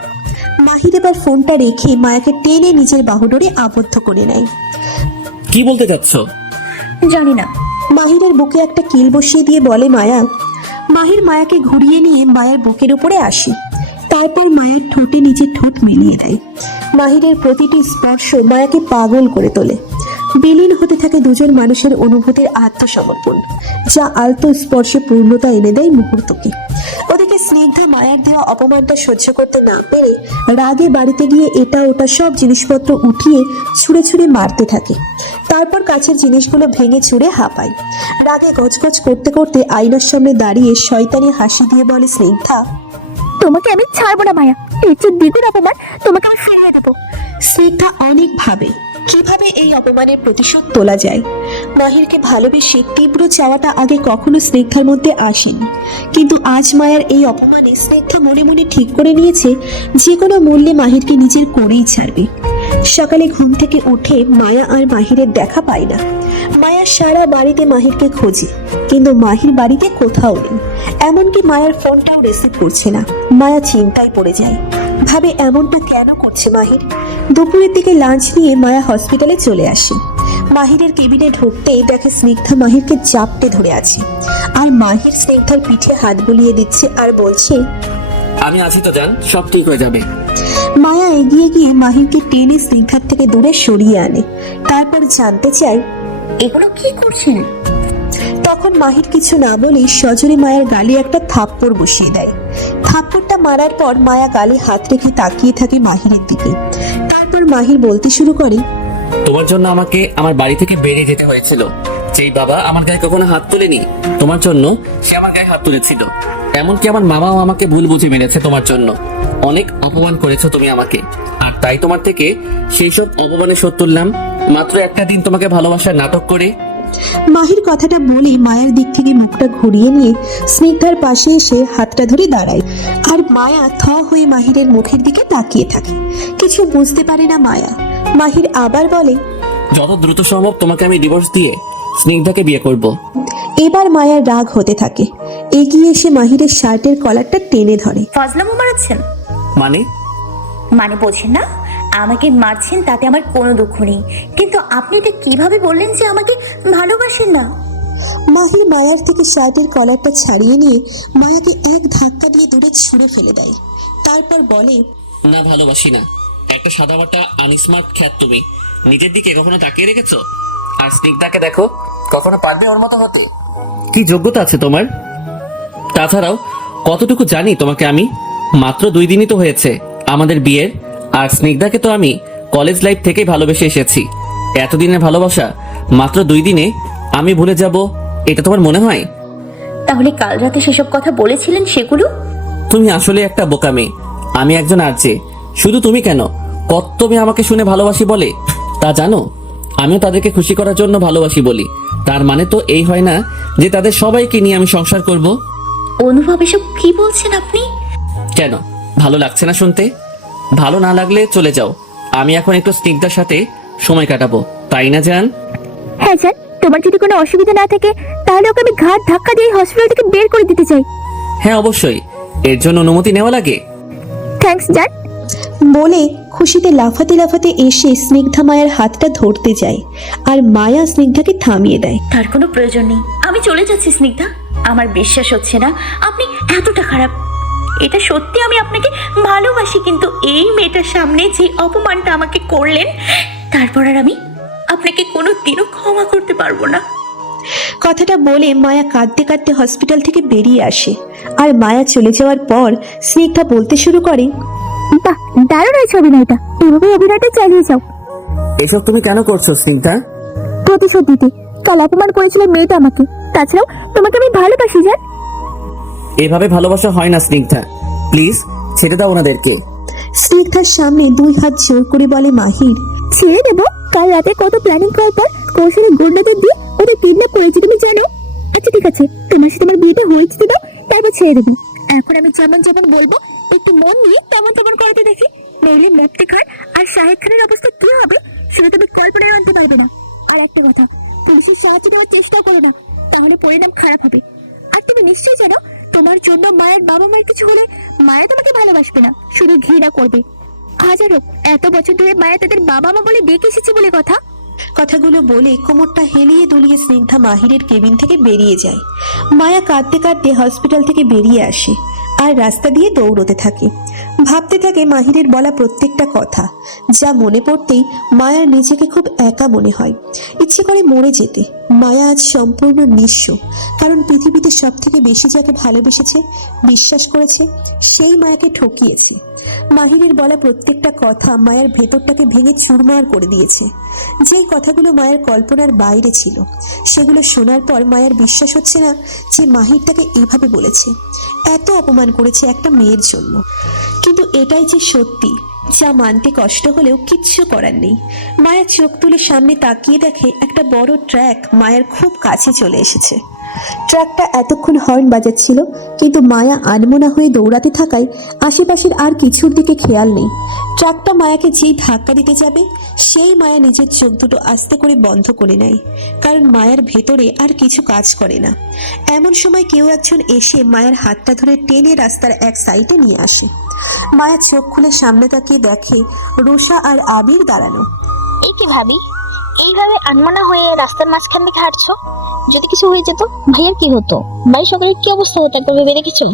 মাহির এবার ফোনটা রেখে মায়াকে টেনে নিজের বাহুডোরে আবদ্ধ করে নেয়। কি বলতে চাচ্ছ? জানি না। মাহিরের বুকে একটা কিল বসিয়ে দিয়ে বলে মায়া। মাহির মায়াকে ঘুরিয়ে নিয়ে মায়ের বুকের উপরে আসে। তারপর মায়ের ঠোঁটে নিজের ঠোঁট মিলিয়ে দেয়। মাহিরের প্রতিটি স্পর্শ মায়াকে পাগল করে তোলে। বিলীন হতে থাকে দুজন মানুষের অনুভূতির আত্মসমর্পণ, যা আলতো স্পর্শে পূর্ণতা এনে দেয় মুহূর্তকে। ওদিকে স্নিগ্ধা মায়ের দেওয়া অপমানটা সহ্য করতে না পেরে রাগে বাড়িতে গিয়ে এটা ওটা সব জিনিসপত্র উঠিয়ে ছুঁড়ে ছুঁড়ে মারতে থাকে। তারপর কাছের জিনিসগুলো ভেঙে ছুঁড়ে হাঁপায়। রাগে গজগজ করতে করতে আয়নার সামনে দাঁড়িয়ে শয়তানি হাসি দিয়ে বলে স্নিগ্ধা, তোমাকে আমি ছাড়বো না মায়া, এর চেয়ে দ্বিগুণ অপমান তোমাকে আমি ফিরিয়ে দেবো। স্নিগ্ধা অনেক ভাবে কিভাবে এই অপমানের প্রতিশোধ তোলা যায়। মাহিরকে ভালোবেসে তীব্র চাওয়াটা আগে কখনো স্নিগ্ধার মধ্যে আসেনি, কিন্তু আজ মায়ার এই অপমানে স্নিগ্ধা মনে মনে ঠিক করে নিয়েছে যে কোনো মূল্যে মাহিরকে নিজের করেই ছাড়বে। সকালে ঘুম থেকে উঠে মায়া আর মাহিরের দেখা পায় না। মায়া সারা বাড়িতে মাহিরকে খোঁজে, কিন্তু মাহির বাড়িতে কোথাও নেই, এমনকি মায়ার ফোনটাও রিসিভ করছে না। মায়া চিন্তায় পড়ে যায়, ভাবে এমনটা কেন করছে মাহির। দুপুরের দিকে লাঞ্চ নিয়ে মায়া হসপিটালে চলে আসে। মাহিরের কেবিনে ঢুকতেই দেখে স্নিগ্ধা মাহিরকে জাপটে ধরে আছে, আর মাহির স্নিগ্ধার পিঠে হাত বুলিয়ে দিচ্ছে আর বলছে, আমি আছি তো জান, সব ঠিক হয়ে যাবে। মায়া এগিয়ে গিয়ে মাহিরকে টেনে স্নিগ্ধার থেকে দূরে সরিয়ে আনে, তারপর জানতে চায় এগুলো কি করছেন? তখন মাহির কিছু না বলে সজোরে মায়ের গালে একটা থাপ্পড় বসিয়ে দেয়। থাপ্পড়টা মারার পর মায়া গালে হাত রেখে তাকিয়ে থাকে মাহিরের দিকে। তারপর মাহির বলতে শুরু করে, তোমার জন্য আমাকে আমার বাড়ি থেকে বেরিয়ে যেতে হয়েছিল। যেই বাবা আমার গায়ে কখনো হাত তুলেনি, তোমার জন্য সে আমার গায়ে হাত তুলেছিল। এমনকি আমার মামাও আমাকে ভুল বুঝে মেরেছে তোমার জন্য। অনেক অপমান করেছো তুমি আমাকে, আর তাই তোমার থেকে সেই সব অপমানের শোধ তুললাম মাত্র একটা দিন তোমাকে ভালোবাসার নাটক করে। মাহির কথাটা বলে মায়ার দিক থেকে মুখটা ঘুরিয়ে নিয়ে স্নিগ্ধার পাশে এসে হাতটা ধরে দাঁড়ায়, আর মায়া থ হয়ে মাহিরের মুখের দিকে তাকিয়ে থাকে। কিছু বুঝতে পারে না মায়া। মাহির আবার বলে, যত দ্রুত সম্ভব তোমাকে আমি ডিভোর্স দিয়ে স্নিগ্ধাকে বিয়ে করব। এবার মায়ার রাগ হতে থাকে। এগিয়ে এসে মাহিরের শার্টের কলারটা টেনে ধরে। ফাজলামো মারাচ্ছেন? মানে বোঝেন না, আমাকে মারছেন তাতে আমার কোনো দুঃখ নেই, কিন্তু আপনি এটা কিভাবে বললেন যে আমাকে ভালোবাসেন না? মাহির মায়ার থেকে শার্টের কলারটা ছাড়িয়ে নিয়ে মায়াকে এক ধাক্কা দিয়ে দূরে ছুঁড়ে ফেলে দেয়। তারপর বলে, না, ভালোবাসি না। একটা সাদামাটা আনস্মার্ট খ্যাত তুমি নিজের দিকে কখনো তাকিয়ে রেখেছো? আর স্নিগ্ধাকে দেখো, কখনো পারবে ওর মতো হতে? কি যোগ্যতা আছে তোমার? তাছাড়াও কতটুকু জানি তোমাকে আমি। মাত্র 2 দিনই তো হয়েছে আমাদের বিয়ের, আর স্নিগ্ধাকে তো আমি কলেজ লাইফ থেকেই ভালোবেসে এসেছি। এতদিনের ভালোবাসা মাত্র 2 দিনে আমি ভুলে যাব, এটা তোমার মনে হয়? তাহলে কাল রাতে সেসব কথা বলেছিলেন সেগুলো? তুমি আসলে একটা বোকা মেয়ে। আমি একজন আরজে, শুধু তুমি কেন, কত মেয়ে আমাকে শুনে ভালোবাসি বলে তা জানো? আমিও তাদেরকে খুশি করার জন্য ভালোবাসি বলি। তার মানে তো এই হয় না যে তাদের সবাইকে নিয়ে আমি সংসার করব। অনুভব, এসব কি বলছেন আপনি? কেন, ভালো লাগছে না শুনতে? ভালো না লাগলে চলে যাও। আমি এখন একটু স্নিগ্ধার সাথে সময় কাটাবো, তাই না জান? হ্যাঁ জান, তোমার যদি কোনো অসুবিধা না থাকে তাহলে ওকে আমি ঘাট ধাক্কা দিয়ে হসপিটাল থেকে বের করে দিতে চাই। হ্যাঁ অবশ্যই, এর জন্য অনুমতি নেওয়া লাগে। থ্যাঙ্কস জান। বলে খুশিতে লাফাতে লাফাতে এসে স্নিগ্ধা মায়ের হাতটা ধরতে যায়, আর মায়া স্নিগ্ধাকে থামিয়ে দেয়। তার কোনো প্রয়োজন নেই, আমি চলে যাচ্ছি স্নিগ্ধা। আমার বিশ্বাস হচ্ছে না আপনি এতটা খারাপ। এটা সত্যি আমি আপনাকে ভালোবাসি, কিন্তু এই মেয়েটার সামনে যে অপমানটা আমাকে করলেন, তারপর আর আমি আপনাকে কোনো দিনও ক্ষমা করতে পারবো না। কথাটা বলে মায়া কাঁদতে কাঁদতে হসপিটাল থেকে বেরিয়ে আসে। আর মায়া চলে যাওয়ার পর স্নিগ্ধা বলতে শুরু করে, বাহ, দারুণ হয়েছে অভিনয়টা, এভাবে অভিনয়টা চালিয়ে যাও। এসব তুমি কেন করছো স্নিগ্ধা? প্রতিশোধ দিতে। কাল অপমান করেছিল মেয়েটা আমাকে, তাছাড়াও তোমাকে আমি ভালোবাসি জান। এভাবে ভালোবাসা হয় না স্নিগ্ধা, প্লিজ ছেড়ে দাও ওনাদেরকে। স্নিগ্ধার সামনে 2 হাত জোর করে বলে মাহির, ছেড়ে দেবো? কাল রাতে কত প্ল্যানিং করার পর কৌশলে গুন্ডাদের দিয়ে ওদের কিডন্যাপ করেছি, তুমি জানো? আচ্ছা ঠিক আছে, তোমার সাথে আমার বিয়েটা হয়েছে দাও, তারপর ছেড়ে দেবো। এখন আমি যেমন যেমন বলবো একটু মন দিয়ে তেমন তেমন করতে দেখি, নইলে মুক্তি খান আর শাহেদ খানের অবস্থা কি হবে সেটা তুমি কল্পনায় আনতে পারবে না। আর একটা কথা, পুলিশের সাহায্য নেওয়ার চেষ্টা করো না, তাহলে পরিণাম খারাপ হবে। আর তুমি নিশ্চয়ই জানো, তোমার জন্য মায়ের বাবা মায়ের কিছু হলে মায়া তোমাকে ভালোবাসবে না, শুধু ঘৃণা করবে। হাজারো এত বছর ধরে মায়া তাদের বাবা মা বলে ডেকে এসেছে বলে কথা। কথাগুলো বলে কোমরটা হেলিয়ে দুলিয়ে স্নিগ্ধা মাহিরের কেবিন থেকে বেরিয়ে যায়। মায়া কাঁদতে কাঁদতে হসপিটাল থেকে বেরিয়ে আসে আর রাস্তা দিয়ে দৌড়তে থাকে। ভাবতে থাকে মাহিরের বলা প্রত্যেকটা কথা, যা মনে পড়তেই মায়ার নিজেকে খুব একা মনে হয়। ইচ্ছে করে মরে যেতে। মায়া আজ সম্পূর্ণ নিঃস্ব, কারণ পৃথিবীতে সব থেকে বেশি যাকে ভালোবেসেছে, বিশ্বাস করেছে, সেই মায়াকে ঠকিয়েছে। মাহিরের বলা প্রত্যেকটা কথা মায়ের ভেতরটাকে ভেঙে চুরমার করে দিয়েছে। যেই কথাগুলো মায়ের কল্পনার বাইরে ছিল, সেগুলো শোনার পর মায়ের বিশ্বাস হচ্ছে না যে মাহির তাকে এইভাবে বলেছে। এত অপমান করেছে একটা মেয়ের জন্য, কিন্তু এটাই যে সত্যি, যা মানতে কষ্ট হলেও কিচ্ছু করার নেই। মায়া চোখ তুলে সামনে তাকিয়ে দেখে একটা বড় ট্রাক মায়ের খুব কাছে চলে এসেছে। ট্রাকটা এতক্ষণ হর্ন বাজাচ্ছিল, কিন্তু মায়া আনমনা হয়ে দৌড়াতে থাকায় আশেপাশের আর কিছুর দিকে খেয়াল নেই। ট্রাকটা মায়াকে যেই ধাক্কা দিতে যাবে, সেই মায়া নিজের চোখ দুটো আস্তে করে বন্ধ করে নেয়, কারণ মায়ার ভেতরে আর কিছু কাজ করে না। এমন সময় কেউ একজন এসে মায়ার হাতটা ধরে টেনে রাস্তার এক সাইডে নিয়ে আসে। মায়া চোখ খুলে সামনে তাকিয়ে দেখে রুষা আর আবির দাঁড়ানো। এই কি ভাবি, এইভাবে আনমনা হয়ে রাস্তার মাঝখান থেকে হাঁটছো? যদি কিছু হয়ে যেত ভাইয়ার কি হতো? বাড়ির সকলের কি অবস্থা হতো একবার ভেবে দেখেছো?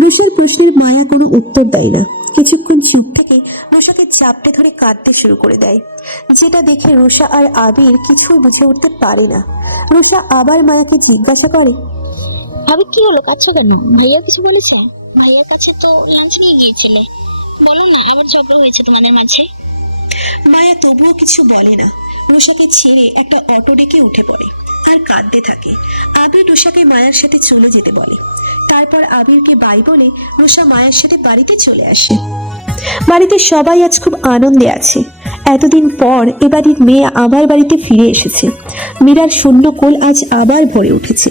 রুষার প্রশ্নের মায়া কোনো উত্তর দেয় না। কিছুক্ষণ চুপ থেকে রুষাকে চাপটে ধরে কাঁদতে শুরু করে দেয়, যেটা দেখে রুষা আর আবির কিছুই বুঝে উঠতে পারে না। রুষা আবার মায়াকে জিজ্ঞাসা করে, ভাবি কি হলো, কাঁদছো কেন? ভাইয়া কিছু বলেছে? ভাইয়ার কাছে তো লাঞ্চ নিয়ে গিয়েছিলে, বলো না আবার ঝগড়া হয়েছে তোমাদের মাঝে। মায়া তবুও কিছু বলে না। রুষাকে ছেড়ে একটা অটো ডেকে উঠে পড়ে আর কাঁদতে থাকে। আবির রুষাকে মায়ের সাথে চলে যেতে বলে। তারপর আবিরকে বাই বলে রুষা মায়ের সাথে বাড়িতে চলে আসে। বাড়িতে সবাই আজ খুব আনন্দে আছে। এতদিন পর এ বাড়ির মেয়ে আবার বাড়িতে ফিরে এসেছে। মীরার শূন্য কোল আজ আবার ভরে উঠেছে,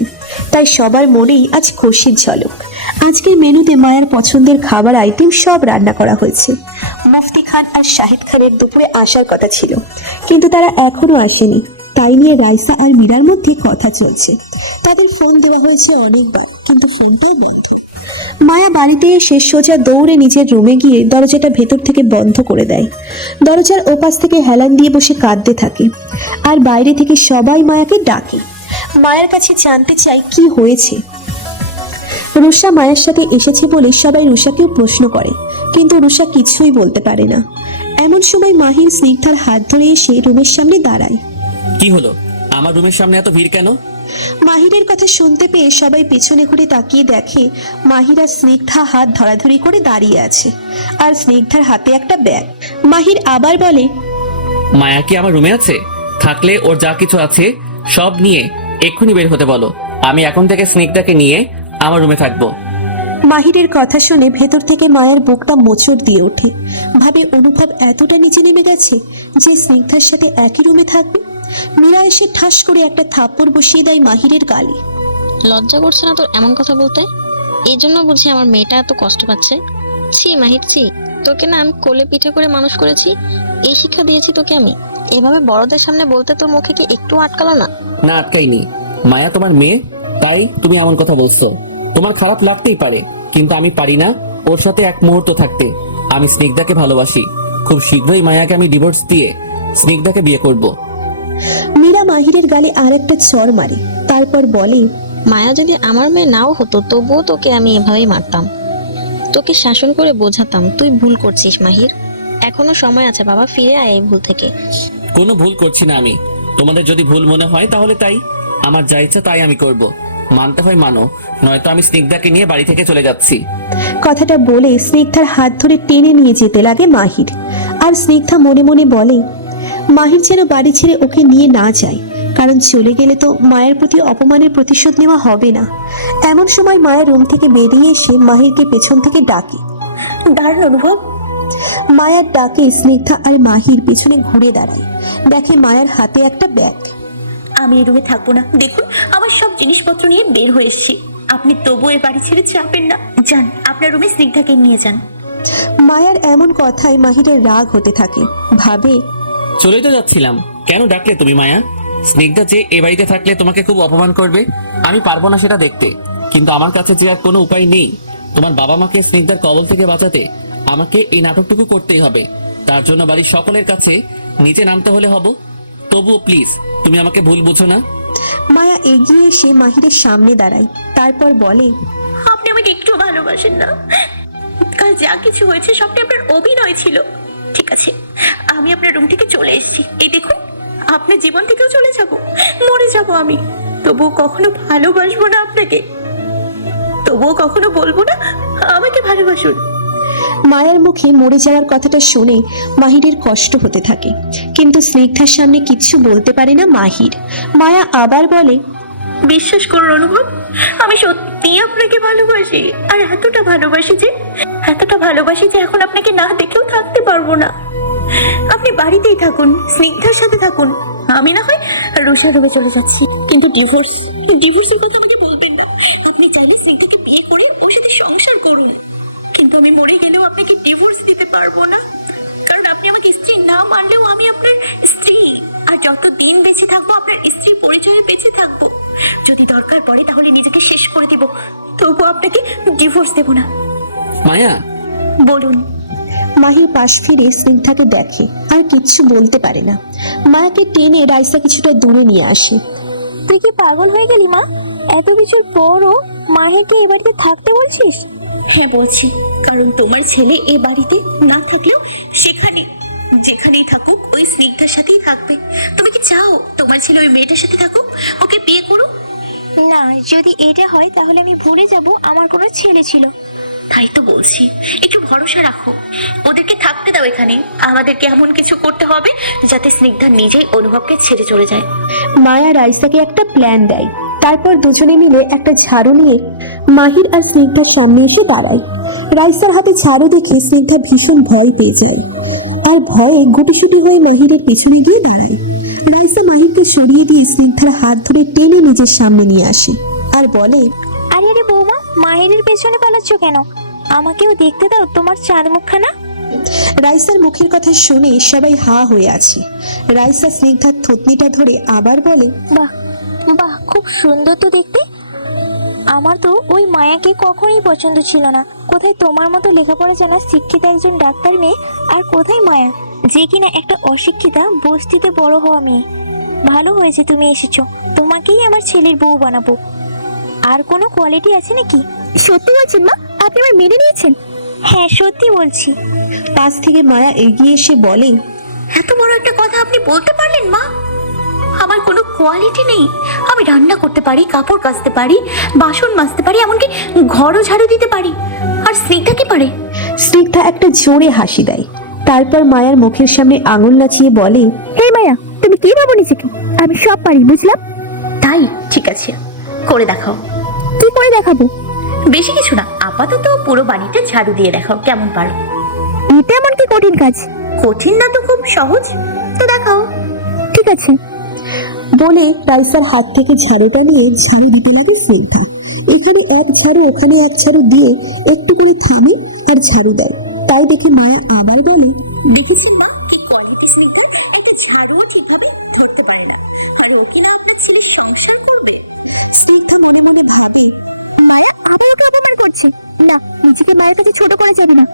তাই সবার মনেই আজ খুশির ঝলক। আজকের মেনুতে মায়ের পছন্দের খাবার আইটেম সব রান্না করা হয়েছে। মুফতি খান আর শাহিদ খানের দুপুরে আসার কথা ছিল, কিন্তু তারা এখনো আসেনি। তাই নিয়ে রাইসা আর মীরার মধ্যে কথা চলছে। তাদের ফোন দেওয়া হয়েছে অনেকবার, কিন্তু ফোনটাও বন্ধ। মায়া বাড়িতে এসে সোজা দৌড়ে নিজের রুমে গিয়ে দরজাটা ভেতর থেকে বন্ধ করে দেয়। দরজার ওপাশ থেকে হেলান দিয়ে বসে কাঁদতে থাকে, আর বাইরে থেকে সবাই মায়াকে ডাকে। মায়ের কাছে জানতে চায় কি হয়েছে। রুষা মায়ের সাথে এসেছে বলে সবাই রুষাকেও প্রশ্ন করে, কিন্তু রুষা কিছুই বলতে পারে না। এমন সময় মাহির স্নিগ্ধার হাত ধরে এসে রুমের সামনে দাঁড়ায়। কি হলো, আমার রুমের সামনে এত ভিড় কেন? মাহিরের কথা শুনতে পেয়ে সবাই পেছনে ঘুরে তাকিয়ে দেখে মাহির আর স্নিগ্ধা হাত ধরাধরি করে দাঁড়িয়ে আছে, আর স্নিগ্ধার হাতে একটা ব্যাগ। মাহির আবার বলে, মায়া কি আমার রুমে আছে? থাকলে ওর যা কিছু আছে সব নিয়ে এক্ষুনি বের হতে বলো। আমি এখন থেকে স্নিগ্ধাকে নিয়ে আমার রুমে থাকবো। মাহিরের কথা শুনে ভেতর থেকে মায়ের বুকটা মোচড় দিয়ে ওঠে। ভাবে অনুভব এতটা নিচে নেমে গেছে যে স্নিগ্ধার সাথে একই রুমে থাকবে। মীরা এসে ঠাস করে একটা থাপ্পড় বসিয়ে দেয় মাহিরের গালে। লজ্জা করছে না তোর এমন কথা বলতে? এই জন্য বুঝি আমার মেয়েটা এত কষ্ট পাচ্ছে? ছি মাহির ছি, তোকে না আমি কোলে পিঠে করে মানুষ করেছি, এই শিক্ষা দিয়েছি তোকে আমি। এভাবে বড়দের সামনে বলতে তোর মুখে কি একটু আটকালো না? না, আটকাইনি। মায়া তোমার মেয়ে, তাই তুমি এমন কথা বলছো। তোমার খারাপ লাগতেই পারে, কিন্তু আমি পারি না ওর সাথে এক মুহূর্ত থাকতে। আমি স্নিগ্ধাকে ভালোবাসি। খুব শীঘ্রই মায়াকে আমি ডিভোর্স দিয়ে স্নিগ্ধাকে বিয়ে করব। মীরা মাহিরের গালে আর একটা চড় মারে, তারপর বলে, মায়া যদি আমার মেয়ে নাও হতো তবুও তোকে আমি এভাবেই মারতাম, তোকে শাসন করে বোঝাতাম তুই ভুল করছিস মাহির। এখনো সময় আছে বাবা, ফিরে আয় এই ভুল থেকে। কোনো ভুল করছি না আমি। তোমাদের যদি ভুল মনে হয় তাহলে তাই, আমার যা ইচ্ছা তাই আমি করব। মানতে হয় মানো, নয়তো আমি স্নিগ্ধাকে নিয়ে বাড়ি থেকে চলে যাচ্ছি। কথাটা বলে স্নিগ্ধার হাত ধরে টেনে নিয়ে যেতে লাগে মাহির। আর স্নিগ্ধা মনে মনে বলে, মাহির যেন বাড়ি ছেড়ে ওকে নিয়ে না যায়, কারণ চলে গেলে তো মায়ের প্রতি অপমানের প্রতিশোধ নেওয়া হবে না। এমন সময় মায়ের রুম থেকে বেরিয়ে এসে মাহিরকে পেছন থেকে ডাকে, দাঁড়ান অনুভব। মায়ার ডাকে স্নিগ্ধা আর মাহির পেছনে ঘুরে দাঁড়ায়। দেখে মায়ের হাতে একটা ব্যাগ। আমি এই রুমে থাকবো না, দেখুন আমার সব জিনিসপত্র নিয়ে বের হয়ে এসেছি। আপনি তবু এ বাড়ি ছেড়ে যাবেন না, যান আপনার রুমে স্নিগ্ধাকে নিয়ে যান। মায়ার এমন কথায় মাহিরের রাগ হতে থাকে। ভাবে, চলেই তো যাচ্ছিলাম, কেন ডাকলে তুমি মায়া? স্নিগ্ধা যে এ বাড়িতে থাকলে তোমাকে খুব অপমান করবে, আমি পারবো না সেটা দেখতে। কিন্তু আমার কাছে যে আর কোনো উপায় নেই। তোমার বাবা মাকে স্নিগ্ধার কবল থেকে বাঁচাতে আমাকে এই নাটকটুকু করতেই হবে। তার জন্য বাড়ির সকলের কাছে নিচে নামতে হলে হব। তবুও প্লিজ তুমি আমাকে ভুল বুঝো না। মায়া এগিয়ে এসে মাহিরের সামনে দাঁড়ায়, তারপর বলে, আপনি আমাকে একটু ভালোবাসেন না? কাল যা কিছু হয়েছে সবটা আপনার অভিনয় ছিল। ঠিক আছে, আমি আপনার রুম থেকে চলে এসেছি। এই দেখুন, আপনার জীবন থেকেও চলে যাব, মরে যাব আমি, তবুও কখনো ভালোবাসবো না আপনাকে, তবুও কখনো বলবো না আমাকে ভালোবাসুন। মায়ার মুখে মরে যাওয়ার কথাটা শুনে মাহিরের কষ্ট হতে থাকে, কিন্তু স্নিগ্ধার সামনে কিচ্ছু বলতে পারে না মাহির। মায়া আবার বলে, বিশ্বাস করুন অনুভব, আমি সত্যি আপনাকে ভালোবাসি, আর এতটা ভালোবাসি যে এখন আপনাকে না দেখেও থাকতে পারবো না। আপনি বাড়িতেই থাকুন, স্নিগ্ধার সাথে থাকুন, আমি না হয় রোষা রুমে চলে যাচ্ছি। কিন্তু ডিভোর্সের কথা আমাকে বলবেন না। আপনি চাইলে স্নিগ্ধাকে বিয়ে করে ওর সাথে সংসার করুন, কিন্তু আমি মরে গেলেও আপনাকে ডিভোর্স দিতে পারবো না, কারণ আপনি আমাকে স্ত্রী না মানলেও আমি আপনার স্ত্রী, আর যতদিন বেঁচে থাকবো আপনার স্ত্রী পরিচয়ে বেঁচে থাকবো। যদি দরকার পড়ে তাহলে নিজেকে শেষ করে দিব, তবু আপনাকে ডিভোর্স দেব না। মায়া, বলুন। মাহি পাশ ফিরে স্নিগ্ধাকে দেখে আর কিচ্ছু বলতে পারে না। মায়াকে টেনে রাইসা কিছুটা দূরে নিয়ে আসে। তুই কি পাগল হয়ে গেলি মা? এত কিছুর পরও মাহিকে এ বাড়িতে থাকতে বলছিস? হ্যাঁ বলছি, কারণ তোমার ছেলে এ বাড়িতে না থাকলেও যেখানেই থাকুক ওই স্নিগ্ধার সাথেই থাকবে। তুমি কি চাও তোমার ছেলে ওই মেয়েটার সাথে থাকুক, ওকে বিয়ে করুক? না, যদি এটা হয় তাহলে আমি ভুলে যাব আমার কোনো ছেলে ছিল। তাই তো বলছি, একটু ভরসা রাখো, ওদেরকে থাকতে দাও এখানে। আমাদেরকে এমন কিছু করতে হবে যাতে স্নিগ্ধা নিজেই অনুভবকে ছেড়ে চলে যায়। মায়া রাইসাকে একটা প্ল্যান দেয়। তারপর দুজনে মিলে একটা ঝাড়ু নিয়ে মাহির আর স্নিগ্ধার সামনে এসে দাঁড়ায়। রাইসার হাতে ঝাড়ু দেখে স্নিগ্ধা ভীষণ ভয় পেয়ে যায় আর ভয়ে গুটিসুটি হয়ে মাহিরের পেছনে গিয়ে দাঁড়ায়। রাইসা মাহিরকে সরিয়ে দিয়ে স্নিগ্ধার হাত ধরে টেনে নিজের সামনে নিয়ে আসে আর বলে, আরে আরে বৌমা, মাহিরের পেছনে পালাচ্ছ কেন? আমাকেও দেখতে দাও তোমার চাঁদ মুখখানা। রাইসার মুখের কথা শুনে সবাই হা হয়ে আছে। রাইসা স্নিগ্ধার থতনিটা ধরে আবার বলে, বাহ বাহ, খুব সুন্দর তো দেখতে। আমার তো ওই মায়াকে কখনোই পছন্দ ছিল না। কোথায় তোমার মতো লেখাপড়া জানা শিক্ষিত একজন ডাক্তার মেয়ে, আর কোথায় মায়া, যে কিনা একটা অশিক্ষিতা বস্তিতে বড় হওয়া মেয়ে। ভালো হয়েছে তুমি এসেছো, তোমাকেই আমার ছেলের বউ বানাবো। আর কোনো কোয়ালিটি আছে নাকি? সত্যি বলছেন মা? আপনি আমার মেনে নিয়েছেন? হ্যাঁ, সত্যি বলছি। পাশ থেকে মায়া এগিয়ে এসে বলে, এত বড় একটা কথা আপনি বলতে পারলেন মা? আমার কোনো কোয়ালিটি নেই। আমি রান্না করতে পারি, কাপড় কাচতে পারি, বাসন মাজতে পারি, এমনকি ঘরও ঝাড়ু দিতে পারি। আর স্নিগ্ধা কি পারে? স্নিগ্ধা একটা জোরে হাসি দেয়। তারপর মায়ার মুখের সামনে আঙুল নাচিয়ে বলে, এই মায়া, তুমি কি ভাবো নিজেকে? আমি সব পারি, বুঝলাম। তাই ঠিক আছে, করে দেখাও। কি করে দেখাবো? বেশি কিছু না, আপাতত পুরো বাড়িতে ঝাড়ু দিয়ে দেখাও কেমন পারো। এটা এমন কি কঠিন কাজ? কঠিন না তো, খুব সহজ, তো দেখাও। ঠিক আছে। বলে রাইসার হাত থেকে ঝাড়ুটা নিয়ে ঝাড়ু দিতে লাগে স্নিগ্ধা। এখানে এক ঝাড়ু ওখানে এক ঝাড়ু দিয়ে একটু করে থামে আর ঝাড়ু দেয়। তাই দেখে মায়া আবার বলে, দেখেছেন না কি কোয়ালিটি স্নিগ্ধা? একটা ঝাড়ুও ঠিকভাবে ধরতে পারে না, আর ও কিনা আপনার ছেলে সংসার করবে। স্নিগ্ধা মনে মনে ভাবে, মায়া আবার ওকে অপমান করছে। না, নিজেকে মায়ের কাছে ছোট করা যাবে না।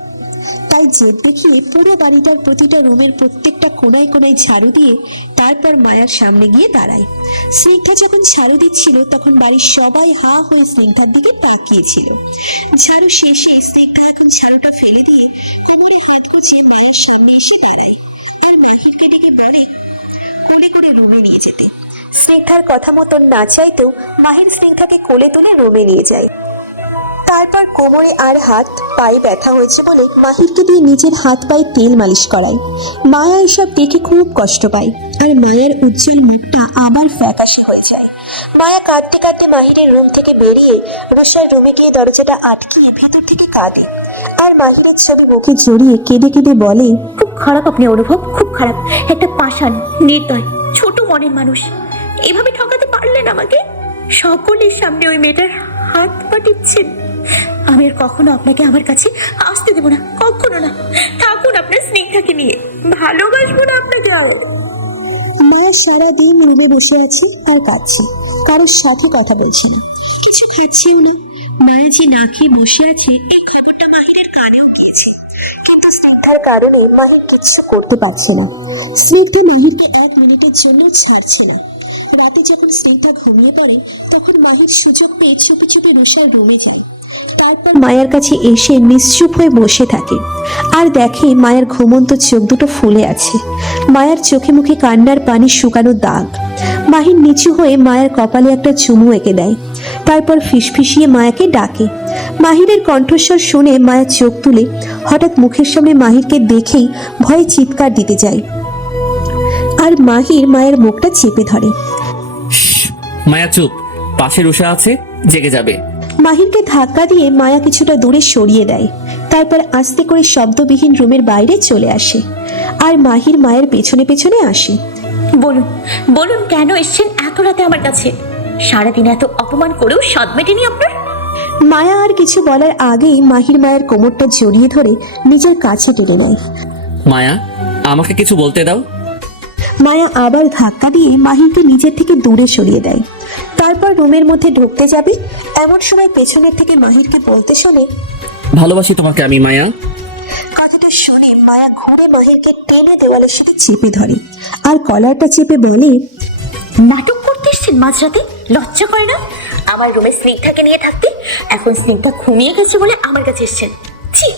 তাই জেদ দেখিয়ে পুরো বাড়িটার প্রতিটা রুমের প্রত্যেকটা কোনায় কোনায় ঝাড়ু দিয়ে তারপর মায়ার সামনে গিয়ে দাঁড়ায়। স্নিগ্ধা যখন ঝাড়ু দিচ্ছিল তখন বাড়ির সবাই হা হয়ে স্নিগ্ধার দিকে তাকিয়েছিল। ঝাড়ু শেষে স্নিগ্ধা এখন ঝাড়ুটা ফেলে দিয়ে কোমরে হাত গুছিয়ে মায়ের সামনে এসে দাঁড়ায় আর মাহিরকে ডেকে বলে কোলে করে রুমে নিয়ে যেতে। স্নিগ্ধার কথা মতন না চাইতেও মাহির স্নিগ্ধাকে কোলে তুলে রুমে নিয়ে যায়। তারপর কোমরে আর হাত পায়ে ব্যথা হয়েছে বলে মাহিরকে দিয়ে নিজের হাত পায়ে তেল মালিশ করায়। মায়া এসব দেখে খুব কষ্ট পায় আর মায়ের উজ্জ্বল মুখটা আবার ফ্যাকাশে হয়ে যায়। মায়া কাঁদতে কাঁদতে মাহিরের রুম থেকে বেরিয়ে রুষার রুমে গিয়ে দরজাটা আটকিয়ে ভেতর থেকে কাঁদে আর মাহিরের ছবি বুকে জড়িয়ে কেঁদে কেঁদে বলে, খুব খারাপ আপনি অনুভব, খুব খারাপ। একটা পাষাণ, নির্দয়, ছোট মনের মানুষ এভাবে ঠকাতে পারলেন আমাকে। সকলের সামনে ওই মেয়েটার হাত পাঠিয়েছেন। আমি আর কখনো আপনাকে আমার কাছে আসতে দেবো না, কখনো না। থাকুন আপনার স্নিগ্ধাকে নিয়ে, ভালোবাসবো না আপনাকে। মায়া সারাদিন রুমে বসে আছে আর কাঁদছে, কারোর সাথে কথা বলছে না, কিছু খাচ্ছেও না। মায়া যে না খেয়ে বসে আছে এই খবরটা মাহিরের কানেও গিয়েছে, কিন্তু স্নিগ্ধার কারণে মাহির কিচ্ছু করতে পারছে না। স্নিগ্ধা মাহিরকে এক মিনিটের জন্য ছাড়ছে না। রাতে যখন স্নিগ্ধা ঘুমিয়ে পড়ে তখন মাহির সুযোগ পেয়ে চুপি চুপি রুষার রুমে যায়। তারপর মায়ের কাছে এসে নিশ্চুপ হয়ে বসে থাকে আর দেখে মায়ের ঘুমন্ত চোখ দুটো ফুলে আছে। মায়ের চোখে মুখে কান্নার পানি শুকানো দাগ। মাহির নিচু হয়ে মায়ের কপালে একটা চুমু এঁকে দেয়, তারপর ফিসফিসিয়ে মায়াকে ডাকে। মাহিরের কণ্ঠস্বর শুনে মায়ের চোখ তুলে হঠাৎ মুখের সামনে মাহিরকে দেখেই ভয়ে চিৎকার দিতে যায় আর মাহির মায়ের মুখটা চেপে ধরে। মায়া চুপ, পাশে রুষা আছে, জেগে যাবে। মাহিরকে ধাক্কা দিয়ে মায়া কিছুটা দূরে সরিয়ে দেয়। তারপর আস্তে করে শব্দবিহীন রুমের বাইরে চলে আসে আর মাহির মায়ের পেছনে পেছনে আসে। বলুন বলুন কেন এসেছেন এত রাতে আমার কাছে? সারাদিন এত অপমান করেও স্বাদ মেটেনি আপনার? মায়া আর কিছু বলার আগেই মাহির মায়ের কোমরটা জড়িয়ে ধরে নিজের কাছে টেনে নেয়। মায়া, আমাকে কিছু বলতে দাও। মায়া আবার ধাক্কা দিয়ে মাহিরকে নিজের থেকে দূরে সরিয়ে দেয়। তারপর রুমের মধ্যে ঢুকতে যাবে এমন সময় পেছনের থেকে মাহিরকে বলতে শোনে, ভালোবাসি তোমাকে আমি মায়া। কথাটা শুনে মায়া ঘুরে মাহিরকে টেনে দেওয়ালের সাথে চেপে ধরে আর কলারটা চেপে বলে, নাটক করতে এসছেন মাঝরাতে? লজ্জা করে না? আমার রুমে স্নিগ্ধাকে নিয়ে থাকতে এখন স্নিগ্ধা ঘুমিয়ে গেছে বলে আমার কাছে এসছেন। ছি,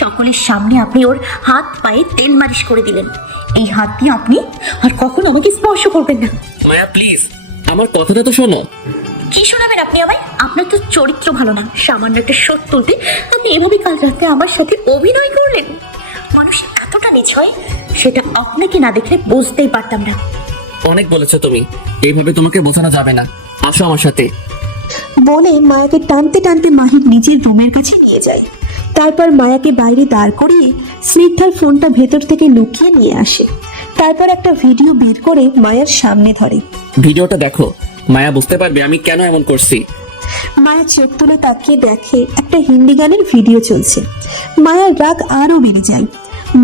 সকলের সামনে আপনি ওর হাত পায়ে তেল মালিশ করে দিলেন। এই হাত দিয়ে আপনি আর কখনো আমাকে স্পর্শ করবেন না। মায়া প্লিজ, আমার কথাটা তো শোনো। কি শোনাবেন আপনি আমায়? আপনার তো চরিত্র ভালো না। সামান্য একটা শোধ তুলতে আপনি এভাবে কাল রাতে আমার সাথে অভিনয় করলেন। মানুষ এতটা নিচ হয় সেটা আপনাকে না দেখলে বুঝতেই পারতাম না। অনেক বলেছো তুমি, এইভাবে তোমাকে বোঝানো যাবে না। আসো আমার সাথে। বলে মায়াকে টানতে টানতে মাহির নিজের রুমের কাছে নিয়ে যায়। তারপর মায়াকে বাইরে দাঁড় করিয়ে স্নিগ্ধার ফোনটা ভেতর থেকে লুকিয়ে নিয়ে আসে। তারপর একটা ভিডিও বের করে মায়ার সামনে ধরে। ভিডিওটা দেখো, মায়া বুঝতে পারবে আমি কেন এমন করছি। মায়া চোখ তুলে তাকিয়ে দেখে একটা হিন্দি গানের ভিডিও চলছে। মায়ার রাগ আরো বেড়ে যায়।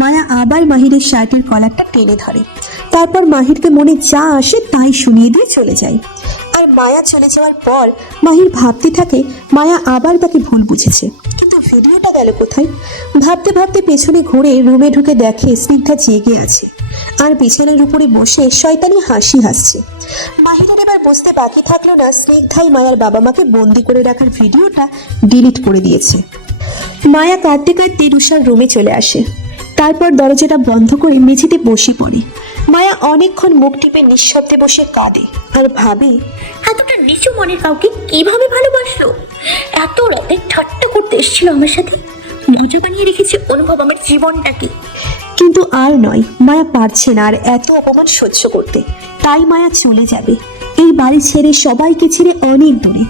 মায়া আবার মাহিরের শার্টের কলারটা টেনে ধরে। তারপর মাহিরকে মনে যা আসে তাই শুনিয়ে দিয়ে চলে যায়। আর মায়া চলে যাওয়ার পর মাহির ভাবতে থাকে মায়া আবার তাকে ভুল বুঝেছে, কিন্তু ভিডিওটা গেল কোথায়? ভাবতে ভাবতে পেছনে ঘুরে রুমে ঢুকে দেখে স্নিগ্ধা জেগে আছে আর বিছানার উপরে বসে শয়তানি হাসি হাসছে। মাহিরের এবার বুঝতে বাকি থাকলো না স্নিগ্ধাই মায়ার বাবা মাকে বন্দি করে রাখার ভিডিওটা ডিলিট করে দিয়েছে। মায়া কাঁদতে কাঁদতে রুষার রুমে চলে আসে। তারপর দরজাটা বন্ধ করে মেঝেতে বসে পড়ে। মায়া অনেকক্ষণ মুখ টিপে নিঃশব্দে বসে কাঁদে আর ভাবে, এতটা নিচু মনের কাউকে কিভাবে ভালোবাসলো? এত রাতে ঠাট্টা করতে এসেছিল আমার সাথে, মজা বানিয়ে রেখেছে অনুভব আমার জীবনটাকে। কিন্তু আর নয়, মায়া পারছে না আর এত অপমান সহ্য করতে। তাই মায়া চলে যাবে এই বাড়ি ছেড়ে, সবাইকে ছেড়ে অনেক দূরে।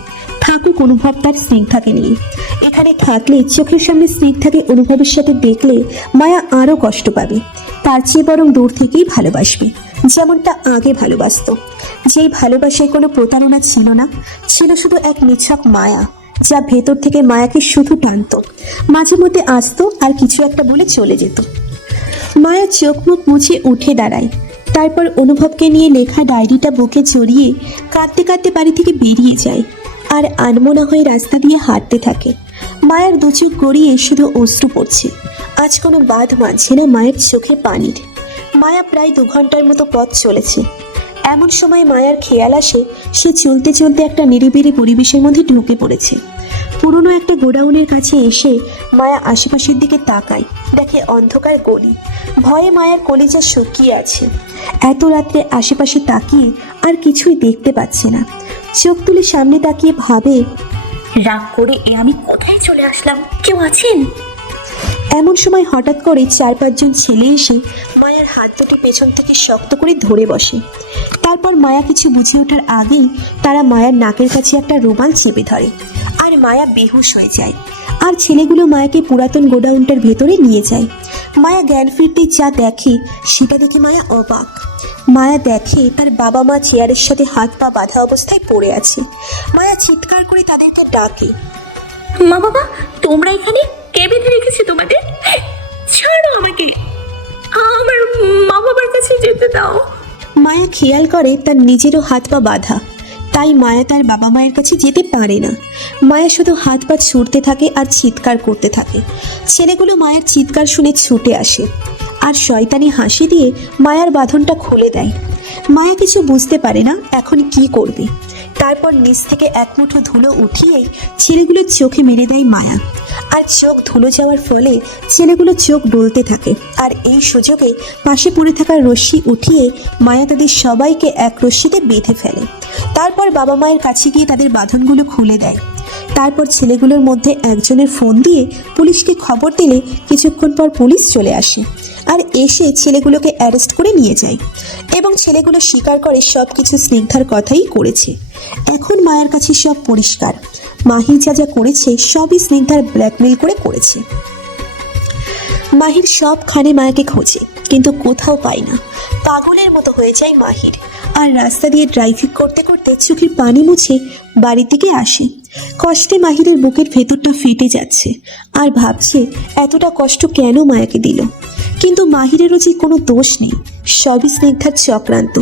থাকুক অনুভব তার স্নিগ্ধাকে নিয়ে। এখানে থাকলে চোখের সামনে স্নিগ্ধাকে অনুভবের সাথে দেখলে মায়া আরো কষ্ট পাবে। তার চেয়ে বরং দূর থেকেই ভালোবাসবে, যেমনটা আগে ভালোবাসতো। যেই ভালোবাসায় কোনো প্রতারণা ছিল না, ছিল শুধু এক নিছক মায়া, যা ভেতর থেকে মায়াকে শুধু টানতো। মাঝে মধ্যে আসতো আর কিছু একটা বলে চলে যেত। মায়া চোখ মুখ মুছে উঠে দাঁড়ায়। তারপর অনুভবকে নিয়ে লেখা ডায়েরিটা বুকে জড়িয়ে কাঁদতে কাঁদতে বাড়ি থেকে বেরিয়ে যায় আর আনমনা হয়ে রাস্তা দিয়ে হাঁটতে থাকে। মায়ার দু চোখ গড়িয়ে শুধু অশ্রু পড়ছে। আজ কোনো বাঁধ মানছে না মায়ের চোখে পানির। মায়া প্রায় 2 ঘন্টার মতো পথ চলেছে। এমন সময় মায়ার খেয়াল আসে সে চলতে চলতে একটা নিরিবিলি পরিবেশের মধ্যে ঢুকে পড়েছে। পুরনো একটা গোডাউনের কাছে এসে মায়া আশেপাশের দিকে তাকায়, দেখে অন্ধকার গলি। ভয়ে মায়ার কলিজা শুকিয়ে আছে। এত রাত্রে আশেপাশে তাকিয়ে আর কিছুই দেখতে পাচ্ছে না। চোখ তুলে সামনে তাকিয়ে ভাবে, রাগ করে আমি কোথায় চলে আসলাম? কেউ আছেন? এমন সময় হঠাৎ করে 4-5 জন ছেলে এসে মায়ার হাত দুটি পেছন থেকে শক্ত করে ধরে বসে। তারপর মায়া কিছু বুঝে ওঠার আগেই তারা মায়ার নাকের কাছে একটা রুমাল চেপে ধরে আর মায়া বেহুশ হয়ে যায়। আর ছেলেগুলো মায়াকে পুরাতন গোডাউনটার ভেতরে নিয়ে যায়। মায়া জ্ঞান ফিরতে যা দেখে সেটা দেখে মায়া অবাক। মায়া দেখে তার বাবা মা চেয়ারের সাথে হাত পা বাঁধা অবস্থায় পড়ে আছে। মায়া চিৎকার করে তাদেরকে ডাকে, মা বাবা, তোমরা এখানে? কে বেঁধে রেখেছে তোমাদের? ছাড়ো আমাকে, আমার মা বাবার কাছে যেতে দাও। মায়া খেয়াল করে তার নিজেরও হাত পা বাঁধা, তাই মায়া তার বাবা মায়ের কাছে যেতে পারে না। মায়া শুধু হাত পা ছুটতে থাকে আর চিৎকার করতে থাকে। ছেলেগুলো মায়ের চিৎকার শুনে ছুটে আসে আর শয়তানি হাসি দিয়ে মায়ার বাঁধনটা খুলে দেয়। মায়া কিছু বুঝতে পারে না এখন কি করবে। তারপর নিচ থেকে এক মুঠো ধুলো উঠিয়েই ছেলেগুলোর চোখে মেরে দেয় মায়া। আর চোখ ধুলো যাওয়ার ফলে ছেলেগুলো চোখ ডলতে থাকে। আর এই সুযোগে পাশে পড়ে থাকা রশ্মি উঠিয়ে মায়া তাদের সবাইকে এক রশ্মিতে বেঁধে ফেলে। তারপর বাবা মায়ের কাছে গিয়ে তাদের বাঁধনগুলো খুলে দেয়। তারপর ছেলেগুলোর মধ্যে একজনের ফোন দিয়ে পুলিশকে খবর দিলে কিছুক্ষণ পর পুলিশ চলে আসে আর এসে ছেলেগুলোকে অ্যারেস্ট করে নিয়ে যায় এবং ছেলেগুলো স্বীকার করে সব কিছু স্নিগ্ধার কথাই করেছে। এখন মায়ার কাছে সব পরিষ্কার, মাহি যা যা করেছে সবই স্নিগ্ধার ব্ল্যাকমেল করে করেছে। মাহির সবখানে মায়াকে খোঁজে কিন্তু কোথাও পায় না। পাগলের মতো হয়ে যায় মাহির, আর রাস্তা দিয়ে ড্রাইভিং করতে করতে চোখের পানি মুছে বাড়ির দিকে আসে। কষ্টে মাহিরের বুকের ভেতরটা ফেটে যাচ্ছে আর ভাবছে এতটা কষ্ট কেন মায়াকে দিল। কিন্তু মাহিরেরও যে কোনো দোষ নেই, সবই স্নিগ্ধার চক্রান্ত।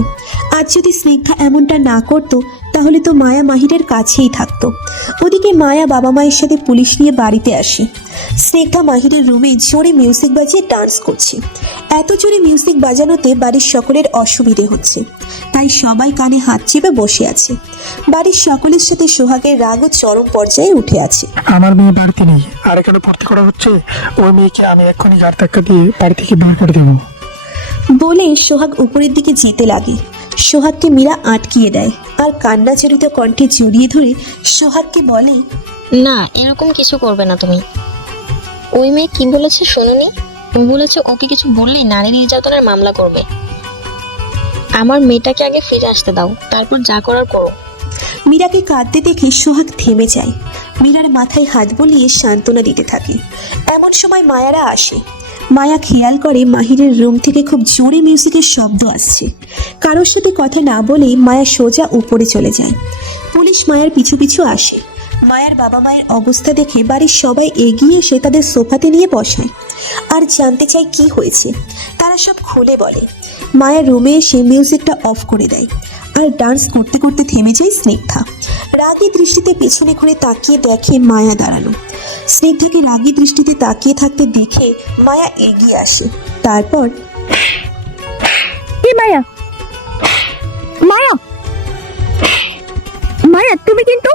আজ যদি স্নিগ্ধা এমনটা না করতো তাহলে তো মায়া মাহিরের কাছেই থাকতো। ওদিকে মায়া বাবা মায়ের সাথে পুলিশ নিয়ে বাড়িতে আসে। স্নিগ্ধা মাহিরের রুমে জোরে মিউজিক বাজিয়ে ডান্স করছে। এত জোরে মিউজিক বাজানোতে বাড়ির সকলের অসুবিধে হচ্ছে, তাই সবাই কানে হাত চেপে বসে আছে। বাড়ির সকলের সাথে সোহাগের রাগও চরম পর্যায়ে উঠে আছে। আমার মেয়ে বাড়িতে নেই আর এখানে ভর্তি করা হচ্ছে, ওই মেয়েকে আমি এক্ষুনি গাড়ি ধাক্কা দিয়ে বাড়ি থেকে বের করে দেবো বলে সোহাগ উপরের দিকে যেতে লাগে। সোহাগকে মীরা আটকিয়ে দেয় আর কান্না জড়িত কণ্ঠে জড়িয়ে ধরে সোহাগকে বলে, না, এরকম কিছু করবে না তুমি। ওই মেয়ে কি বলেছে শুনুনি? ও বলেছে ওকে কিছু বললেই নারী নির্যাতনের মামলা করবে। আমার মেয়েটাকে আগে ফিরে আসতে দাও, তারপর যা করার করো। মীরাকে কাঁদতে দেখে সোহাগ থেমে যায়। মীরার মাথায় হাত বুলিয়ে সান্ত্বনা দিতে থাকে। এমন সময় মায়ারা আসে। মায়া খেয়াল করে মাহিরের রুম থেকে খুব জোরে মিউজিকের শব্দ আসছে। কারোর সাথে কথা না বলে মায়া সোজা উপরে চলে যায়। পুলিশ মায়ার পিছু পিছু আসে। মায়ার বাবা মায়ের অবস্থা দেখে বাড়ির সবাই এগিয়ে এসে তাদের সোফাতে নিয়ে বসায় আর জানতে চায় কি হয়েছে। তারা সব খুলে বলে। মায়া রুমে এসে মিউজিকটা অফ করে দেয় আর ডান্স করতে করতে থেমে যায় স্নিগ্ধা। রাগী দৃষ্টিতে পেছনে ঘুরে তাকিয়ে দেখে মায়া দাঁড়ানো। স্নিগ্ধাকে রাগী দৃষ্টিতে তাকিয়ে থাকতে দেখে মায়া এগিয়ে আসে। তারপর, কি মায়া? মায়া, মায়া তুমি কিন্তু।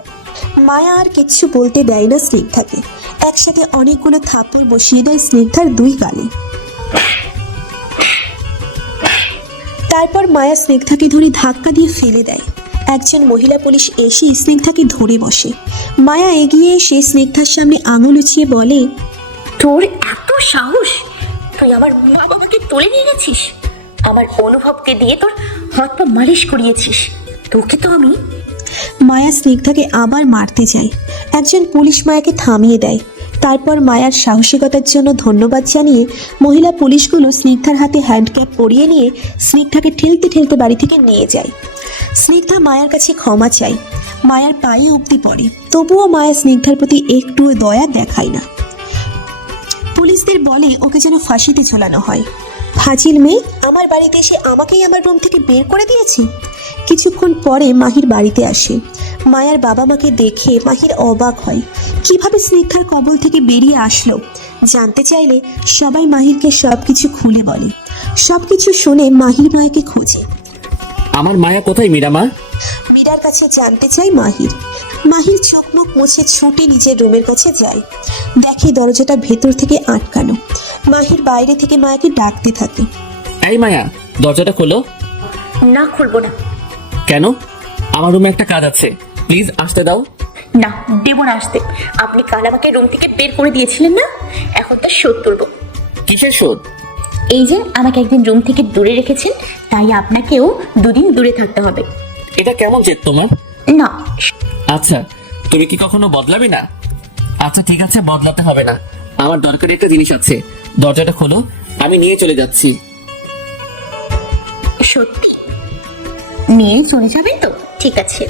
মায়া আর কিচ্ছু বলতে দেয় না স্নিগ্ধাকে। একসাথে অনেকগুলো থাপড় বসিয়ে দেয় স্নিগ্ধার দুই গালে। তারপর মায়া স্নিগ্ধাকে ধরে ধাক্কা দিয়ে ফেলে দেয়। একজন মহিলা পুলিশ এসে স্নিগ্ধাকে ধরে বসে। মায়া এগিয়ে এসে স্নিগ্ধার সামনে আঙুল উঁচিয়ে বলে, তোর এত সাহস! তুই আমার মা বাবাকে তুলে নিয়ে গেছিস, আমার অনুভবকে দিয়ে তোর হাত পা মালিশ করিয়েছিস। তোকে তো আমি। মায়া স্নিগ্ধাকে আবার মারতে যায়। একজন পুলিশ মায়াকে থামিয়ে দেয়। তারপর মায়ার সাহসিকতার জন্য ধন্যবাদ জানিয়ে মহিলা পুলিশগুলো স্নিগ্ধার হাতে হ্যান্ডক্যাপ পরিয়ে নিয়ে স্নিগ্ধাকে ঠেলতে ঠেলতে বাড়ি থেকে নিয়ে যায়। স্নিগ্ধা মায়ার কাছে ক্ষমা চায়। মায়ার পায়ে অবধি পড়ে, তবুও মায়া স্নিগ্ধার প্রতি একটুও দয়া দেখায় না। পুলিশদের বলে ওকে যেন ফাঁসিতে ঝোলানো হয়। ফাজিল মেয়ে আমার বাড়িতে এসে আমাকেই আমার রুম থেকে বের করে দিয়েছে। কিছুক্ষণ পরে মাহির বাড়িতে আসে। মায়ার বাবা মাকে দেখে মাহির অবাক হয়, কিভাবে স্নিগ্ধার কবল থেকে বেরিয়ে আসলো। জানতে চাইলে সবাই মাহিরকে সবকিছু খুলে বলে। সবকিছু শুনে মাহির মায়াকে খোঁজে। আমার মায়া কোথায় মীরা মা? মীরার কাছে জানতে চায় মাহির। মাহির চোখ মুখ মুছে ছুটে নিজের রুমের কাছে যায়। দেখে দরজাটা ভেতর থেকে আটকানো। মাহির বাইরে থেকে মায়াকে ডাকতে থাকে, এই মায়া, দরজাটা খোলো। না, খুলবো না। কেন? আমার রুমে একটা কাজ আছে, প্লিজ আসতে দাও। না, দেব না আসতে। আপনি কাল আমাকে রুম থেকে বের করে দিয়েছিলেন না, এখন তো শোধ তুলবো। কিসের শোধ? এই যে আমাকে একদিন রুম থেকে দূরে রেখেছেন, তাই আপনাকেও দুদিন দূরে থাকতে হবে। এটা কেমন জেদ তোমার? না। আচ্ছা, তুমি কি কখনো বদলাবে না? আচ্ছা ঠিক আছে, বদলাতে হবে না। আমার দরকারি একটা জিনিস আছে, দরজাটা খোলো, আমি নিয়ে চলে যাচ্ছি। সত্যি নিয়ে চলে যাবেন তো? ঠিক আছে।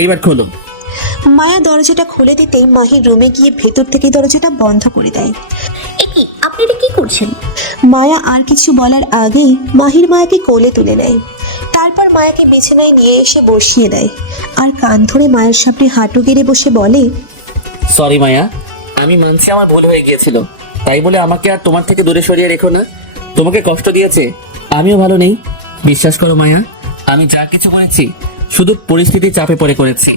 এইবার খোলো। মায়া দরজাটা খুলে দিতেই মাহির রুমে গিয়ে ভেতর থেকে দরজাটা বন্ধ করে দেয়। কি আপনি এটা কি করছেন? মায়া আর কিছু বলার আগেই মাহির মায়াকে কোলে তুলে নেয়। তারপর মায়াকে বিছানায় নিয়ে এসে বসিয়ে দেয় আর কান ধরে মায়ের সামনে হাঁটু গেড়ে বসে বলে, সরি মায়া, আমি মানছি আমার ভুল হয়ে গিয়েছিল, তাই বলে আমাকে আর তোমার থেকে দূরে সরিয়ে রেখো না। তোমাকে কষ্ট দিয়েছে, আমিও ভালো নেই। বিশ্বাস করো মায়া, আমি যা কিছু করেছি শুধু পরিস্থিতির চাপে পড়ে করেছি।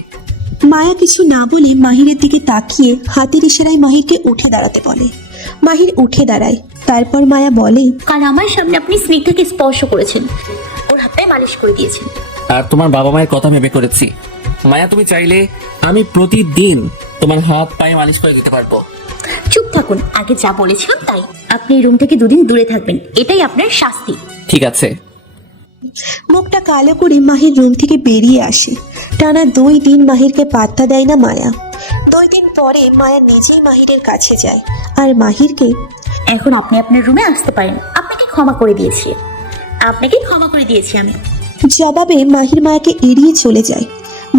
মায়া কিছু না বলে মাহিরের দিকে তাকিয়ে হাতের ইশারায় মাহিরকে উঠে দাঁড়াতে বলে। মাহির উঠে দাঁড়ায়। তারপর মায়া বলে, কাল আমার সামনে আপনি স্নিগ্ধাকে স্পর্শ করেছেন, ওর হাতে মালিশ করে দিয়েছেন। আর তোমার বাবা মায়ের কথা ভেবে করেছি। মায়া, তুমি চাইলে আমি প্রতিদিন তোমার হাত পায়ে মালিশ করে দিতে পারবো। চুপ থাকুন, আগে যা বলেছিলাম তাই। আপনি এই রুম থেকে দুদিন দূরে থাকবেন, এটাই আপনার শাস্তি। ঠিক আছে। মুখটা কালো করে মাহির রুম থেকে বেরিয়ে আসে। টানা 2 দিন মাহিরকে পাত্তা দেয় না মায়া। 2 দিন পরে মায়া নিজেই মাহিরের কাছে যায় আর মাহিরকে এখন আপনি আপনার রুমে আসতে পারেন, আপনাকে ক্ষমা করে দিয়েছি আমি। জবাবে মাহির মায়াকে এড়িয়ে চলে যায়।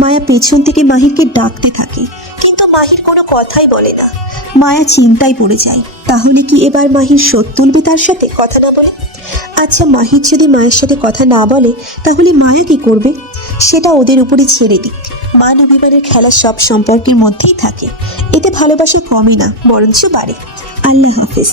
মায়া পেছন থেকে মাহিরকে ডাকতে থাকে, কিন্তু মাহির কোনো কথাই বলে না। মায়া চিন্তায় পড়ে যায়, তাহলে কি এবার মাহির শোধ তুলবে তার সাথে কথা না বলে? আচ্ছা, মাহির যদি মায়ের সাথে কথা না বলে তাহলে মায়া কি করবে? সেটা ওদের উপরে ছেড়ে দিক। মান অভিমানের খেলা সব সম্পর্কের মধ্যেই থাকে, এতে ভালোবাসা কমে না, বরঞ্চ বাড়ে। আল্লাহ হাফেজ।